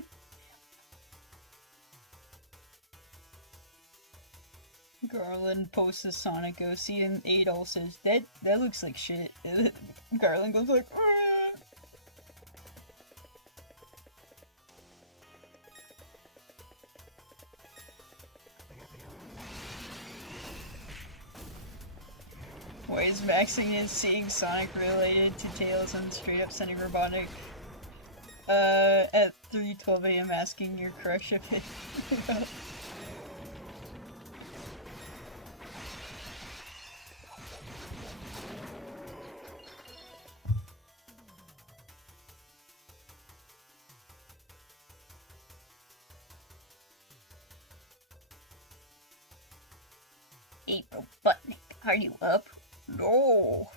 Garland posts a Sonic OC and Adol says, that looks like shit. Garland goes like, "Ah." Why is maxing is seeing Sonic related to Tails and straight up sending Robotic at 3:12 a.m. asking your crush if it Hey, Robotnik, are you up? No,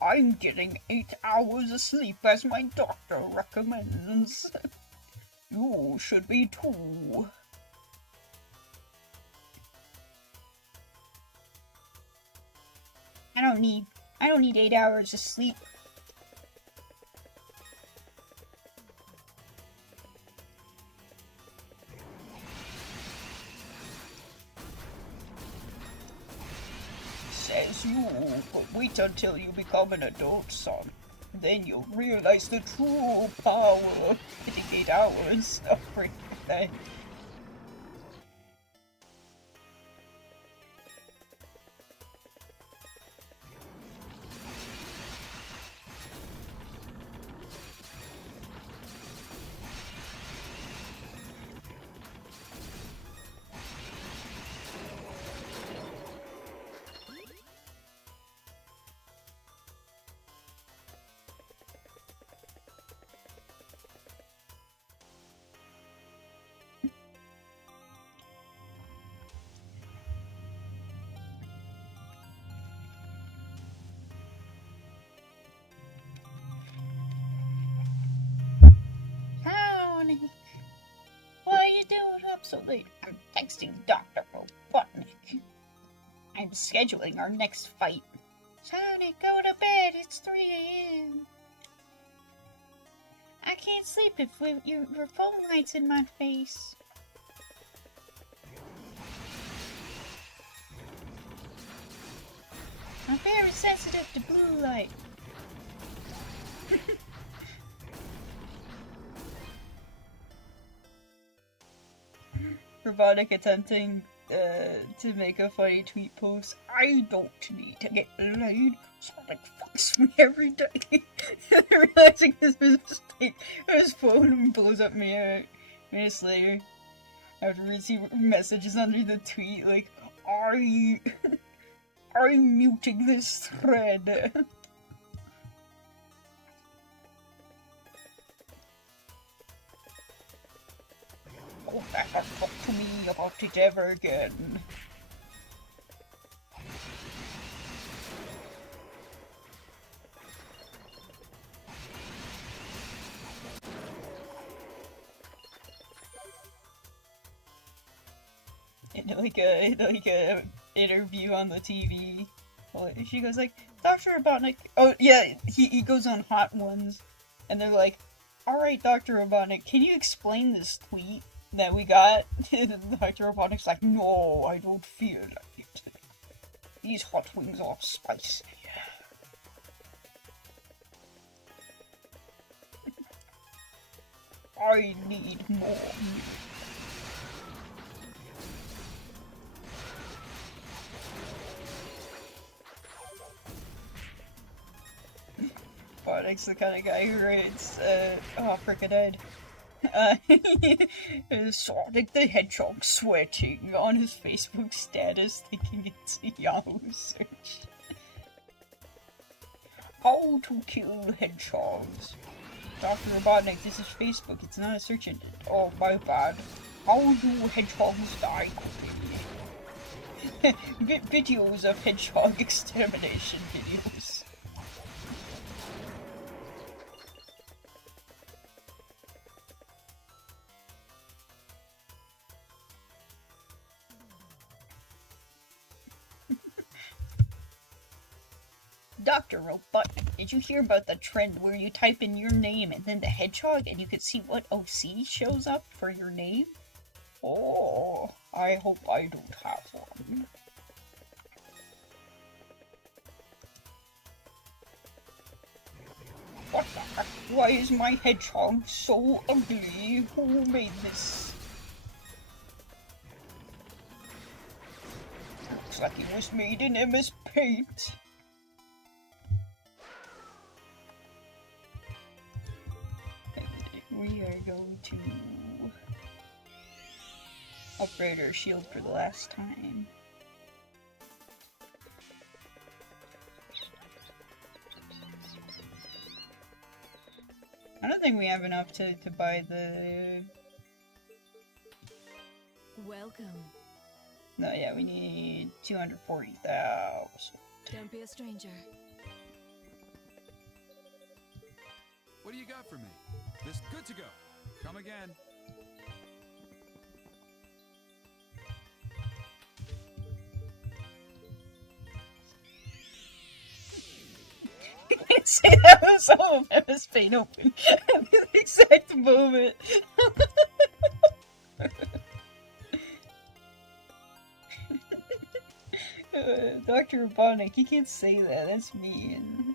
I'm getting 8 hours of sleep as my doctor recommends. You should be too. I don't need 8 hours of sleep. Says you, but wait until you become an adult, son. Then you'll realize the true power of getting 8 hours of free time. Why are you doing up so late? I'm texting Dr. Robotnik. I'm scheduling our next fight. Sonic, go to bed. It's 3 a.m. I can't sleep if your phone light's in my face. I'm very sensitive to blue light. Robotic attempting to make a funny tweet post. I don't need to get laid. Sonic fucks me every day. Realizing his mistake, his phone blows up minutes later. Afterwards, he messages under the tweet like, I'm muting this thread. Don't ever talk to me about it ever again. In like a interview on the TV, she goes like, Dr. Robotnik. Oh yeah, he goes on Hot Ones, and they're like, all right, Dr. Robotnik, can you explain this tweet that we got? Dr. Robotnik's like, no, I don't feel like it. These hot wings are spicy. I need more meat. Robotnik's the kind of guy who writes, oh, frick, I died. Sonic the Hedgehog sweating on his Facebook status, thinking it's a Yahoo search. How to kill hedgehogs. Dr. Robotnik, this is Facebook, it's not a search engine. Oh, my bad. How do hedgehogs die quickly? Videos of hedgehog extermination videos. Dr. Robotnik, did you hear about the trend where you type in your name and then the hedgehog and you can see what OC shows up for your name? Oh, I hope I don't have one. What the heck? Why is my hedgehog so ugly? Who made this? Looks like it was made in MS Paint. We are going to upgrade our shield for the last time. I don't think we have enough to buy the... Welcome. No, yeah, we need 240,000. Don't be a stranger. What do you got for me? This good to go. Come again. See, that was all of MS Paint open at the exact moment. Dr. Robotnik, you can't say that. That's mean.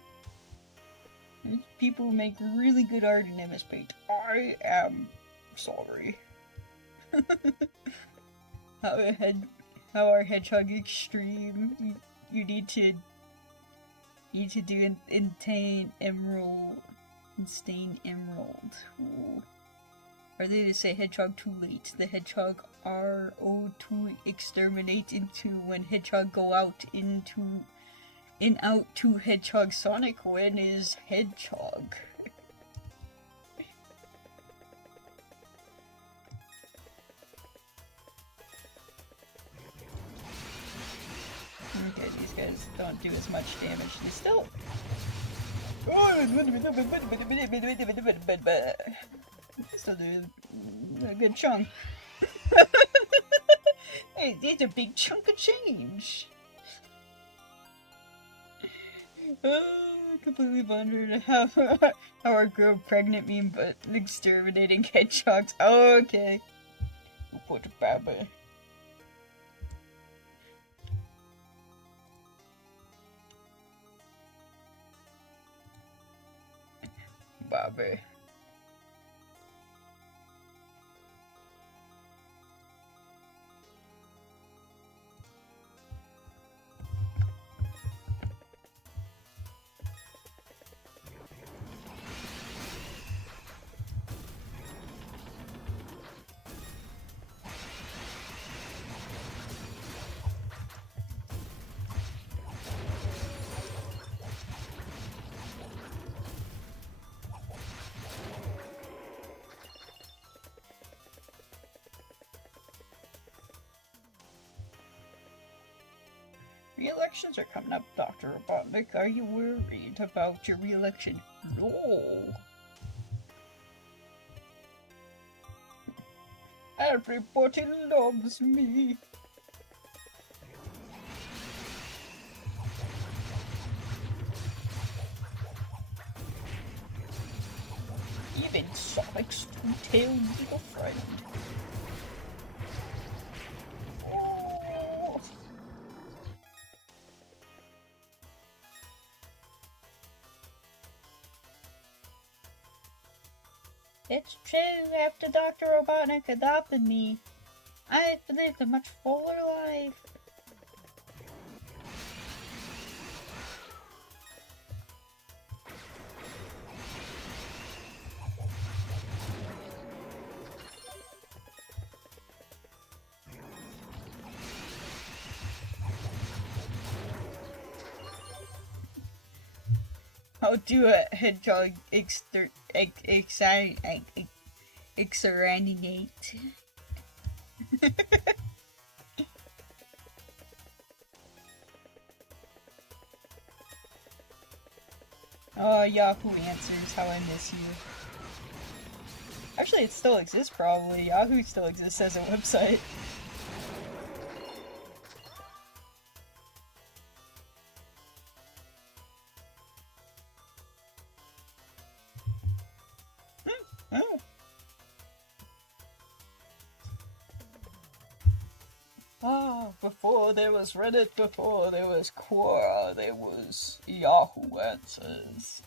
There's people who make really good art in MS Paint. I am sorry. How our hedgehog extreme? You need to do insane emerald. Ooh. Are they to say hedgehog too late? The hedgehog RO to exterminate into when hedgehog go out into out to hedgehog Sonic. When is hedgehog? Okay, these guys don't do as much damage. They still... Still do a good chunk. Hey, these are a big chunk of change. Completely wondered how our girl pregnant meme, but exterminating hedgehogs. Oh, okay. Poor Baba. Baba. Re-elections are coming up, Dr. Robotnik. Are you worried about your re-election? No. Everybody loves me. Even Sonic's two-tailed little friend. It's true, after Dr. Robotnik adopted me, I've lived a much fuller life. How do a hedgehog exterminate? Oh, Yahoo Answers, how I miss you. Actually, it still exists probably. Yahoo still exists as a website. Oh, before there was Reddit, before there was Quora, there was Yahoo Answers.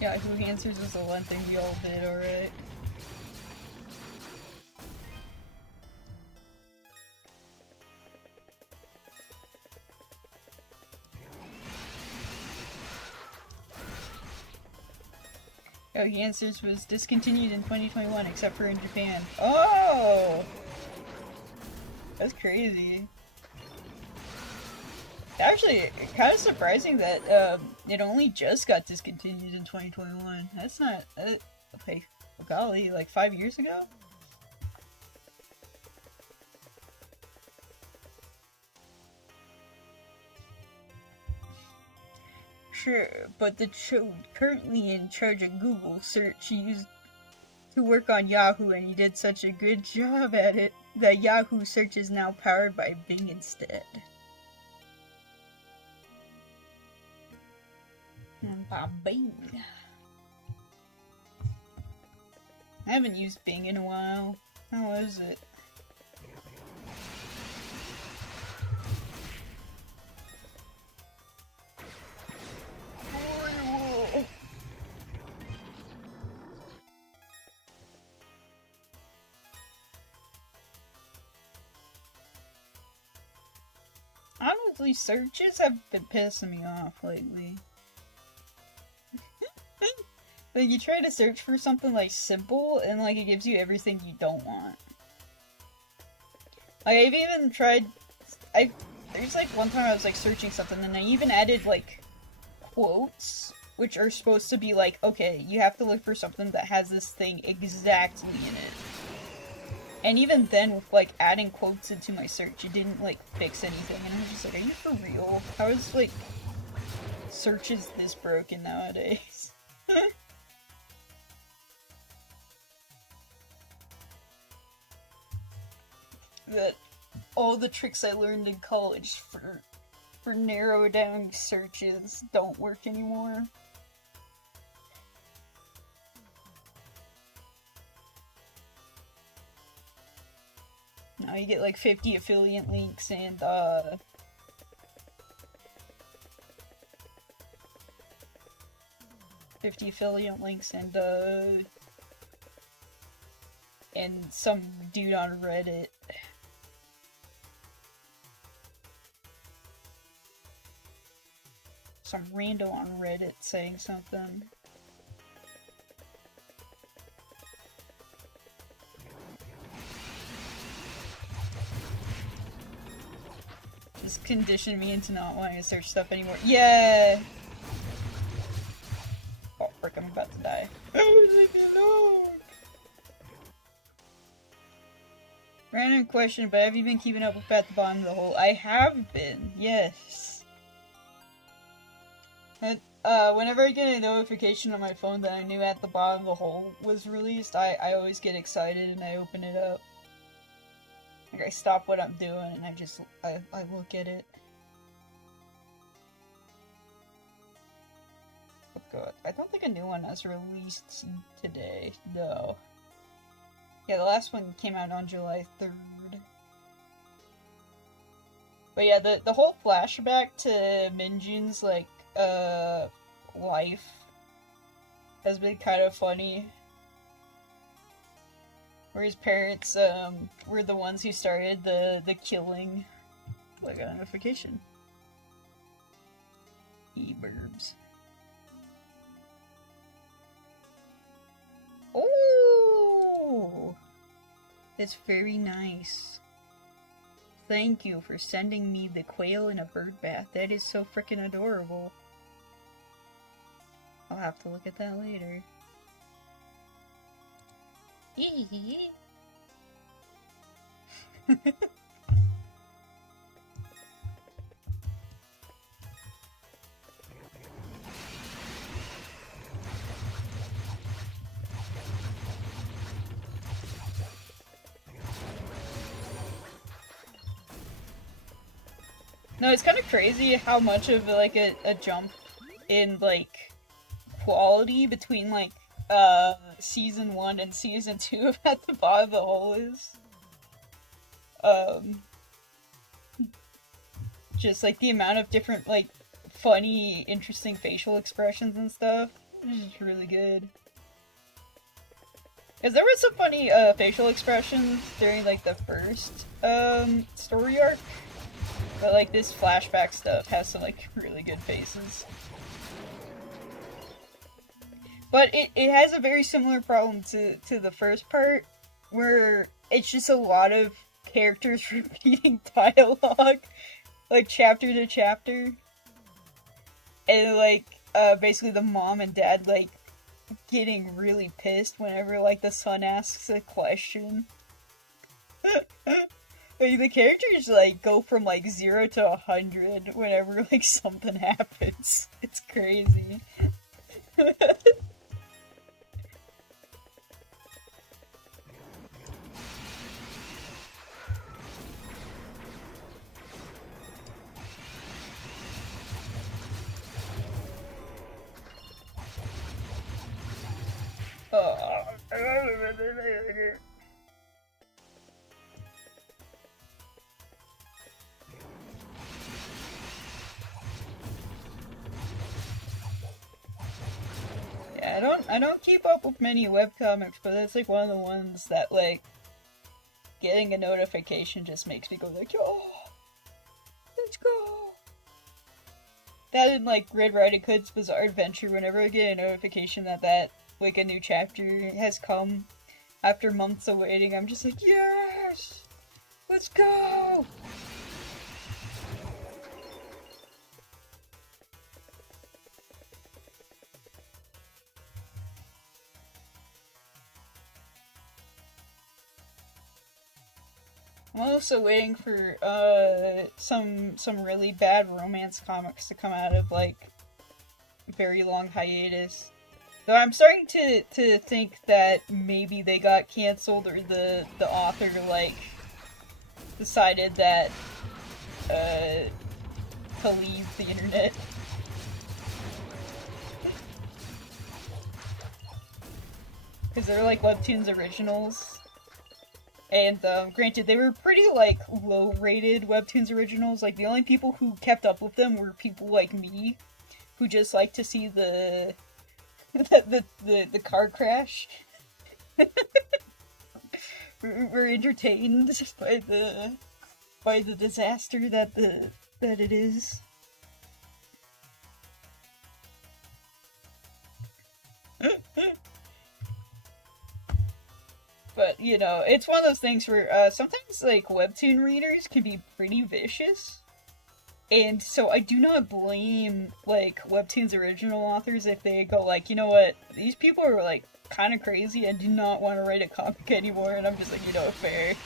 Yahoo Answers was the one thing we all did, alright? Yahoo Answers was discontinued in 2021, except for in Japan. Oh! That's crazy. Actually, kind of surprising that it only just got discontinued in 2021. That's not... okay, golly, like 5 years ago? Sure, but the chode currently in charge of Google search used to work on Yahoo, and he did such a good job at it that Yahoo search is now powered by Bing instead. Bing. I haven't used Bing in a while. How is it? Honestly, searches have been pissing me off lately. Like, you try to search for something, like, simple, and, like, it gives you everything you don't want. Like, I've even tried... There's, like, one time I was, like, searching something, and I even added, like, quotes, which are supposed to be, like, okay, you have to look for something that has this thing exactly in it. And even then, with, like, adding quotes into my search, it didn't, like, fix anything, and I was just like, are you for real? How is, like, searches this broken nowadays? That all the tricks I learned in college for narrow down searches don't work anymore. Now you get like 50 affiliate links and 50 affiliate links and some dude on Reddit. Some rando on Reddit saying something. Just conditioned me into not wanting to search stuff anymore. Yeah! Oh, frick, I'm about to die. Oh, leave me alone! Random question, but have you been keeping up with At the Bottom of the Hole? I have been, yes. Whenever I get a notification on my phone that I knew At the Bottom of the Hole was released, I always get excited and I open it up. Like, I stop what I'm doing and I look at it. Oh god, I don't think a new one has released today, no. Yeah, the last one came out on July 3rd. But yeah, the whole flashback to Minjin's, like, life has been kind of funny. Where his parents, were the ones who started the killing. Oh, I got a notification. E-burbs. Oh! That's very nice. Thank you for sending me the quail in a bird bath. That is so freaking adorable. I'll have to look at that later. No, it's kind of crazy how much of like a jump in like quality between like season 1 and season 2 of At the Bottom of the Hole is. Just like the amount of different like funny, interesting facial expressions and stuff is just really good. Because there were some funny facial expressions during like the first story arc. But like this flashback stuff has some like really good faces. But it has a very similar problem to the first part, where it's just a lot of characters repeating dialogue, like chapter to chapter. And like basically the mom and dad like getting really pissed whenever like the son asks a question. Like, the characters, like, go from, like, 0 to 100 whenever, like, something happens. It's crazy. I don't keep up with many webcomics, but that's like one of the ones that like getting a notification just makes me go like, oh, let's go. That and like Red Riding Hood's Bizarre Adventure, whenever I get a notification that like a new chapter has come after months of waiting, I'm just like, yes, let's go. I'm also waiting for some really bad romance comics to come out of like very long hiatus. Though I'm starting to think that maybe they got canceled, or the author like decided that to leave the internet. Because they're like Webtoons originals. And, granted, they were pretty, like, low-rated Webtoons originals. Like, the only people who kept up with them were people like me, who just like to see the car crash. We're entertained by the disaster that it is. But, you know, it's one of those things where, sometimes, like, Webtoon readers can be pretty vicious. And so I do not blame, like, Webtoons original authors if they go, like, you know what, these people are, like, kind of crazy and do not want to write a comic anymore, and I'm just like, you know, fair.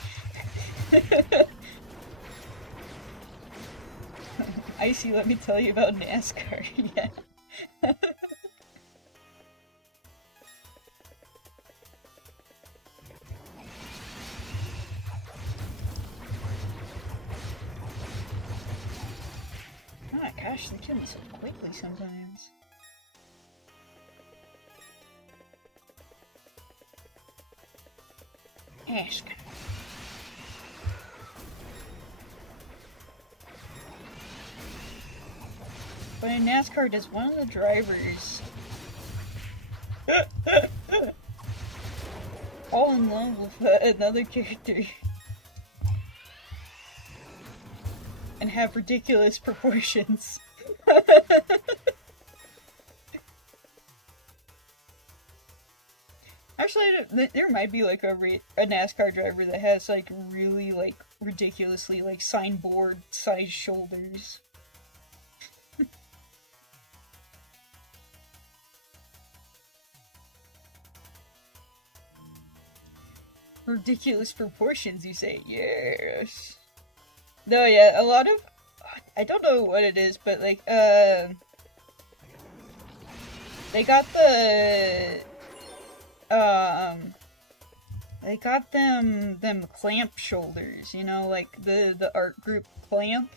Icy, let me tell you about NASCAR, yeah. Oh my gosh, they kill me so quickly sometimes. Ask. But in NASCAR, does one of the drivers fall in love with another character and have ridiculous proportions? Actually, there might be like a NASCAR driver that has like really like ridiculously like signboard sized shoulders. Ridiculous proportions, you say? Yes. No, yeah, a lot of, I don't know what it is, but like, they got they got them clamp shoulders, you know, like the art group Clamp.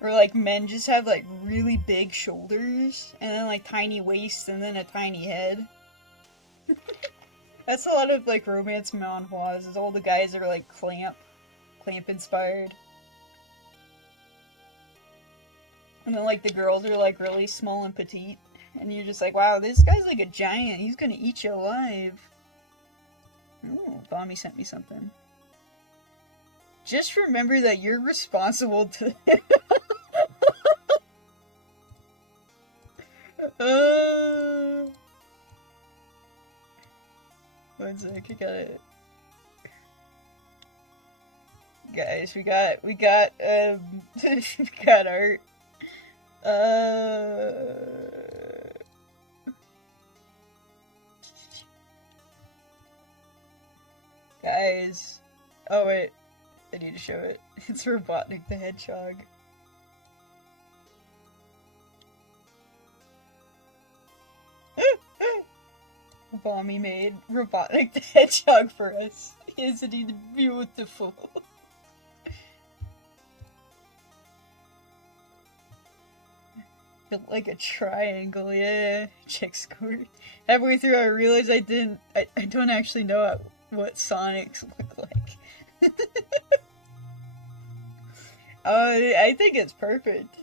Or like men just have like really big shoulders, and then like tiny waist, and then a tiny head. That's a lot of like romance manhwas, is all the guys are like Clamp inspired. And then like the girls are like really small and petite. And you're just like, wow, this guy's like a giant, he's gonna eat you alive. Ooh, Bommy sent me something. Just remember that you're responsible to... One sec, I got it. Guys, we got we got art. Guys. Oh wait, I need to show it. It's Robotnik the Hedgehog. Bommy made Robotnik the Hedgehog for us. Isn't he beautiful? Like a triangle, yeah. Check score. Halfway through I realized I don't actually know what Sonics look like. I think it's perfect.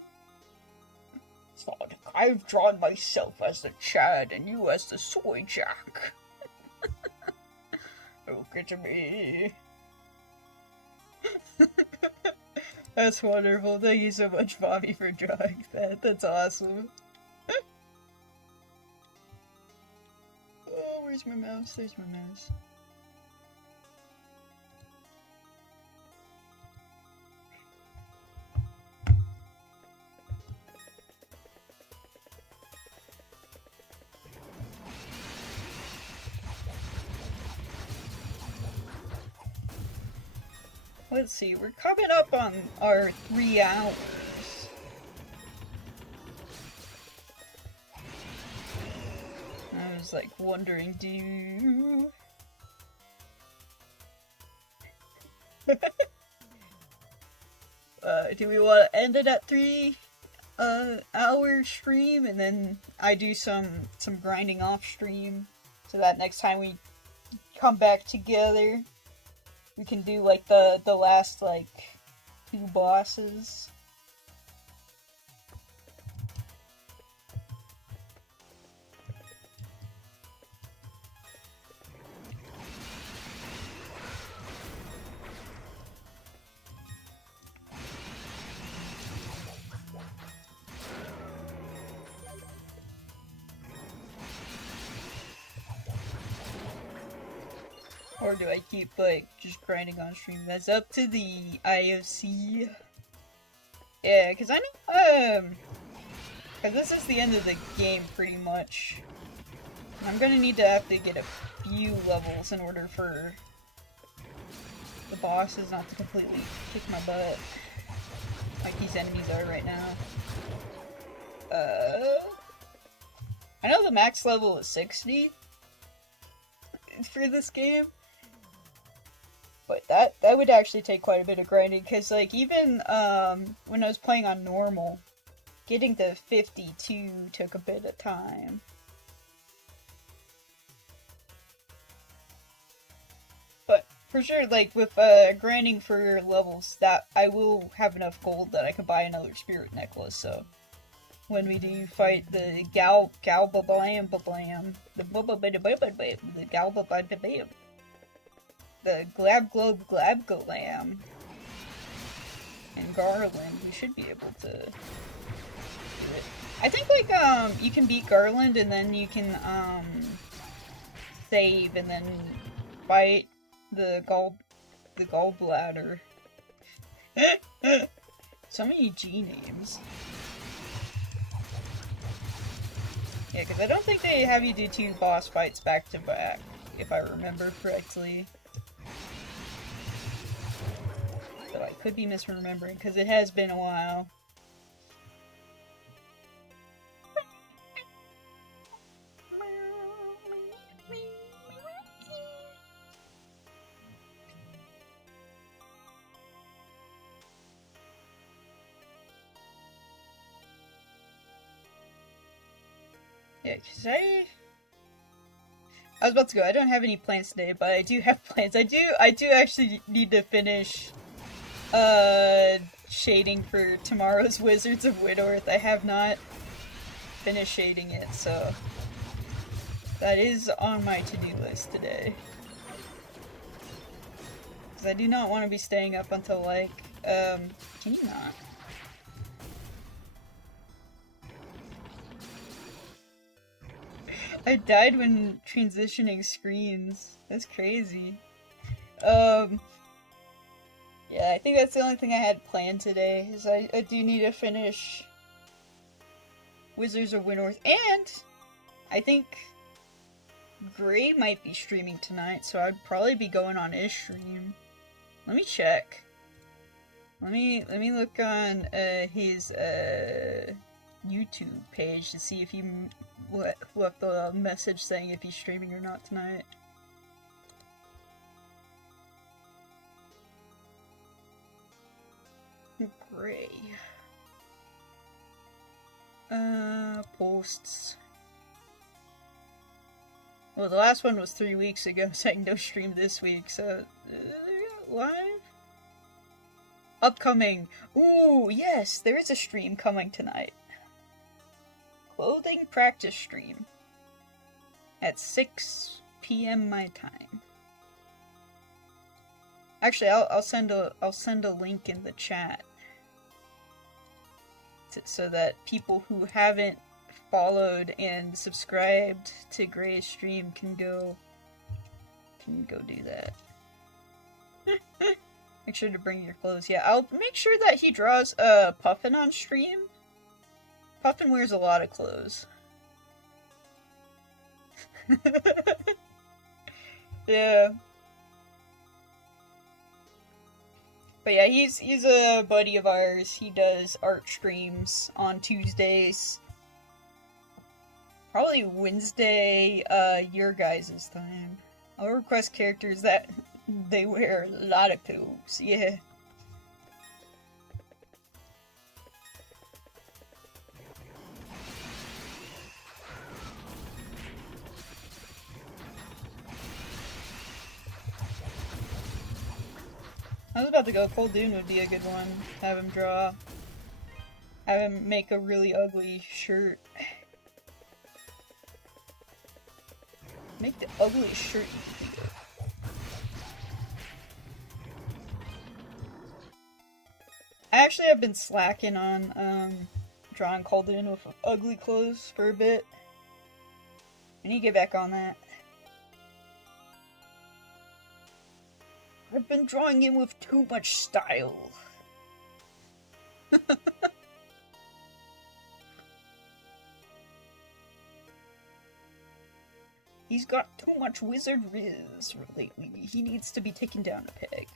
Sonic, I've drawn myself as the Chad and you as the Soy Jack. Look at me. That's wonderful. Thank you so much, Bobby, for drawing that. That's awesome. Oh, where's my mouse? There's my mouse. Let's see, we're coming up on our 3 hours. I was like wondering, do you... do we want to end it at 3 hour stream and then I do some grinding off stream so that next time we come back together we can do like the last like 2 bosses. Or do I keep, like, just grinding on stream? That's up to the IOC. Yeah, because I know, because this is the end of the game, pretty much. I'm gonna need to have to get a few levels in order for the bosses not to completely kick my butt. Like these enemies are right now. I know the max level is 60 for this game. But that would actually take quite a bit of grinding, because, like, even, when I was playing on normal, getting to 52 took a bit of time. But, for sure, like, with, grinding for levels, that I will have enough gold that I can buy another spirit necklace, so... When we do fight the Galbablam, the Glabgolam and Garland, we should be able to do it. I think, like, you can beat Garland and then you can, save and then fight the gallbladder. So many G names. Yeah, because I don't think they have you do 2 boss fights back to back, if I remember correctly. But I could be misremembering, because it has been a while. Yeah, because I was about to go. I don't have any plans today, but I do have plans. I do actually need to finish shading for tomorrow's Wizards of Whitworth. I have not finished shading it, so that is on my to-do list today. Because I do not want to be staying up until like, can you not? I died when transitioning screens. That's crazy. Yeah, I think that's the only thing I had planned today, is I do need to finish Wizards of Whitworth, and I think Gray might be streaming tonight, so I'd probably be going on his stream. Let me check. Let me look on his YouTube page to see if he left a message saying if he's streaming or not tonight. Gray. Posts. Well, the last one was 3 weeks ago, saying no stream this week, so... live? Upcoming. Ooh, yes, there is a stream coming tonight. Clothing practice stream. At 6 p.m. my time. Actually, I'll send a link in the chat. So that people who haven't followed and subscribed to Gray's stream can go do that. Make sure to bring your clothes. Yeah, I'll make sure that he draws Puffin on stream. Puffin wears a lot of clothes. Yeah. But yeah, he's a buddy of ours. He does art streams on Tuesdays. Probably Wednesday, your guys' time. I'll request characters that they wear a lot of clothes, yeah. I was about to go Khulduun would be a good one. Have him draw. Have him make a really ugly shirt. Make the ugliest shirt you can think of. I actually have been slacking on drawing Khulduun with ugly clothes for a bit. I need to get back on that. I've been drawing him with too much style. He's got too much wizard riz lately. He needs to be taken down a peg.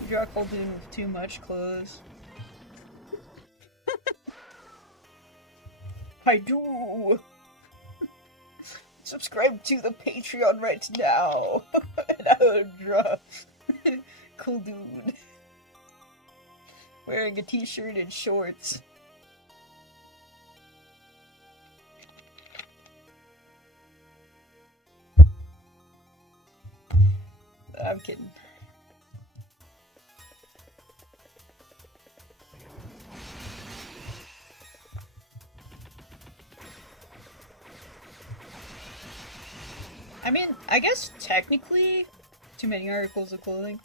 You draw Khulduun with too much clothes. I do! Subscribe to the Patreon right now, and I will draw Khulduun wearing a t-shirt and shorts. I'm kidding. I mean, I guess technically too many articles of clothing.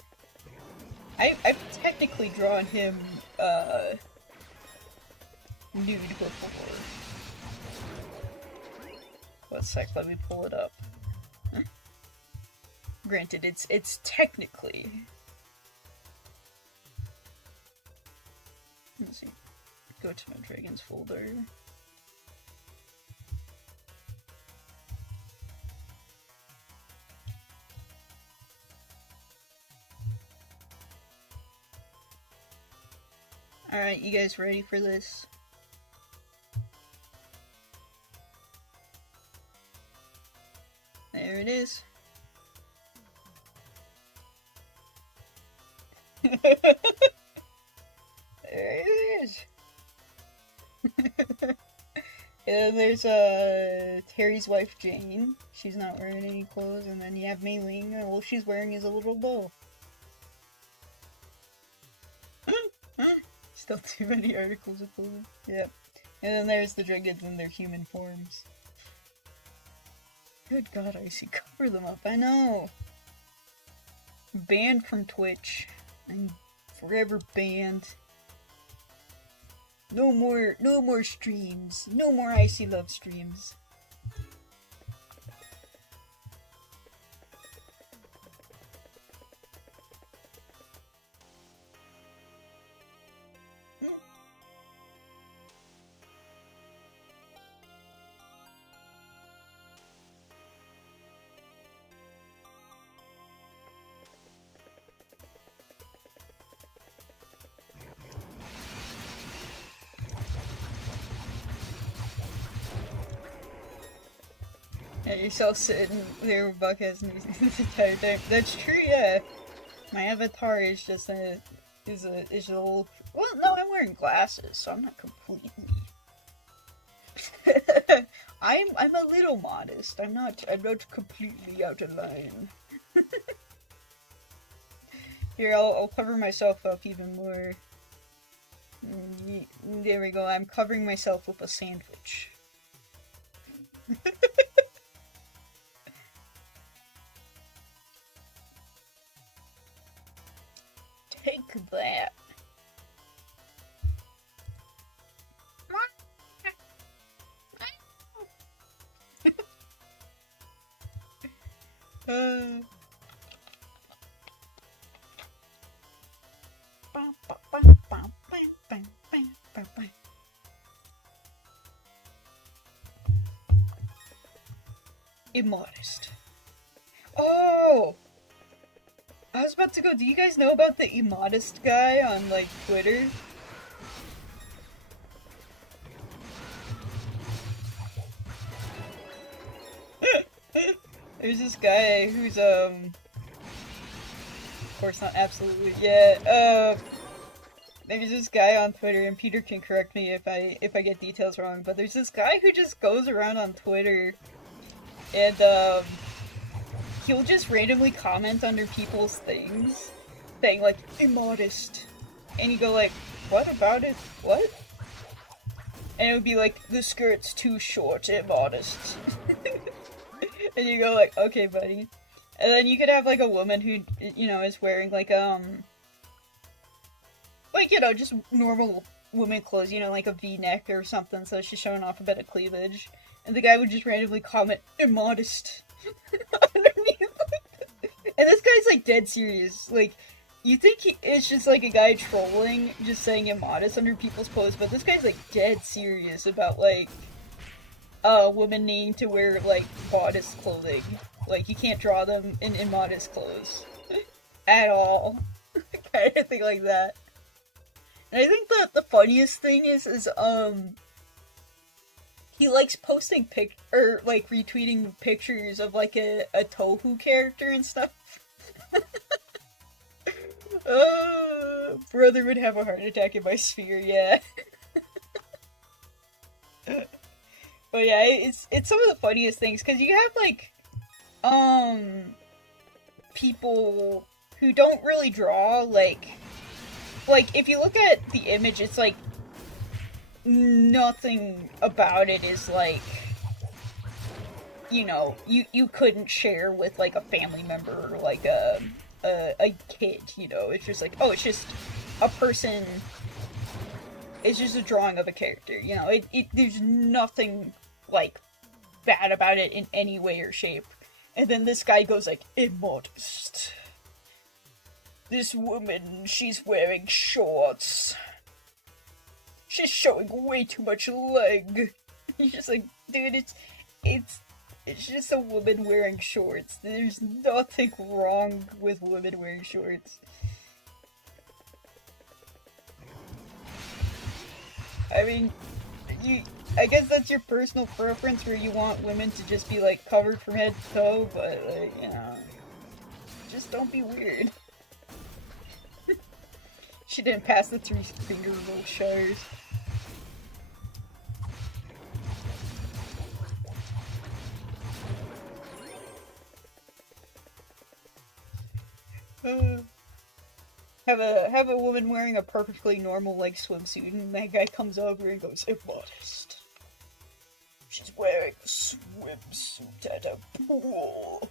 I've technically drawn him, nude before. One sec, let me pull it up. Granted, it's technically... Let's see. Go to my dragons folder. Alright, you guys ready for this? There it is. There it is. And there's Terry's wife Jane. She's not wearing any clothes, and then you have Mei Ling, and all she's wearing is a little bow. Still too many articles of clothing. Yep. And then there's the dragons in their human forms. Good God, Icy, cover them up. I know. Banned from Twitch. I'm forever banned. No more streams. No more Icy Love streams. Yeah, yourself sitting there with Buckheads this entire time. That's true, yeah. My avatar is just is a little. Well, no, I'm wearing glasses, so I'm not completely. I'm a little modest. I'm not completely out of line. Here, I'll cover myself up even more. There we go. I'm covering myself with a sandwich. Take that. Immodest. Oh! I was about to go, do you guys know about the immodest guy on, like, Twitter? There's this guy who's, of course not absolutely, yeah, there's this guy on Twitter, and Peter can correct me if I get details wrong, but there's this guy who just goes around on Twitter, and, he'll just randomly comment under people's things, saying, like, immodest. And you go, like, what about it? What? And it would be like, the skirt's too short, immodest. And you go, like, okay, buddy. And then you could have, like, a woman who, you know, is wearing, like, you know, just normal woman clothes, you know, like a V-neck or something, so she's showing off a bit of cleavage. And the guy would just randomly comment, immodest. Underneath. And this guy's like dead serious. Like, you think it's just like a guy trolling, just saying immodest under people's posts, but this guy's like dead serious about like women needing to wear like modest clothing. Like, you can't draw them in immodest clothes at all. Kind of thing like that. And I think that the funniest thing is he likes posting like retweeting pictures of like a Tohu character and stuff. Brother would have a heart attack in my sphere, yeah. But yeah, it's some of the funniest things, because you have like people who don't really draw, like if you look at the image, it's like nothing about it is like, you know, you couldn't share with, like, a family member or, like, a kid, you know? It's just like, oh, it's just a person, it's just a drawing of a character, you know? There's nothing, like, bad about it in any way or shape. And then this guy goes like, immodest. This woman, she's wearing shorts. She's showing way too much leg. You're just like, dude, it's just a woman wearing shorts. There's nothing wrong with women wearing shorts. I mean, I guess that's your personal preference where you want women to just be, like, covered from head to toe, but, like, you know, just don't be weird. She didn't pass the 3-finger rule, shires. Have a woman wearing a perfectly normal, like, swimsuit, and that guy comes over and goes, immodest. She's wearing a swimsuit at a pool.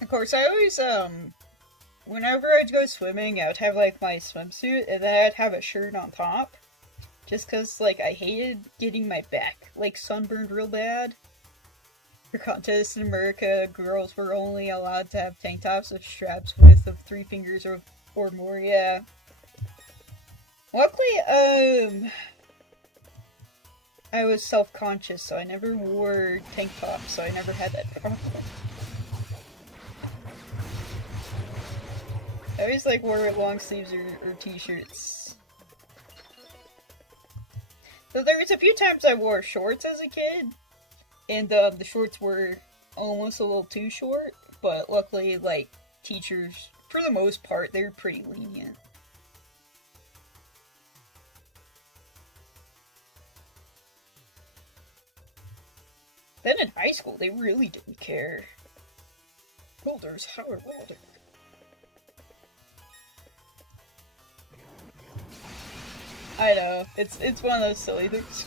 Of course, I always, whenever I'd go swimming, I would have, like, my swimsuit, and then I'd have a shirt on top. Just cause, like, I hated getting my back, like, sunburned real bad. For contests in America, girls were only allowed to have tank tops with straps width of 3 fingers or more, yeah. Luckily, I was self-conscious, so I never wore tank tops, so I never had that problem. I always, like, wore long sleeves or t-shirts. So there was a few times I wore shorts as a kid, and the shorts were almost a little too short, but luckily, like, teachers, for the most part, they were pretty lenient. Then in high school, they really didn't care. Builders, Howard Walder. I know, it's one of those silly things.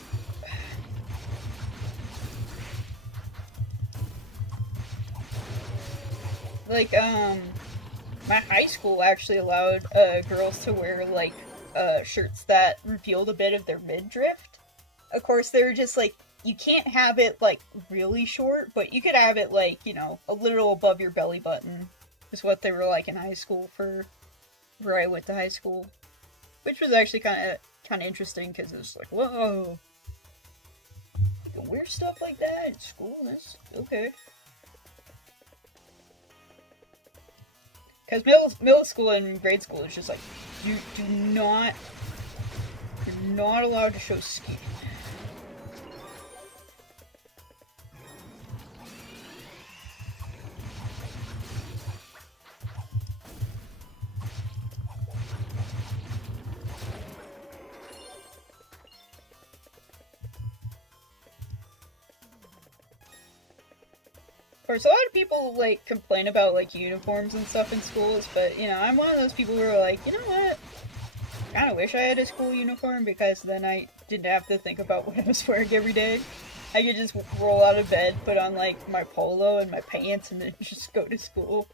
Like, my high school actually allowed, girls to wear, like, shirts that revealed a bit of their midriff. Of course, they were just, like, you can't have it, like, really short, but you could have it, like, you know, a little above your belly button, is what they were like in high school for where I went to high school. Which was actually kind of interesting, because it was like, whoa, you can wear stuff like that in school? That's okay. Because middle school and grade school is just like, you're not allowed to show skin. Of course, a lot of people, like, complain about, like, uniforms and stuff in schools, but, you know, I'm one of those people who are like, you know what? I kinda wish I had a school uniform, because then I didn't have to think about what I was wearing every day. I could just roll out of bed, put on, like, my polo and my pants, and then just go to school.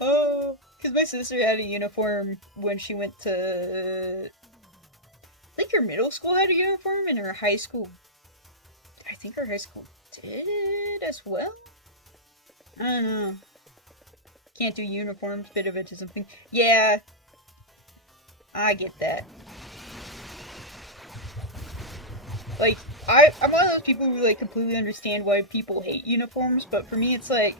Oh, because my sister had a uniform when she went to... I think her middle school had a uniform, and her high school... I think our high school did as well? I don't know. Can't do uniforms, bit of it to something. Yeah. I get that. Like, I'm one of those people who, like, completely understand why people hate uniforms, but for me it's like,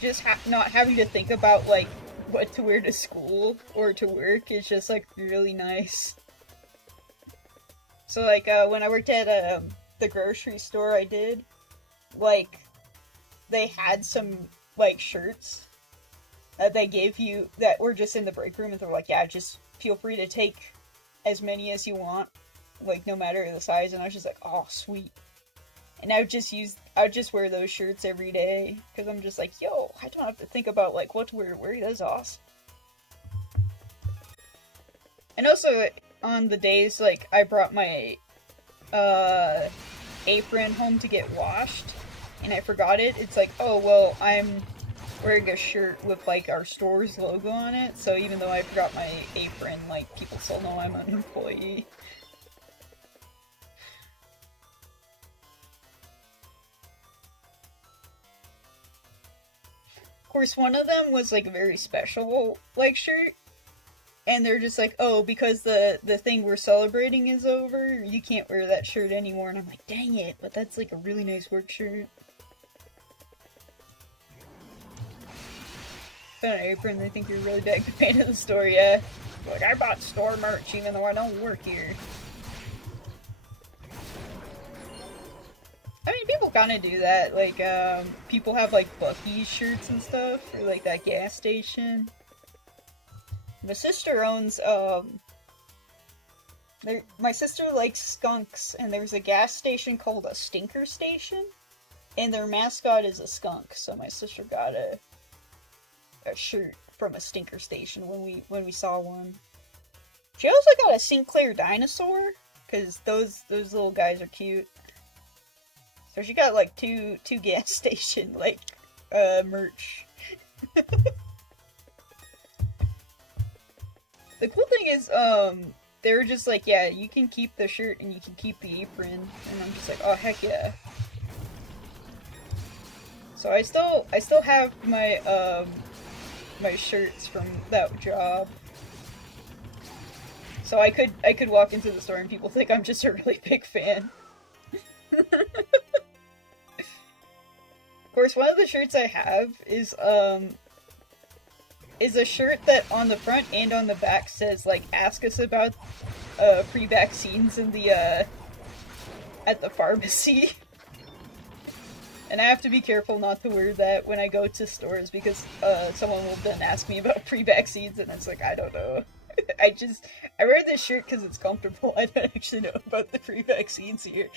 just not having to think about, like, what to wear to school or to work is just, like, really nice. So, like, when I worked at the grocery store I did, like, they had some, like, shirts that they gave you that were just in the break room, and they're like, yeah, just feel free to take as many as you want, like, no matter the size. And I was just like, oh, sweet. And I would just wear those shirts every day, because I'm just like, yo, I don't have to think about, like, what to wear. That's awesome. And also, on the days, like, I brought my, apron home to get washed, and I forgot it, it's like, oh, well, I'm wearing a shirt with, like, our store's logo on it, so even though I forgot my apron, like, people still know I'm an employee. Of course, one of them was, like, a very special, like, shirt, and they're just like, oh, because the thing we're celebrating is over, you can't wear that shirt anymore. And I'm like, dang it, but that's, like, a really nice work shirt. Found an apron, they think you're a really big fan of the store, yeah. Like, I bought store merch even though I don't work here. I mean, people kind of do that. Like, people have, like, Buc-ee's shirts and stuff, or, like, that gas station. My sister owns, my sister likes skunks, and there's a gas station called a Stinker Station, and their mascot is a skunk, so my sister got a shirt from a Stinker Station when we saw one. She also got a Sinclair dinosaur, because those little guys are cute. So she got, like, two gas station, like, merch. The cool thing is, they were just like, yeah, you can keep the shirt and you can keep the apron. And I'm just like, oh, heck yeah. So I still have my, my shirts from that job. So I could walk into the store and people think I'm just a really big fan. Of course, one of the shirts I have is a shirt that on the front and on the back says, like, ask us about pre-vaccines in the at the pharmacy. And I have to be careful not to wear that when I go to stores, because someone will then ask me about pre-vaccines, and it's like, I don't know. I wear this shirt because it's comfortable. I don't actually know about the pre-vaccines here.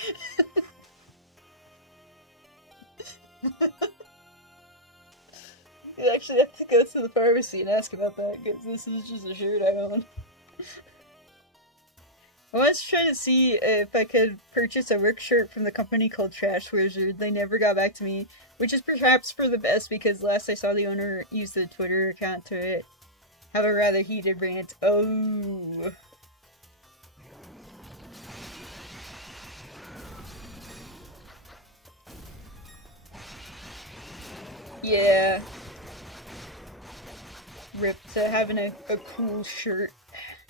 You actually have to go to the pharmacy and ask about that, because this is just a shirt I own. I wanted to try to see if I could purchase a work shirt from the company called Trash Wizard. They never got back to me, which is perhaps for the best, because last I saw the owner use the Twitter account to have a rather heated rant. Oh. Yeah. Rip to having a cool shirt,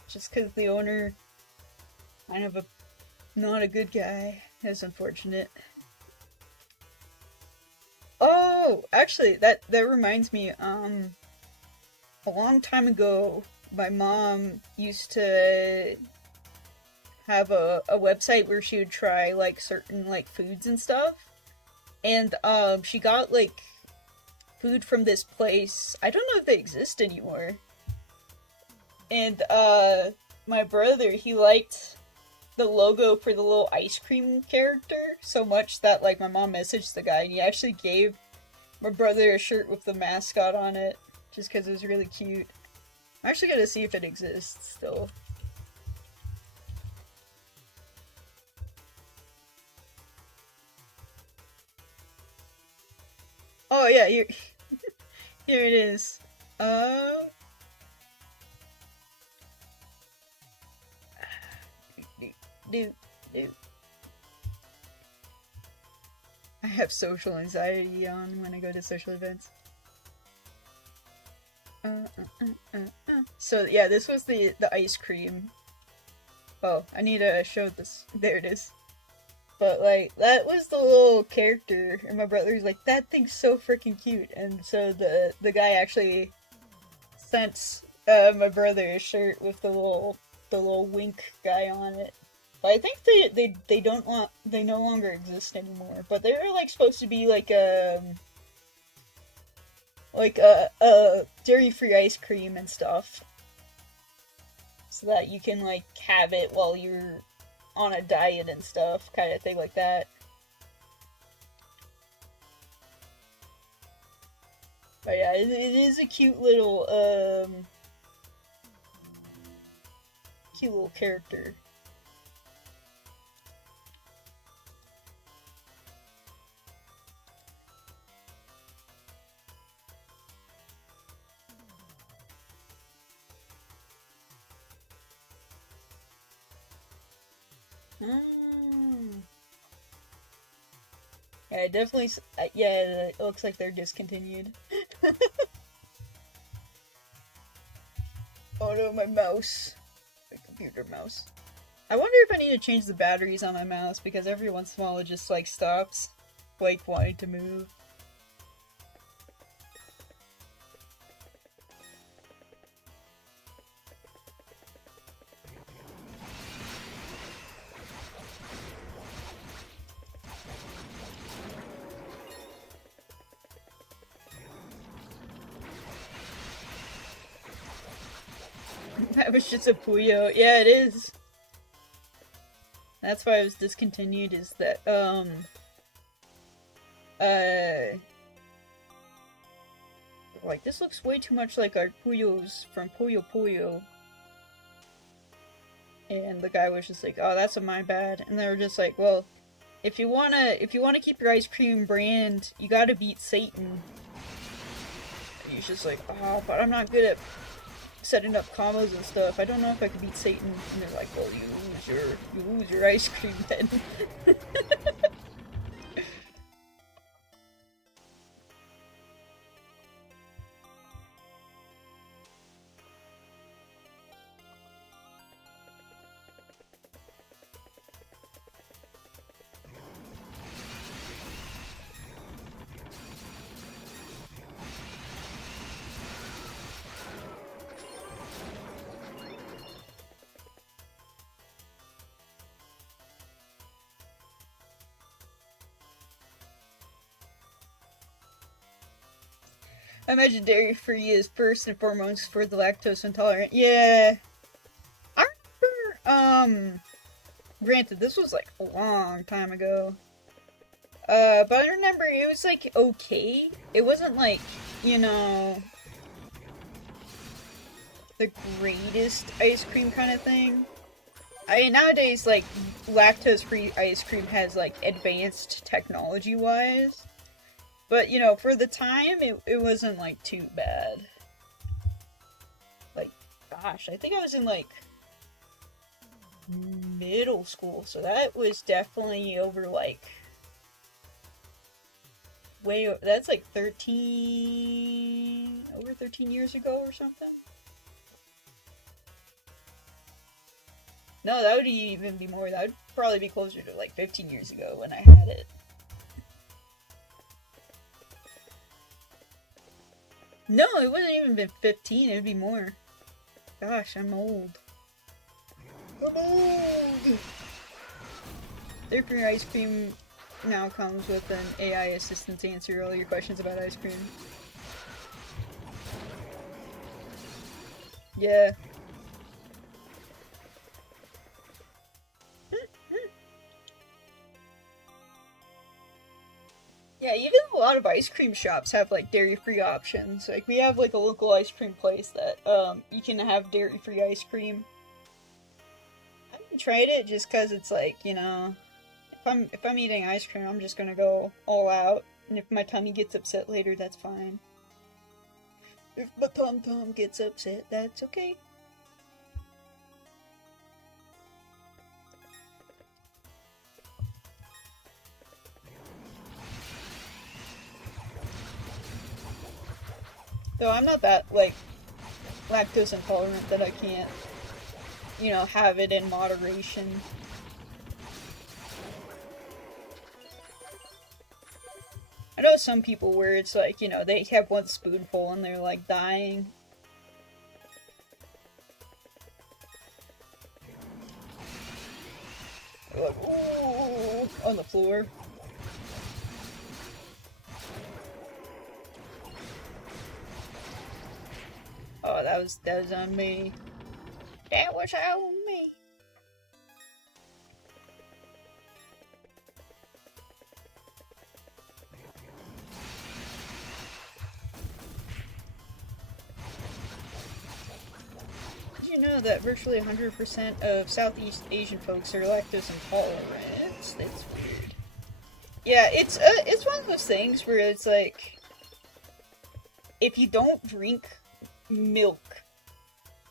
just because the owner kind of not a good guy. That's unfortunate. Oh, actually, that reminds me, a long time ago, my mom used to have a website where she would try, like, certain, like, foods and stuff, and, she got, like, food from this place. I don't know if they exist anymore. And, my brother, he liked the logo for the little ice cream character so much that, like, my mom messaged the guy, and he actually gave my brother a shirt with the mascot on it, just because it was really cute. I'm actually gonna see if it exists still. Oh yeah, here it is. I have social anxiety on when I go to social events. So yeah, this was the ice cream. Oh, I need to show this. There it is. But, like, that was the little character, and my brother's like, that thing's so freaking cute. And so the guy actually sent my brother a shirt with the little wink guy on it. But I think they don't want, they no longer exist anymore. But they're like supposed to be like dairy-free ice cream and stuff, so that you can like have it while you're on a diet and stuff, kind of thing like that. But yeah, it is a cute little character. Yeah, definitely. Yeah, it looks like they're discontinued. Oh no, my mouse. My computer mouse. I wonder if I need to change the batteries on my mouse, because every once in a while it just like stops, like wanting to move. That was just a Puyo. Yeah, it is. That's why it was discontinued, is that, like, this looks way too much like our Puyos from Puyo Puyo. And the guy was just like, oh, that's my bad. And they were just like, well, if you wanna keep your ice cream brand, you gotta beat Satan. And he's just like, oh, but I'm not good at setting up combos and stuff. I don't know if I can beat Satan. And they're like, well, you lose your ice cream then. I imagine dairy-free is first and foremost for the lactose intolerant. Yeah. I remember, granted, this was like a long time ago. But I remember it was like okay. It wasn't like, you know, the greatest ice cream kind of thing. I mean, nowadays, like, lactose-free ice cream has, like, advanced technology-wise. But, you know, for the time, it wasn't, like, too bad. Like, gosh, I think I was in, like, middle school, so that was definitely over, like, that's, like, over 13 years ago or something? No, that would even be more. That would probably be closer to, like, 15 years ago when I had it. No, it wouldn't even been 15, it'd be more. Gosh, I'm old. I'm old! Therefore, your ice cream now comes with an AI assistant to answer all your questions about ice cream. Yeah. Yeah, even a lot of ice cream shops have, like, dairy-free options. Like, we have, like, a local ice cream place that, you can have dairy-free ice cream. I haven't tried it just because it's, like, you know, if I'm eating ice cream, I'm just gonna go all out. And if my tummy gets upset later, that's fine. If my tum-tum gets upset, that's okay. Though I'm not that, like, lactose intolerant that I can't, you know, have it in moderation. I know some people where it's like, you know, they have one spoonful and they're, like, dying. floor. Oh, that was on me. That was on me. Did you know that virtually 100% of Southeast Asian folks are lactose intolerant? That's weird. Yeah, it's one of those things where it's like, if you don't drink milk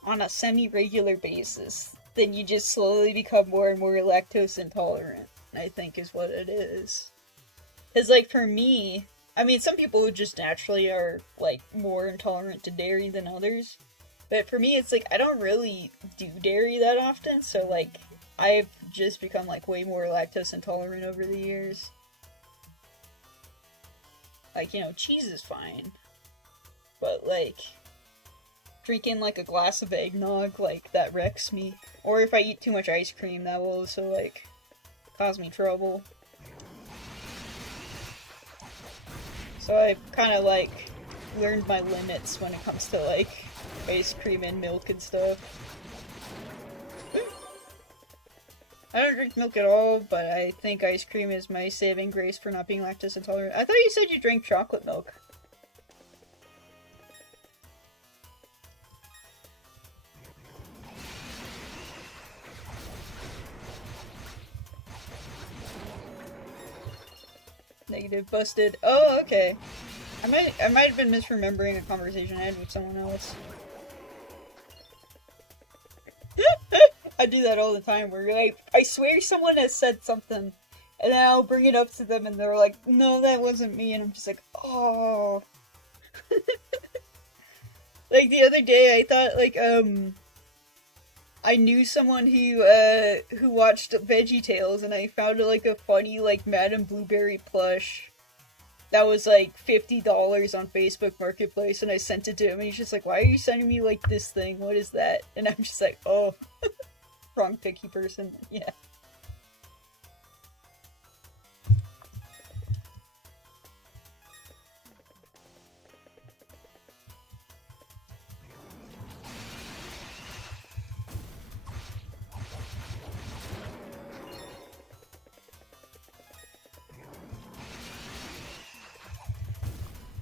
on a semi-regular basis, then you just slowly become more and more lactose intolerant, I think is what it is. Because, like, for me, I mean, some people just naturally are, like, more intolerant to dairy than others. But for me, it's like, I don't really do dairy that often, so, like, I've just become, like, way more lactose intolerant over the years. Like, you know, cheese is fine. But, like, drinking, like, a glass of eggnog, like, that wrecks me. Or if I eat too much ice cream, that will also, like, cause me trouble. So I've kind of, like, learned my limits when it comes to, like, ice cream and milk and stuff. I don't drink milk at all, but I think ice cream is my saving grace for not being lactose intolerant. I thought you said you drank chocolate milk. Negative, busted. Oh, okay. I might have been misremembering a conversation I had with someone else. I do that all the time, where, like, I swear someone has said something, and then I'll bring it up to them, and they're like, no, that wasn't me, and I'm just like, oh. Like, the other day, I thought, like, I knew someone who watched VeggieTales, and I found, like, a funny, like, Madame Blueberry plush that was, like, $50 on Facebook Marketplace, and I sent it to him, and he's just like, why are you sending me, like, this thing? What is that? And I'm just like, oh. Wrong picky person. Yeah.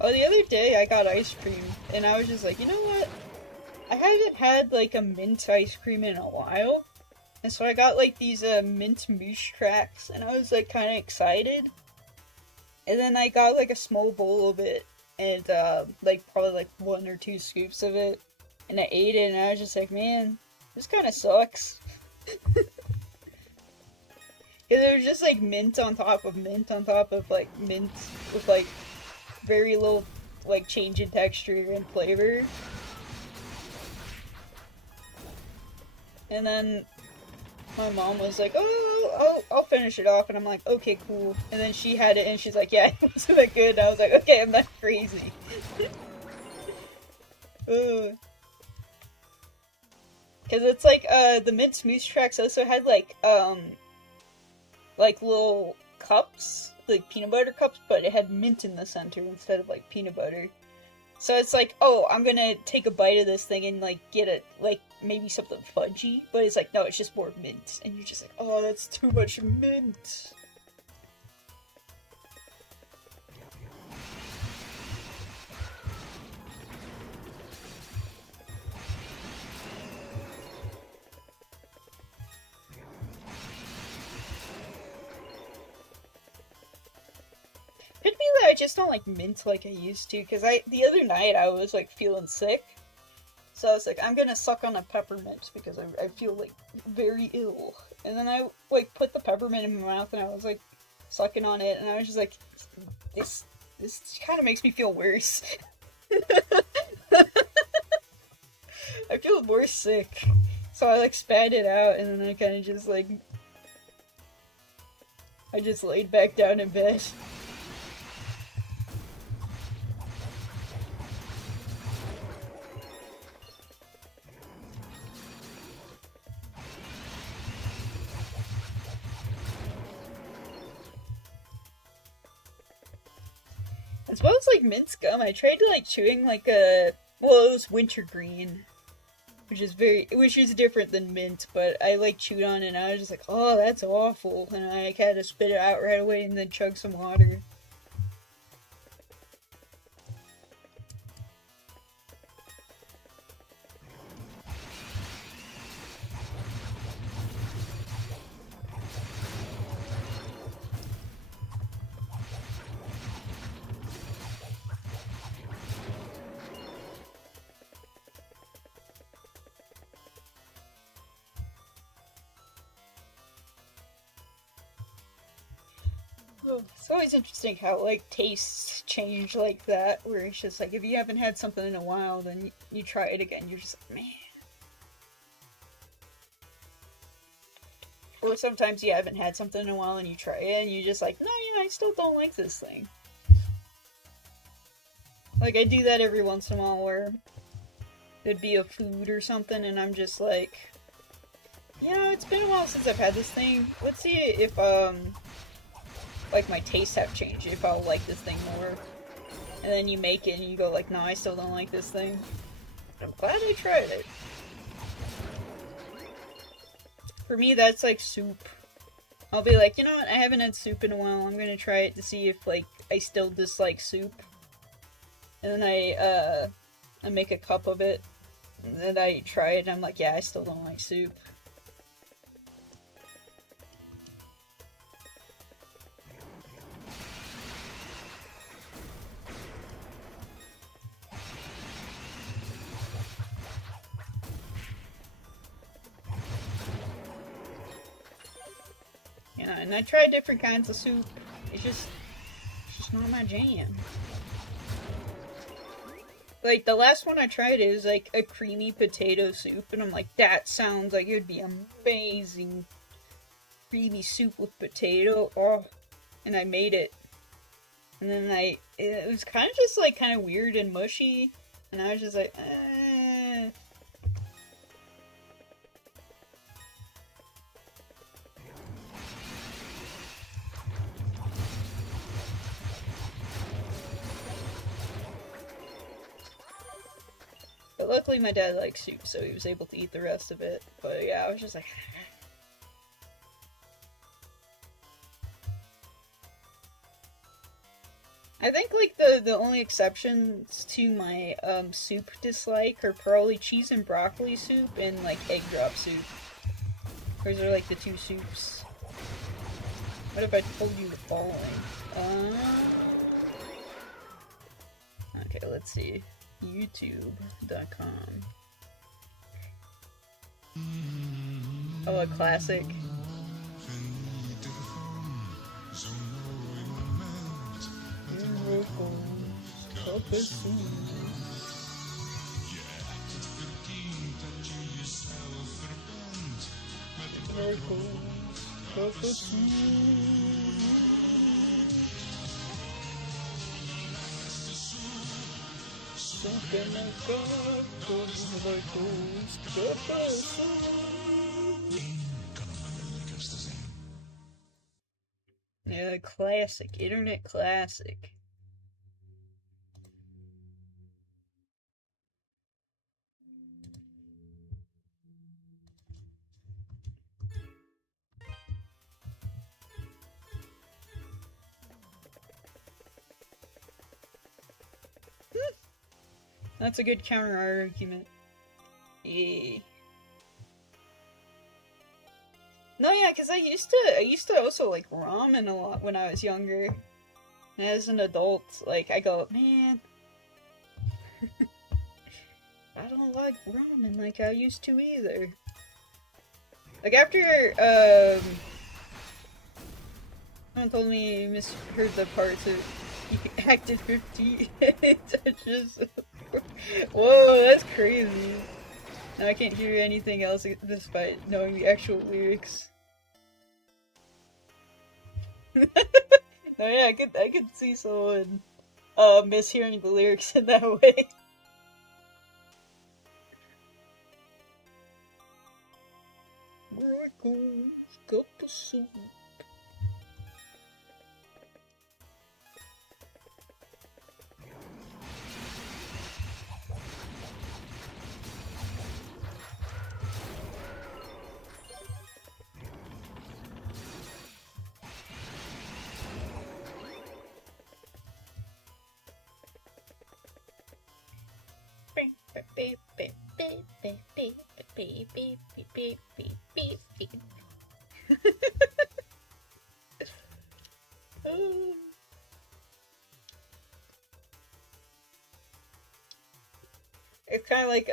Oh, the other day I got ice cream, and I was just like, you know what? I haven't had, like, a mint ice cream in a while. And so I got, like, these, mint moose tracks, and I was, like, kind of excited. And then I got, like, a small bowl of it, and, like, probably, like, 1 or 2 scoops of it. And I ate it, and I was just like, man, this kind of sucks. It was just, like, mint on top of, like, mint with, like, very little, like, change in texture and flavor. And then my mom was like, oh, I'll finish it off, and I'm like, okay, cool. And then she had it, and she's like, yeah, it wasn't that good. And I was like, okay, I'm not crazy. Because it's like, the mint smooth tracks also had, like little cups, like peanut butter cups, but it had mint in the center instead of, like, peanut butter. So it's like, oh, I'm gonna take a bite of this thing and, like, get it, like, maybe something fudgy, but it's like, no, it's just more mint, and you're just like, oh, that's too much mint. Could be that I just don't like mint like I used to, because the other night I was, like, feeling sick. So I was like, I'm gonna suck on a peppermint, because I feel, like, very ill. And then I, like, put the peppermint in my mouth, and I was, like, sucking on it, and I was just like, this kind of makes me feel worse. I feel more sick. So I, like, spat it out, and then I kind of just, like, I just laid back down in bed. It smells like minced gum. I tried to like chewing like a, well, it was wintergreen, which is different than mint, but I like chewed on it and I was just like, oh, that's awful, and I had to spit it out right away and then chug some water. It's always interesting how, like, tastes change like that, where it's just like, if you haven't had something in a while, then you try it again, you're just like, man. Or sometimes you haven't had something in a while and you try it and you're just like, no, I still don't like this thing. Like, I do that every once in a while where there'd be a food or something and I'm just like, it's been a while since I've had this thing. Let's see if, like, my tastes have changed, if I'll like this thing more. And then you make it and you go like, no, I still don't like this thing. I'm glad I tried it. For me, that's like soup. I'll be like, you know what, I haven't had soup in a while, I'm gonna try it to see if, like, I still dislike soup. And then I make a cup of it, and then I try it and I'm like, yeah, I still don't like soup. Yeah, and I tried different kinds of soup. It's just not my jam. Like, the last one I tried is like a creamy potato soup, and I'm like, that sounds like it would be amazing. Creamy soup with potato, oh. And I made it. And then it was kind of just like kind of weird and mushy, and I was just like, eh. But luckily my dad likes soup, so he was able to eat the rest of it. But yeah, I was just like... I think, like, the only exceptions to my, soup dislike are probably cheese and broccoli soup and, like, egg drop soup. Those are, like, the two soups. What if I told you the following? Okay, let's see. YouTube.com. Oh, a classic. Yeah, classic. Internet classic. That's a good counter argument. Yeah. No, yeah, because I used to also like ramen a lot when I was younger. And as an adult, like, I go, man, I don't like ramen like I used to either. Like, after, someone told me you misheard the parts of Acted 50, just... Whoa, that's crazy. Now I can't hear anything else despite knowing the actual lyrics. No, yeah, I could see someone mishearing the lyrics in that way. Where it goes, got the soup. Beep, beep, beep, beep, beep, beep, beep, beep, beep, beep, beep, beep. It's kind of like,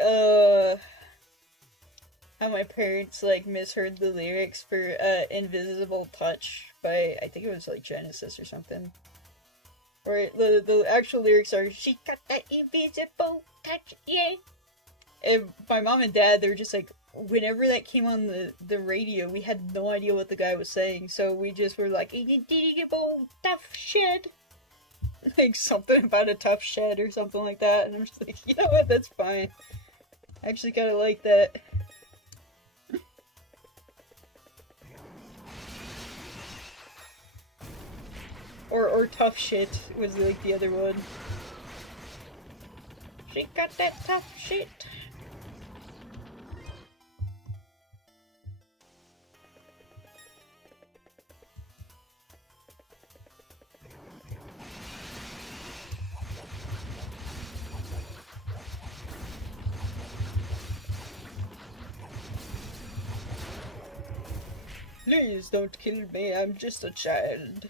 how my parents, like, misheard the lyrics for, Invisible Touch by, I think it was, like, Genesis or something. Where the actual lyrics are, she got that invisible touch, yeah. And my mom and dad, they were just like, whenever that came on the radio, we had no idea what the guy was saying, so we just were like, invisible tough shed. Like, something about a tough shed or something like that, and I'm just like, you know what, that's fine. I actually kinda like that. Or tough shit was like the other one. She got that tough shit. Please don't kill me, I'm just a child.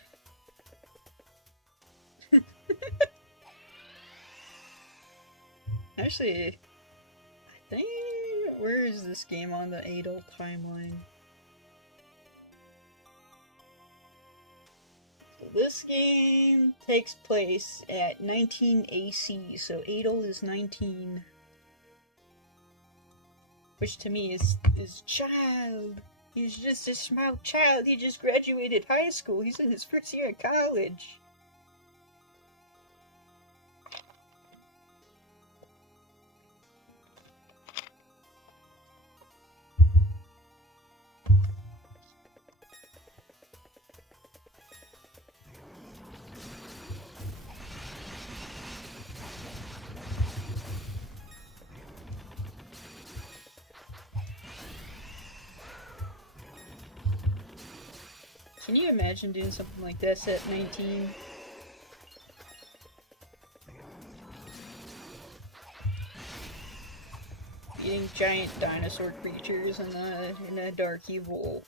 Actually, I think... where is this game on the Adol timeline? So this game takes place at 19 AC, so Adol is 19. Which to me is child. He's just a small child, he just graduated high school, he's in his first year of college. Can you imagine doing something like this at 19? Eating giant dinosaur creatures in a dark evil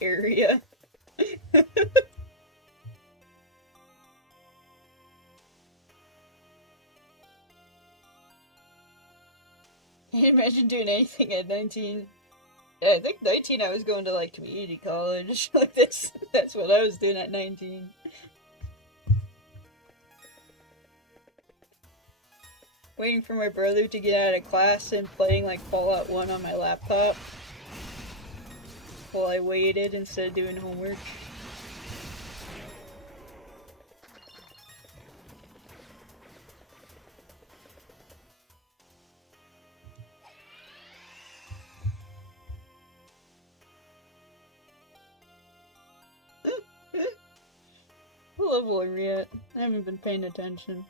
area. Can you imagine doing anything at 19? Yeah, I think 19 I was going to, like, community college. Like, that's what I was doing at 19. Waiting for my brother to get out of class and playing, like, Fallout 1 on my laptop. While I waited instead of doing homework. What level are we at? I haven't been paying attention.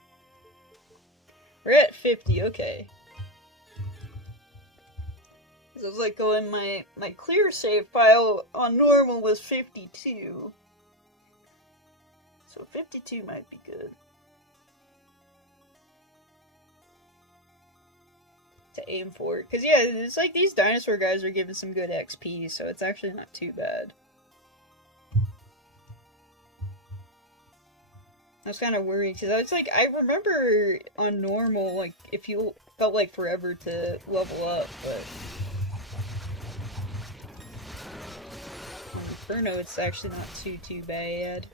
We're at 50, okay. So it's like going, my clear save file on normal was 52. So 52 might be good. To aim for. Because yeah, it's like these dinosaur guys are giving some good XP, so it's actually not too bad. I was kind of worried, because I was like, I remember on normal, like, if you felt like forever to level up, but on Inferno, it's actually not too bad.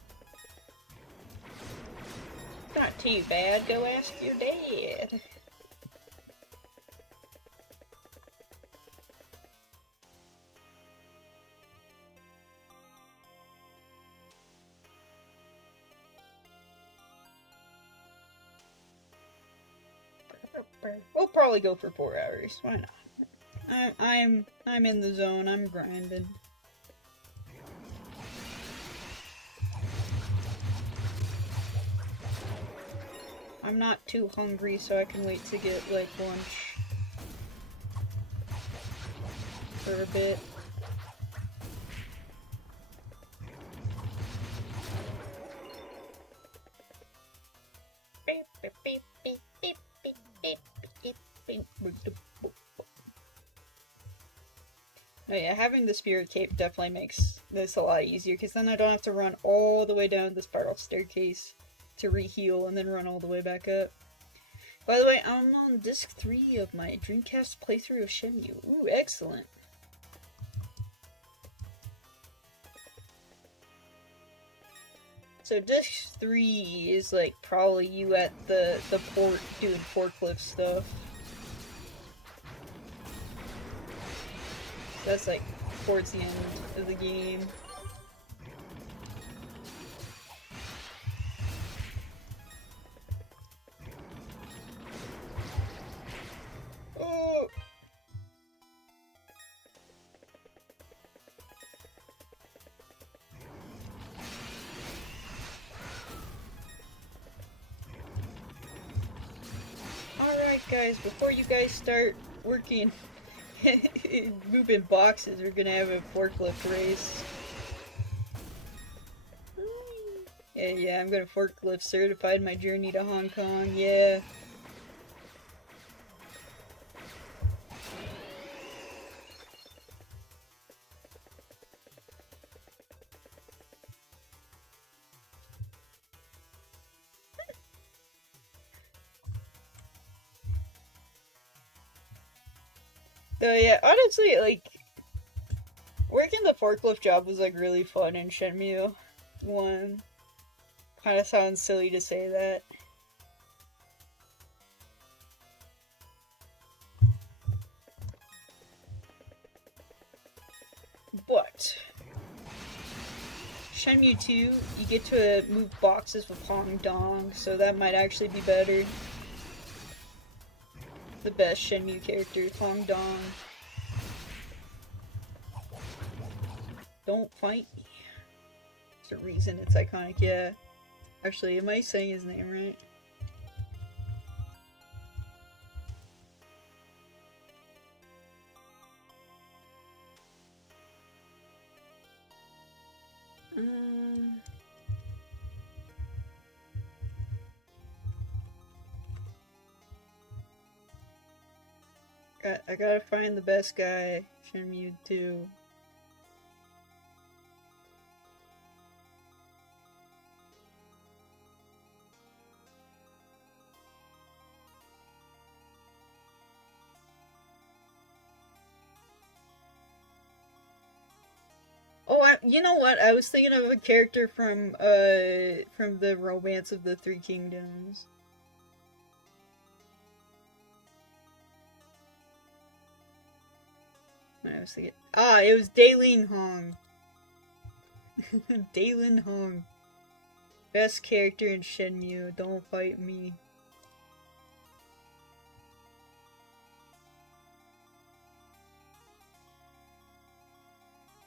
Not too bad, go ask your dad. We'll probably go for 4 hours. Why not? I'm in the zone. I'm grinding. I'm not too hungry, so I can wait to get like lunch for a bit. Beep, beep, beep, beep, beep, beep, beep. Oh yeah, having the spirit cape definitely makes this a lot easier, because then I don't have to run all the way down the spiral staircase to re-heal and then run all the way back up. By the way, I'm on disc 3 of my Dreamcast playthrough of Shenmue. Ooh, excellent. So disc 3 is like probably you at the port doing forklift stuff. That's like towards the end of the game. Oh! Alright guys, before you guys start working moving boxes, we're gonna have a forklift race. Yeah, I'm gonna forklift certified my journey to Hong Kong, yeah. Though, yeah, honestly, like, working the forklift job was, like, really fun in Shenmue 1. Kinda sounds silly to say that. But Shenmue 2, you get to move boxes with Hong Dong, so that might actually be better. The best Shenmue character, Hong Dong. Don't fight me. There's a reason it's iconic, yeah. Actually, am I saying his name right? I gotta find the best guy, Shenmue 2. Oh, you know what? I was thinking of a character from the Romance of the Three Kingdoms. I was thinking, it was Daylin Hong. Daylin Hong. Best character in Shenmue, don't fight me.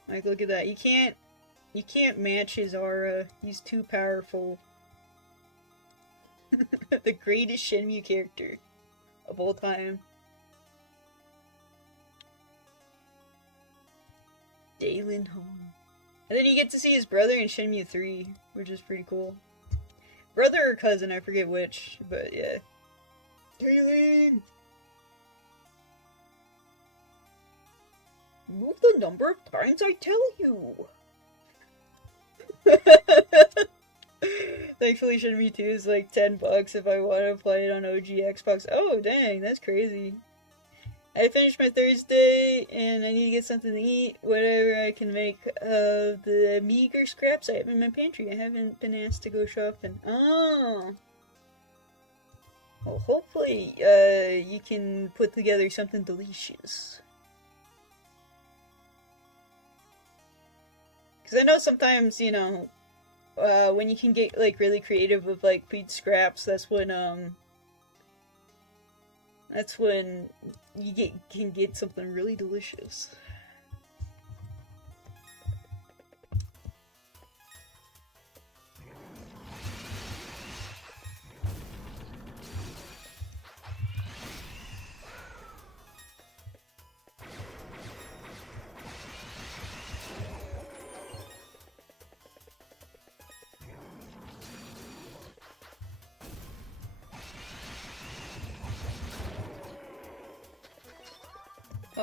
Like, look at that. You can't match his aura. He's too powerful. The greatest Shenmue character of all time. Daylin Hong. And then you get to see his brother in Shenmue 3, which is pretty cool. Brother or cousin, I forget which, but yeah. Daylin! Move the number of times I tell you! Thankfully, Shenmue 2 is like $10 if I want to play it on OG Xbox. Oh, dang, that's crazy. I finished my Thursday, and I need to get something to eat. Whatever I can make of the meager scraps I have in my pantry. I haven't been asked to go shopping. Oh! Well, hopefully, you can put together something delicious. Because I know sometimes, you know, when you can get, like, really creative with, like, food scraps, that's when you can get something really delicious.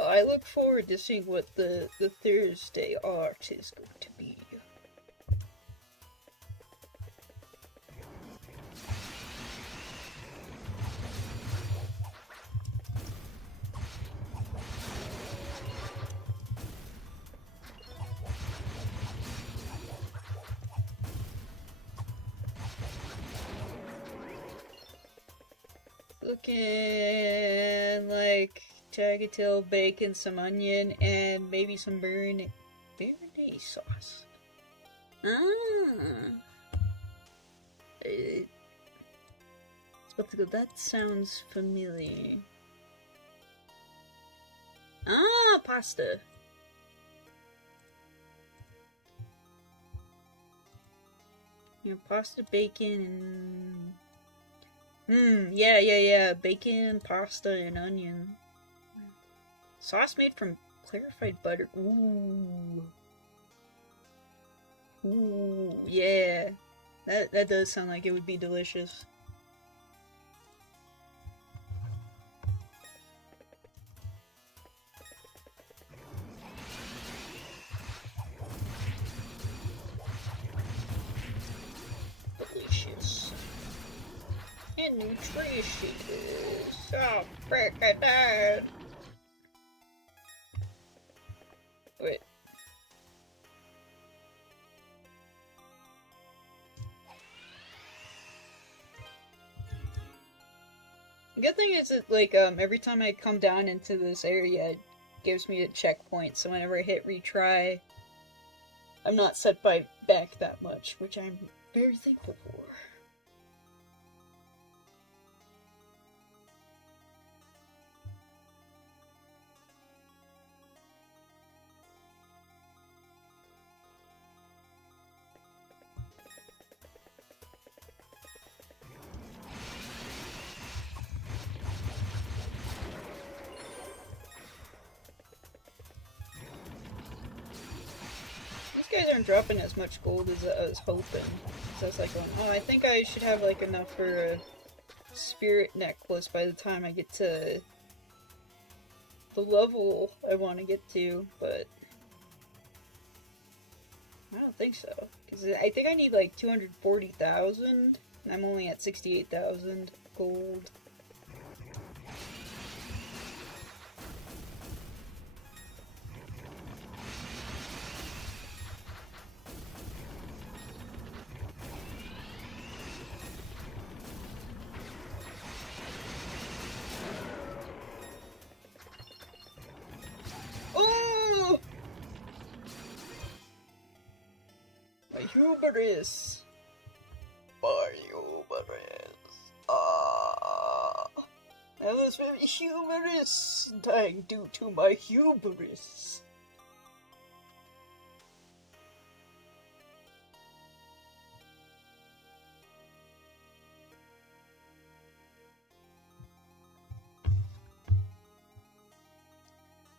I look forward to seeing what the Thursday art is going to be. Looking like tagliatelle, bacon, some onion, and maybe some béarnaise sauce. It's about to go. That sounds familiar. Pasta. You know, pasta, bacon, and yeah. Bacon, pasta, and onion. Sauce made from clarified butter. Ooh, yeah. That does sound like it would be delicious. Delicious. And nutritious. Oh, frick, I died. Wait. The good thing is that, like, every time I come down into this area, it gives me a checkpoint, so whenever I hit retry, I'm not set back that much, which I'm very thankful for. These guys aren't dropping as much gold as I was hoping. So I was like, oh, I think I should have like enough for a spirit necklace by the time I get to the level I want to get to, but I don't think so. Because I think I need like 240,000, and I'm only at 68,000 gold. Hubris. My hubris. That was very humorous. Dying due to my hubris.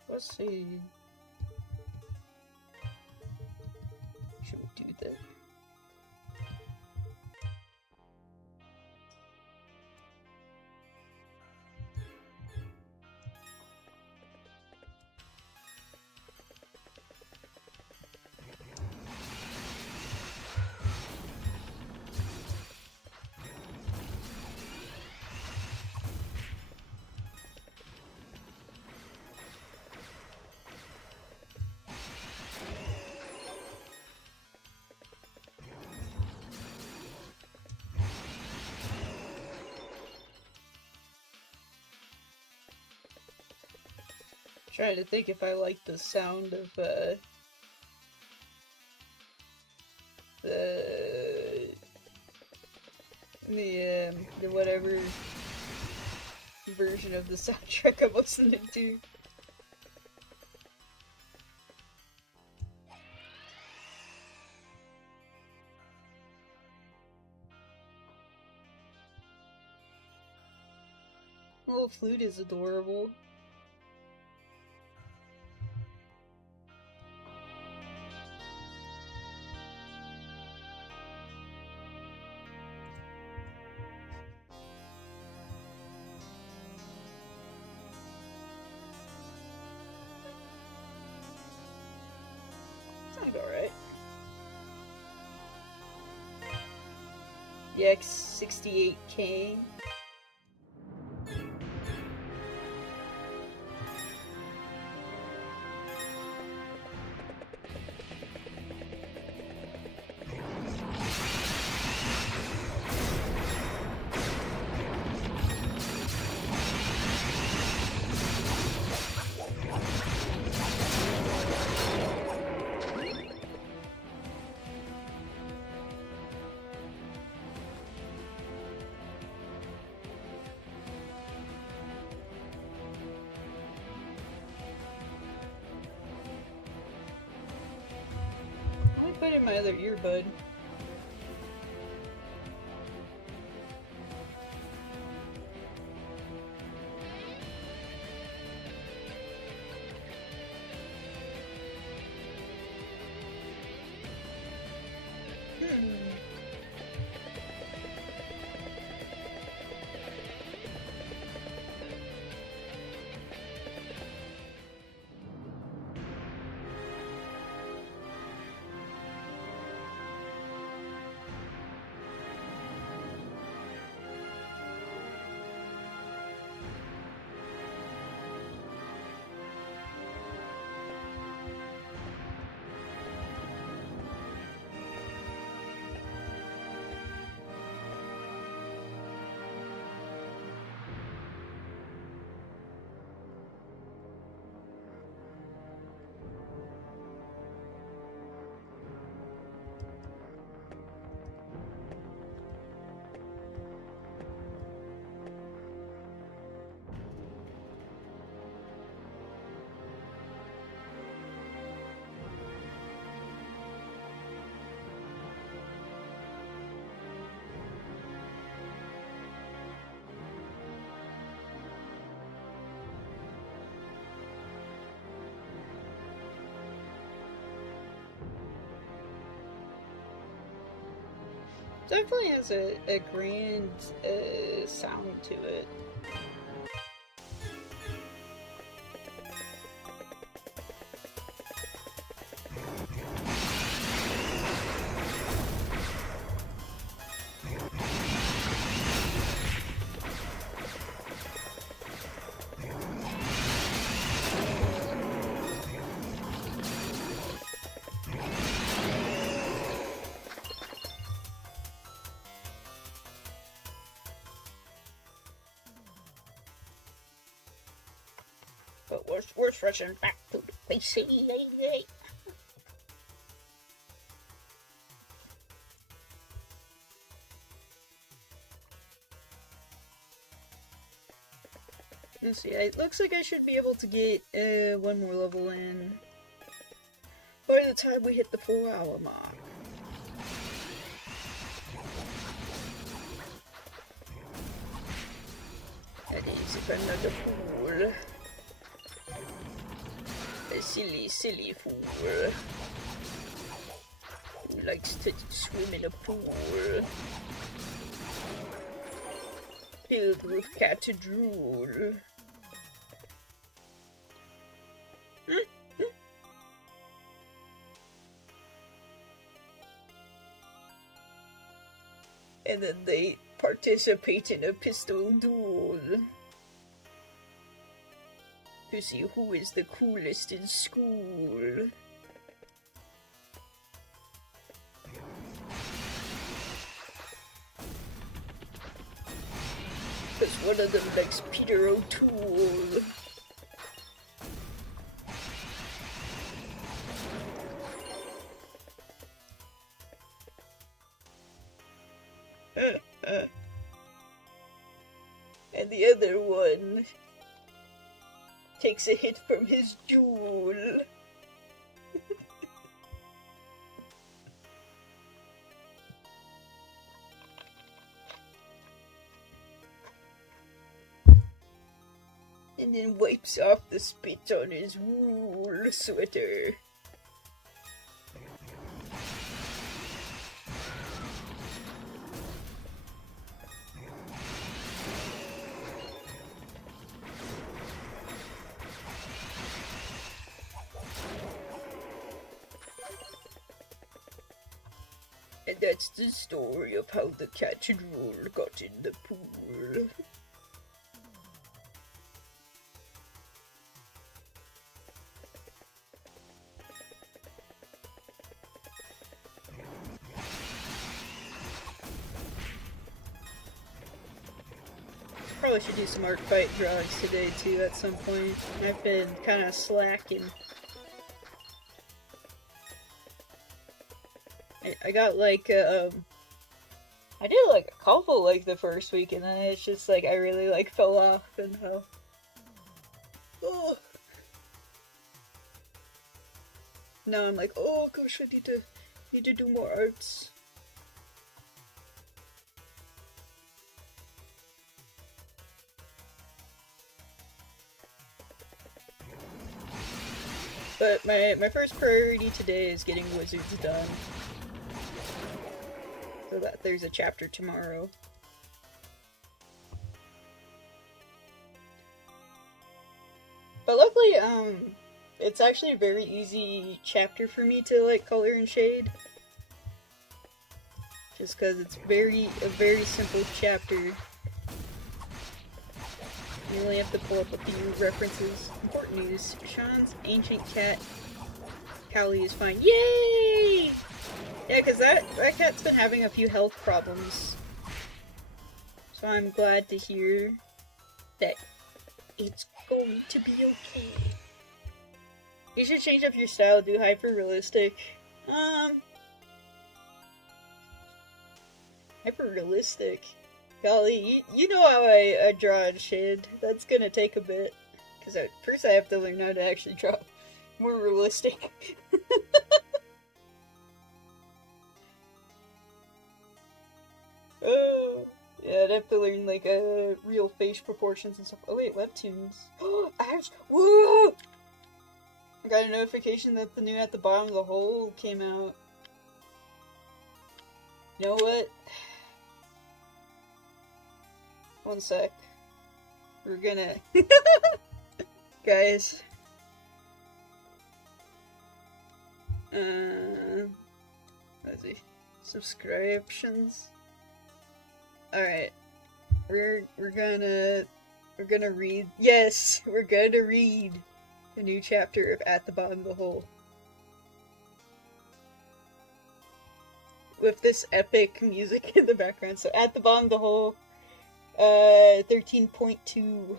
Let's see. Should we do that? Trying to think if I like the sound of the whatever version of the soundtrack I'm listening to. The little flute is adorable. RTX 68K. I put in my other earbud. Definitely has a grand sound to it. But we're switching back to the PC. Let's see, it looks like I should be able to get one more level in by the time we hit the 4-hour mark. That is another fool. A silly, silly fool who likes to swim in a pool filled with cat drool. And then they participate in a pistol duel to see who is the coolest in school. Because one of them likes Peter O'Toole. And the other one takes a hit from his jewel. And then wipes off the spit on his wool sweater. And That's the story of how the cat and roll got in the pool. Probably should do some art fight drawings today too at some point. I've been kind of slacking. I got like I did like a couple like the first week, and then it's just like I really like fell off and how. Oh. Now I'm like, oh gosh, I need to do more arts. But my first priority today is getting Wizards done. So that there's a chapter tomorrow. But luckily, it's actually a very easy chapter for me to like color and shade. Just because it's a very simple chapter. You only have to pull up a few references. Important news. Sean's ancient cat, Callie, is fine. Yay! Yeah, because that cat's been having a few health problems. So I'm glad to hear that it's going to be okay. You should change up your style, do hyper-realistic. Hyper-realistic. Golly, you know how I draw and shade. That's gonna take a bit. Because first I have to learn how to actually draw more realistic. Oh, yeah, I'd have to learn, like, real face proportions and stuff. Oh wait, webtoons. Oh, Ash! Whoa! I got a notification that the new At the Bottom of the Hole came out. You know what? One sec. We're gonna... Guys. Let's see. Subscriptions. Alright. We're gonna read... Yes! We're gonna read a new chapter of At the Bottom of the Hole. With this epic music in the background. So, At the Bottom of the Hole... 13.2.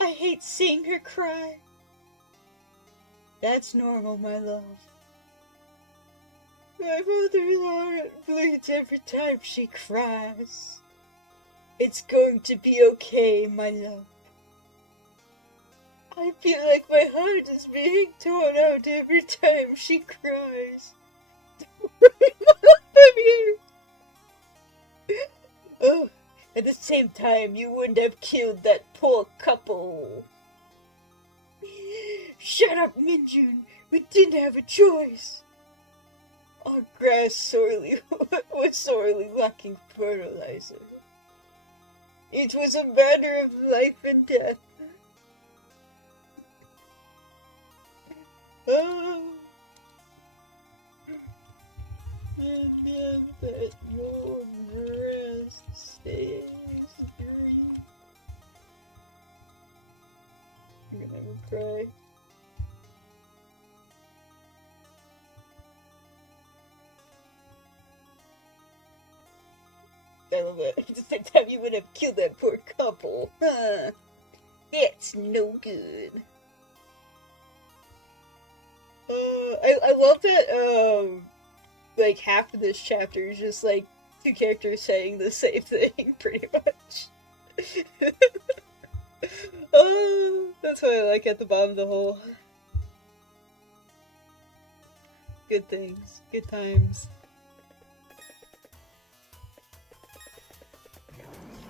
I hate seeing her cry. That's normal, my love. My mother's heart bleeds every time she cries. It's going to be okay, my love. I feel like my heart is being torn out every time she cries. Oh, at the same time, you wouldn't have killed that poor couple. Shut up, Minjun. We didn't have a choice. Our grass was sorely lacking fertilizer. It was a matter of life and death. Oh. And then that your breast stays green. I'm gonna have a cry. I love it. At the same time, you would have killed that poor couple. Huh. That's no good. I love that, like, half of this chapter is just, like, two characters saying the same thing, pretty much. Oh, that's what I like At the Bottom of the Hole. Good things. Good times.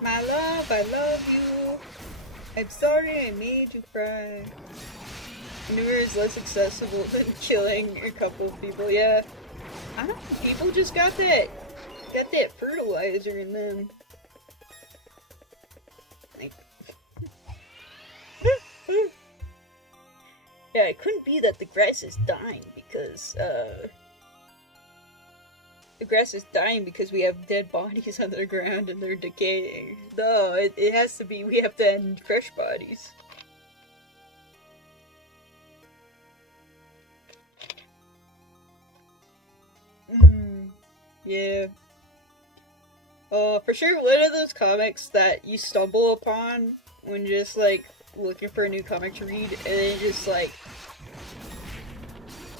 My love, I love you. I'm sorry I made you cry. Manure is less accessible than killing a couple of people. Yeah, I don't know. People just got that fertilizer in them. Like, Yeah, it couldn't be that the grass is dying because, the grass is dying because we have dead bodies on the ground and they're decaying. No, it has to be we have to end fresh bodies. Yeah. For sure, one of those comics that you stumble upon when just, like, looking for a new comic to read, and then just, like,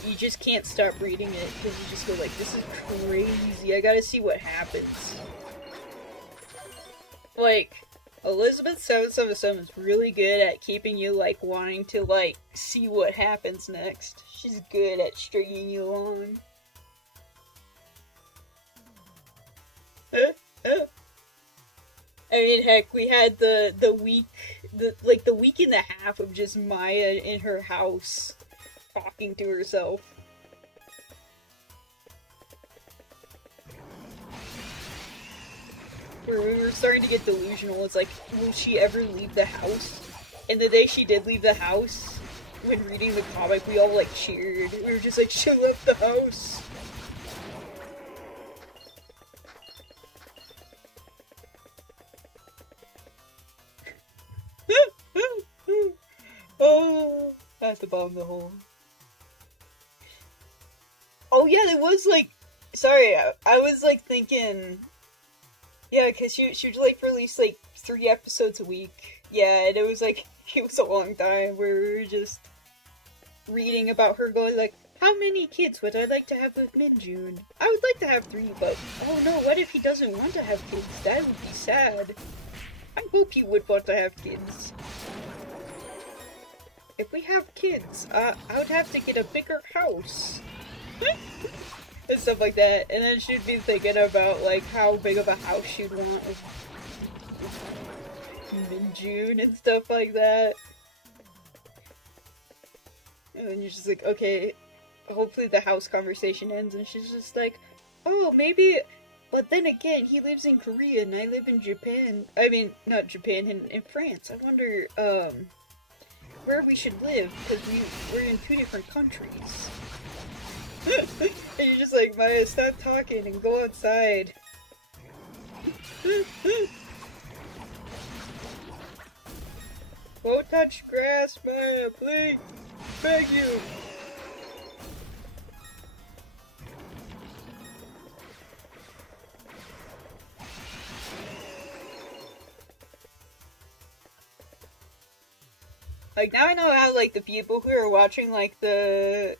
you just can't stop reading it, because you just go like, this is crazy, I gotta see what happens. Like, Elizabeth 777 is really good at keeping you, like, wanting to, like, see what happens next. She's good at stringing you along. I mean, heck, we had the week and a half of just Maya in her house talking to herself. Where we were starting to get delusional. It's like, will she ever leave the house? And the day she did leave the house, when reading the comic, we all, like, cheered. We were just like, she left the house! Oh, I have to bomb the hole. Oh yeah, there was like, sorry, I was like thinking, yeah, cause she would like release like 3 episodes a week. Yeah, and it was like, it was a long time where we were just reading about her going like, how many kids would I like to have with Minjun? I would like to have 3, but oh no, what if he doesn't want to have kids? That would be sad. I hope he would want to have kids. If we have kids, I would have to get a bigger house. And stuff like that. And then she'd be thinking about, like, how big of a house she'd want with Minjun and stuff like that. And then you're just like, okay, hopefully the house conversation ends. And she's just like, oh, maybe... But then again, he lives in Korea and I live in Japan. I mean, not Japan, in France. I wonder, where we should live, because we're in 2 different countries. And you're just like, Maya, stop talking and go outside. Don't touch grass, Maya, please. Beg you. Like, now I know how, like, the people who are watching, like, the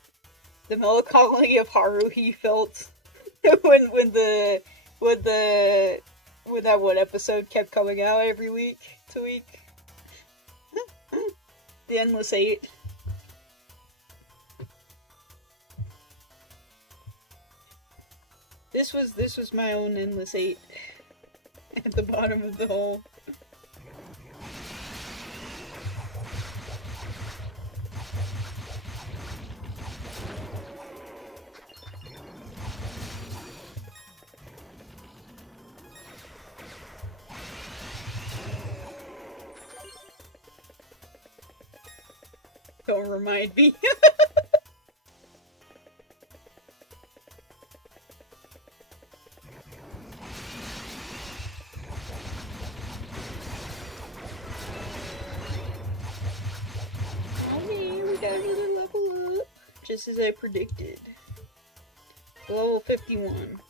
melancholy of Haruhi felt when that one episode kept coming out every week to week. The Endless 8. This was my own Endless 8 at the bottom of the hole. Don't remind me. Okay, we got another level up. Just as I predicted. Level 51.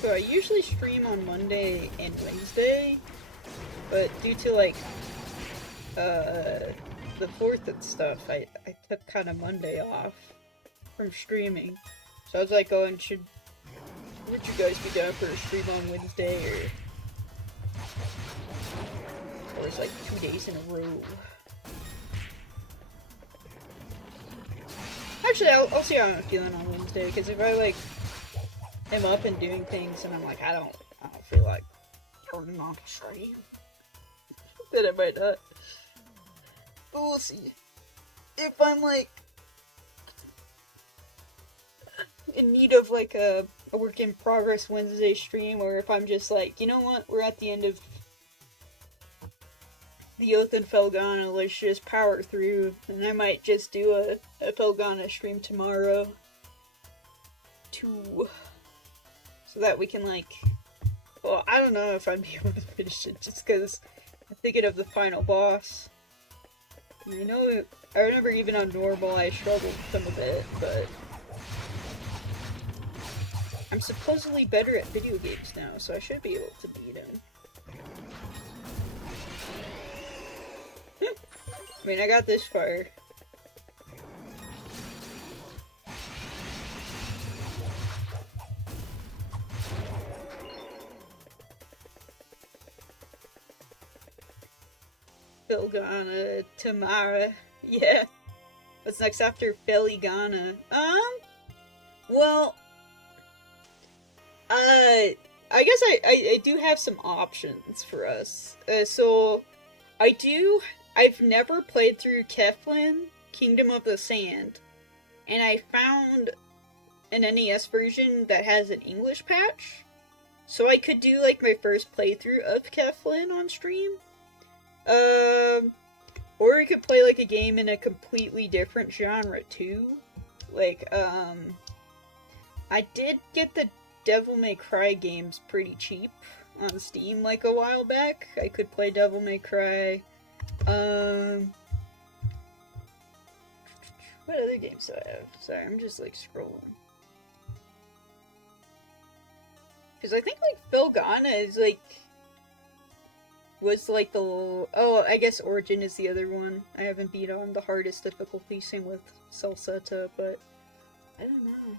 So I usually stream on Monday and Wednesday, but due to like the 4th and stuff, I took kind of Monday off from streaming. So I was like, would you guys be down for a stream on Wednesday, or course like 2 days in a row. Actually, I'll see how I'm feeling on Wednesday, because if I like am up and doing things and I'm like, I don't feel like turning on the stream, then I might not. But we'll see. If I'm like in need of like a work in progress Wednesday stream, or if I'm just like, you know what, we're at the end of the Oath in Felghana, let's just power through, and I might just do a Felghana stream tomorrow too, so that we can like, well, I don't know if I'd be able to finish it just because I'm thinking of the final boss. And I remember even on normal I struggled with them a bit, but I'm supposedly better at video games now, so I should be able to beat him. I mean, I got this far. Felghana, Tamara. Yeah. What's next after Felghana? Well, I guess I do have some options for us. So, I've never played through Keflin, Kingdom of the Sand, and I found an NES version that has an English patch, so I could do, like, my first playthrough of Keflin on stream. Or we could play, like, a game in a completely different genre, too. Like, I did get the Devil May Cry games pretty cheap on Steam, like, a while back. I could play Devil May Cry. What other games do I have? Sorry, I'm just, like, scrolling. Because I think, like, Felghana is, like, was, like, the... Oh, I guess Origin is the other one. I haven't beat on the hardest difficulty, same with Salsetta, but... I don't know.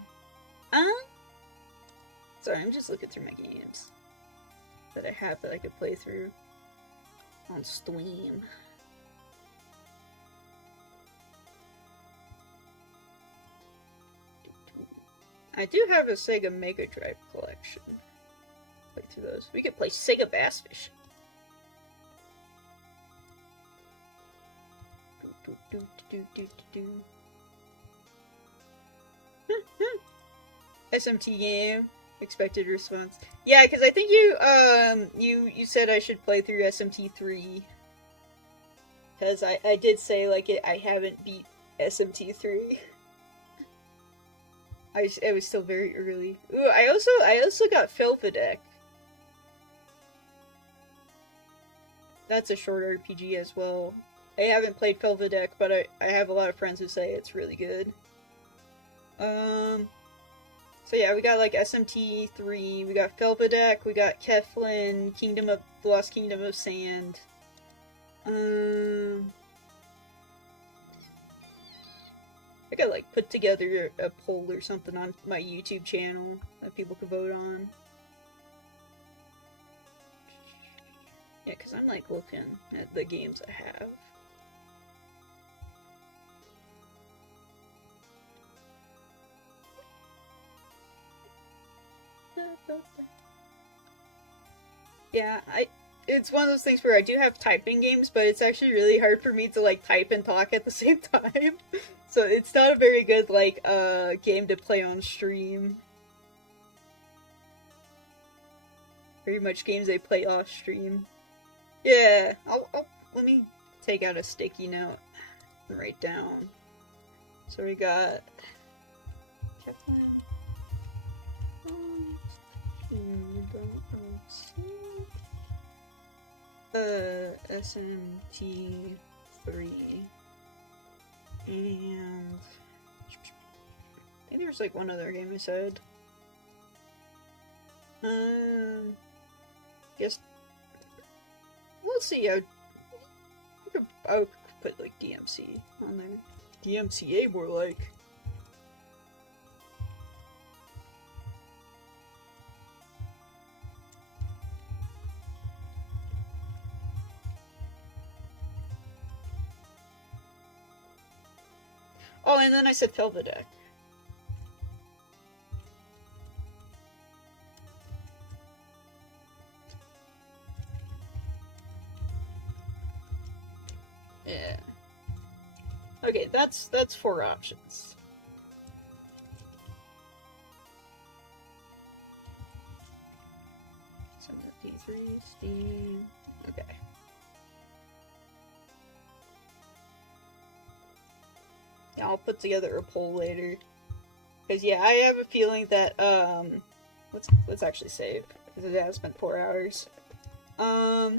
Sorry, I'm just looking through my games that I have that I could play through on Steam. I do have a Sega Mega Drive collection. Play through those. We could play Sega Bass Fishing. SMT game. Expected response. Yeah, because I think you said I should play through SMT 3. Because I did say, like, I haven't beat SMT 3. It was still very early. Ooh, I also got Felvedek. That's a short RPG as well. I haven't played Felvedek, but I have a lot of friends who say it's really good. So yeah, we got like SMT 3, we got Felvedek, we got Keflin, The Lost Kingdom of Sand. I could like put together a poll or something on my YouTube channel that people could vote on. Yeah, because I'm like looking at the games I have. Yeah, it's one of those things where I do have typing games, but it's actually really hard for me to like type and talk at the same time. So it's not a very good like game to play on stream. Very much games I play off stream. Yeah, I'll let me take out a sticky note and write down. So we got SMT 3 and I think there's like one other game I said. Guess let's see. I would put like DMC on there. DMCA more like. Oh, and then I said Felghana. Yeah. Okay, that's 4 options. D3, Steam. Okay. Yeah, I'll put together a poll later. Because yeah, I have a feeling that let's actually save, because it has been 4 hours. I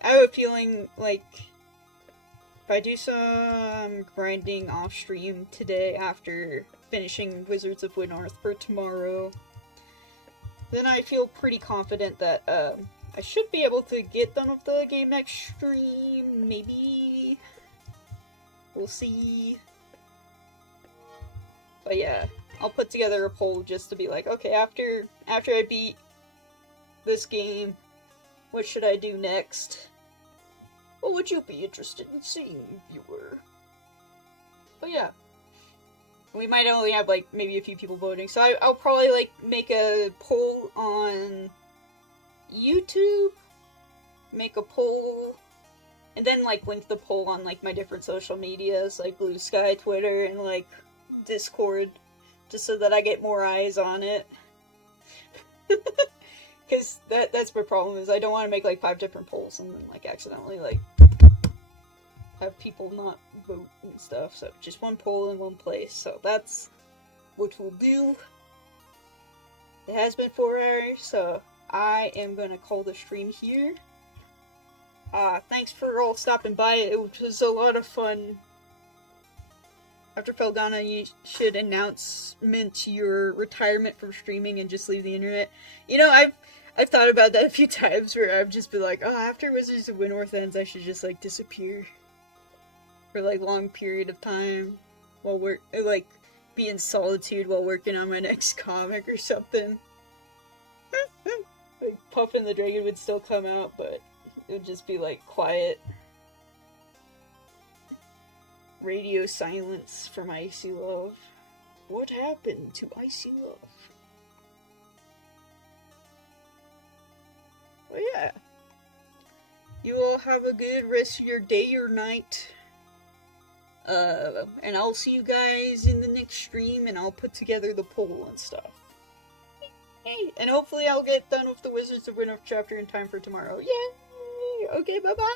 have a feeling like if I do some grinding off stream today after finishing Wizards of Winnorth for tomorrow, then I feel pretty confident that I should be able to get done with the game next stream. Maybe we'll see. But yeah, I'll put together a poll just to be like, okay, after I beat this game, what should I do next? What would you be interested in seeing, viewer? But yeah, we might only have like maybe a few people voting, so I'll probably like make a poll on YouTube, make a poll, and then like link the poll on like my different social medias like Blue Sky, Twitter, and like Discord, just so that I get more eyes on it. Because that's my problem, is I don't want to make like 5 different polls and then like accidentally like have people not vote and stuff. So just one poll in one place. So that's what we'll do. It has been 4 hours, so I am gonna call the stream here. Thanks for all stopping by. It was a lot of fun. After Felghana, you should announcement your retirement from streaming and just leave the internet. You know, I've thought about that a few times, where I've just been like, oh, after Wizards of Winnorth ends, I should just like disappear for like long period of time while like be in solitude while working on my next comic or something. Like Puffin the Dragon would still come out, but it would just be like quiet. Radio silence from Icy Love. What happened to Icy Love? Well, yeah. You all have a good rest of your day or night. And I'll see you guys in the next stream, and I'll put together the poll and stuff. Hey, and hopefully I'll get done with the Wizards of Winnorth chapter in time for tomorrow. Yay! Okay, bye-bye!